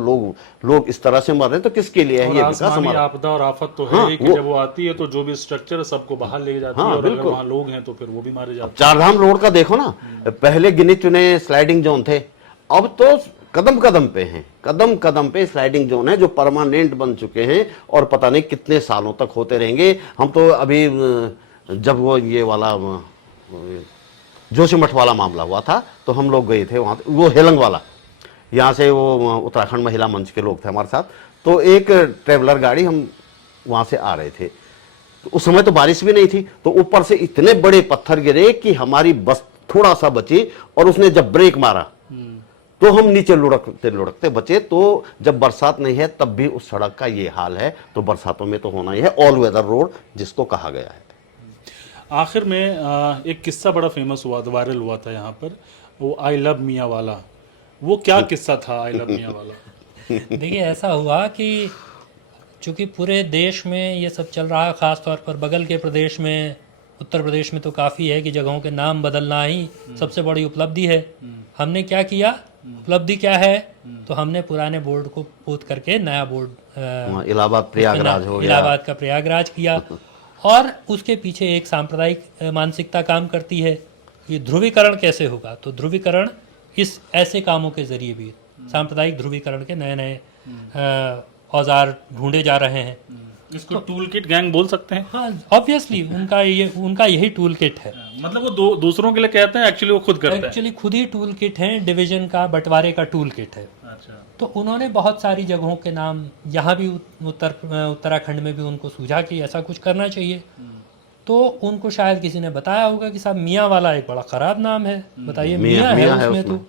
लोग इस तरह से मर रहे हैं तो किसके लिए है ये विकास हमारा? आपदा और आफत तो है हाँ, ही कि जब वो आती है तो जो भी स्ट्रक्चर है सबको बाहर ले जाती है, और अगर वहाँ लोग हैं तो फिर वो भी मारे जाते हैं। चारधाम रोड का देखो ना, पहले गिने चुने स्लाइडिंग जोन थे, अब तो कदम कदम पे हैं, कदम कदम पे स्लाइडिंग जोन है जो परमानेंट बन चुके हैं, और पता नहीं कितने सालों तक होते रहेंगे। हम तो अभी जब वो ये वाला जोशीमठ वाला मामला हुआ था तो हम लोग गए थे वहाँ, वो हेलंग वाला, यहाँ से वो उत्तराखंड महिला मंच के लोग थे हमारे साथ, तो एक ट्रेवलर गाड़ी, हम वहाँ से आ रहे थे, तो उस समय तो बारिश भी नहीं थी, तो ऊपर से इतने बड़े पत्थर गिरे कि हमारी बस थोड़ा सा बची, और उसने जब ब्रेक मारा तो हम नीचे लुढ़कते लुढ़कते बचे। तो जब बरसात नहीं है तब भी उस सड़क का ये हाल है, तो बरसातों में तो होना ही है, ऑल वेदर रोड जिसको कहा गया है। आखिर में एक किस्सा बड़ा फेमस हुआ था, वायरल हुआ था यहाँ पर, वो आई लव मियाँ वाला। वो क्या किस्सा था आई लव मियाँ वाला? देखिए, ऐसा हुआ कि चूंकि पूरे देश में ये सब चल रहा है, ख़ास तौर पर बगल के प्रदेश में, उत्तर प्रदेश में तो काफ़ी है कि जगहों के नाम बदलना ही सबसे बड़ी उपलब्धि है। हमने क्या किया, उपलब्धि क्या है, तो हमने पुराने बोर्ड को पोत करके नया बोर्ड इलाहाबाद प्रयागराज हो गया, इलाहाबाद का प्रयागराज किया। और उसके पीछे एक सांप्रदायिक मानसिकता काम करती है। ये ध्रुवीकरण कैसे होगा, तो ध्रुवीकरण इस ऐसे कामों के जरिए भी, सांप्रदायिक ध्रुवीकरण के नए नए औजार ढूंढे जा रहे हैं। इसको टूल किट गैंग बोल सकते हैं। हाँ, ऑब्वियसली उनका यही टूल किट है। मतलब वो दूसरों के लिए कहते हैं, एक्चुअली वो खुद करते हैं। एक्चुअली खुद ही टूल किट है, डिवीजन का, बंटवारे का टूल किट है। अच्छा। तो उन्होंने बहुत सारी जगहों के नाम, यहाँ भी उत्तराखंड में भी उनको सूझा कि ऐसा कुछ करना चाहिए। तो उनको शायद किसी ने बताया होगा कि साहब मियाँ वाला एक बड़ा खराब नाम है, बताइए मियाँ है उसमें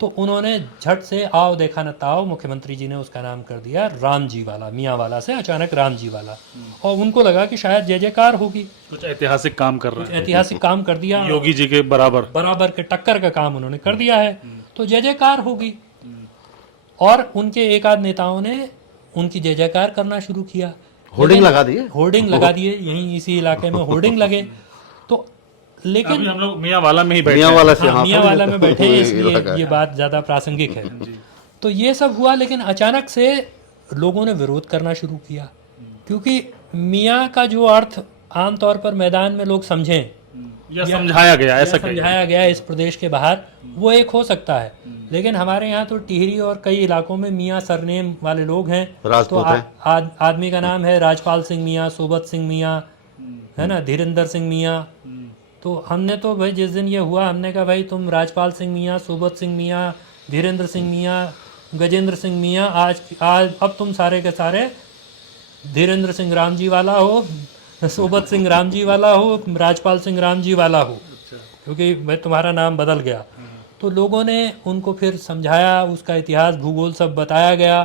तो उन्होंने झट से आओ देखा न ताओ, मुख्यमंत्री जी ने उसका नाम कर दिया राम जी वाला, मियाँ वाला से अचानक राम जी वाला। और उनको लगा कि शायद जय जयकार होगी, कुछ ऐतिहासिक काम कर रहे हैं, ऐतिहासिक काम कर दिया, योगी जी के बराबर के टक्कर का काम उन्होंने कर दिया है, तो जय जयकार होगी। और उनके एक आध नेताओं ने उनकी जय जयकार करना शुरू किया, होर्डिंग लगा दिए यहीं इसी इलाके में होर्डिंग लगे। तो लेकिन हम लोग मियाँ वाला में ही बैठे, मियाँ वाला से, हाँ, मियाँ वाला में बैठे, इसलिए ये बात ज़्यादा प्रासंगिक है। तो ये सब हुआ, लेकिन अचानक से लोगों ने विरोध करना शुरू किया क्योंकि मियाँ का जो अर्थ आमतौर पर मैदान में लोग समझें या समझाया गया, ऐसा कहें। समझाया गया इस प्रदेश के बाहर, वो एक हो सकता है, लेकिन हमारे यहाँ तो टिहरी और कई इलाकों में मियाँ सरनेम वाले लोग हैं। राजपूत तो हैं। आदमी का नाम है राजपाल सिंह मियाँ, सोबत सिंह मियाँ, है ना, धीरेन्द्र सिंह मियाँ। तो हमने तो भाई जिस दिन ये हुआ हमने कहा भाई तुम राजपाल सिंह मियाँ, सोबत सिंह मियाँ, धीरेन्द्र सिंह मियाँ, गजेंद्र सिंह मियाँ, आज अब तुम सारे के सारे धीरेन्द्र सिंह राम जी वाला हो, सोबत सिंह राम जी वाला हो, राजपाल सिंह राम जी वाला हो, क्योंकि भाई तुम्हारा नाम बदल गया। तो लोगों ने उनको फिर समझाया, उसका इतिहास भूगोल सब बताया गया।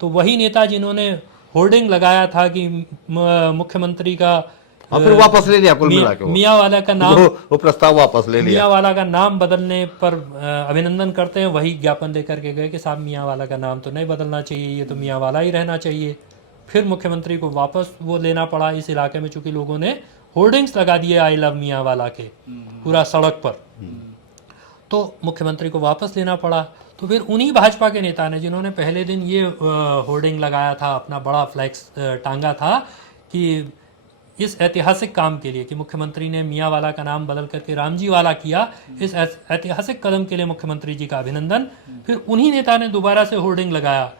तो वही नेता जिन्होंने होर्डिंग लगाया था कि मुख्यमंत्री का और फिर वापस ले लिया कुल मिला के, मियाँ वाला का नाम, वो प्रस्ताव वापस ले लिया। मियाँ वाला का नाम बदलने पर अभिनंदन करते हैं, वही ज्ञापन दे करके गए कि साहब मियाँ वाला का नाम तो नहीं बदलना चाहिए, ये तो मियाँ वाला ही रहना चाहिए। फिर मुख्यमंत्री को वापस वो लेना पड़ा इस इलाके में, चूंकि लोगों ने होर्डिंग्स लगा दिए आई लव मियाँ वाला के पूरा सड़क पर, तो मुख्यमंत्री को वापस लेना पड़ा। तो फिर उन्हीं भाजपा के नेता ने जिन्होंने पहले दिन ये होर्डिंग लगाया था, अपना बड़ा फ्लैक्स टांगा था कि इस ऐतिहासिक काम के लिए कि मुख्यमंत्री ने मियाँ वाला का नाम बदल करके राम जी वाला किया, इस ऐतिहासिक कदम के लिए मुख्यमंत्री जी का अभिनंदन। फिर उन्हीं नेता ने दोबारा से होर्डिंग लगाया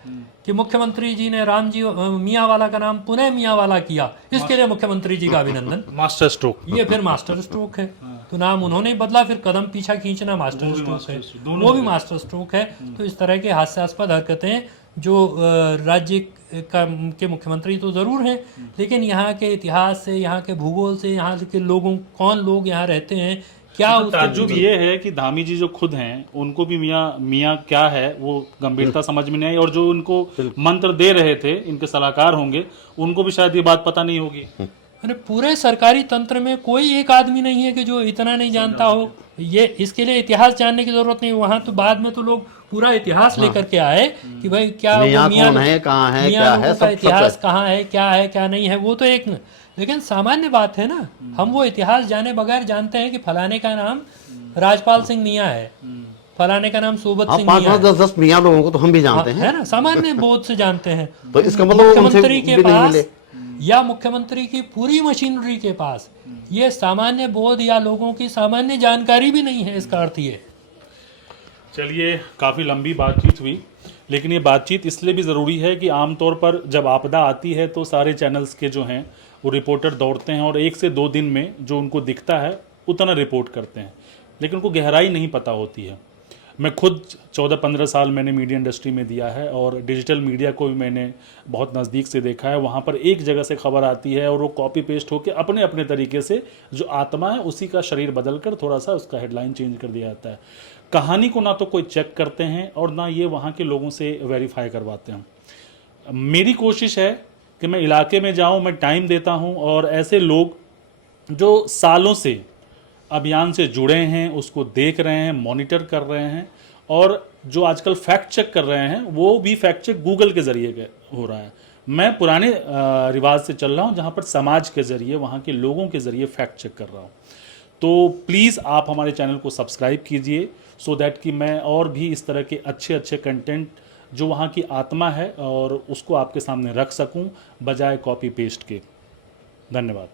कि मुख्यमंत्री जी ने राम जी मियाँ वाला का नाम पुनः मियाँ वाला किया, इसके लिए मुख्यमंत्री जी का अभिनंदन। मास्टर स्ट्रोक, ये फिर मास्टर स्ट्रोक है। तो नाम उन्होंने बदला, फिर कदम पीछा खींचना मास्टर स्ट्रोक है, वो भी मास्टर स्ट्रोक है। तो इस तरह के हास्यास्पद हरकतें जो राज्य के मुख्यमंत्री तो ज़रूर हैं, लेकिन यहाँ के इतिहास से, यहाँ के भूगोल से, यहाँ के लोगों, कौन लोग यहाँ रहते हैं, क्या ताज्जुब ये है कि धामी जी जो खुद हैं उनको भी मियाँ क्या है वो गंभीरता समझ में नहीं आई, और जो उनको मंत्र दे रहे थे इनके सलाहकार होंगे उनको भी शायद ये बात पता नहीं होगी। अरे पूरे सरकारी तंत्र में कोई एक आदमी नहीं है कि जो इतना नहीं जानता हो। ये इसके लिए इतिहास जानने की जरूरत नहीं। वहां तो बाद में तो लोग पूरा इतिहास लेकर के आए कि भाई क्या मियाँ कौन है, कहाँ है, क्या है, का इतिहास कहाँ है, क्या नहीं है, वो तो एक, लेकिन सामान्य बात है ना, हम वो इतिहास जाने बगैर जानते हैं कि फलाने का नाम राजपाल सिंह मियाँ है, फलाने का नाम सोबत सिंह मियाँ है। 10 मियाँ लोगों को तो हम भी जानते हैं, है ना, सामान्य बोध से जानते हैं। तो इसका मतलब मुख्यमंत्री के पास या मुख्यमंत्री की पूरी मशीनरी के पास ये सामान्य बोध या लोगों की सामान्य जानकारी भी नहीं है, इसका अर्थ ये। चलिए, काफ़ी लंबी बातचीत हुई, लेकिन ये बातचीत इसलिए भी ज़रूरी है कि आमतौर पर जब आपदा आती है तो सारे चैनल्स के जो हैं वो रिपोर्टर दौड़ते हैं और 1 से 2 दिन में जो उनको दिखता है उतना रिपोर्ट करते हैं, लेकिन उनको गहराई नहीं पता होती है। मैं खुद 14-15 साल मैंने मीडिया इंडस्ट्री में दिया है और डिजिटल मीडिया को भी मैंने बहुत नज़दीक से देखा है। वहाँ पर एक जगह से खबर आती है और वो कॉपी पेस्ट होकर अपने अपने तरीके से जो आत्मा है उसी का शरीर बदल कर थोड़ा सा उसका हेडलाइन चेंज कर दिया जाता है। कहानी को ना तो कोई चेक करते हैं और ना ये वहाँ के लोगों से वेरीफाई करवाते हैं। मेरी कोशिश है कि मैं इलाके में जाऊँ, मैं टाइम देता हूँ और ऐसे लोग जो सालों से अभियान से जुड़े हैं उसको देख रहे हैं, मॉनिटर कर रहे हैं, और जो आजकल फैक्ट चेक कर रहे हैं वो भी फैक्ट चेक गूगल के ज़रिए हो रहा है। मैं पुराने रिवाज से चल रहा हूँ जहाँ पर समाज के ज़रिए, वहाँ के लोगों के ज़रिए फैक्ट चेक कर रहा हूँ। तो प्लीज़ आप हमारे चैनल को सब्सक्राइब कीजिए सो दैट कि मैं और भी इस तरह के अच्छे अच्छे कंटेंट जो वहाँ की आत्मा है और उसको आपके सामने रख सकूँ बजाय कॉपी पेस्ट के। धन्यवाद।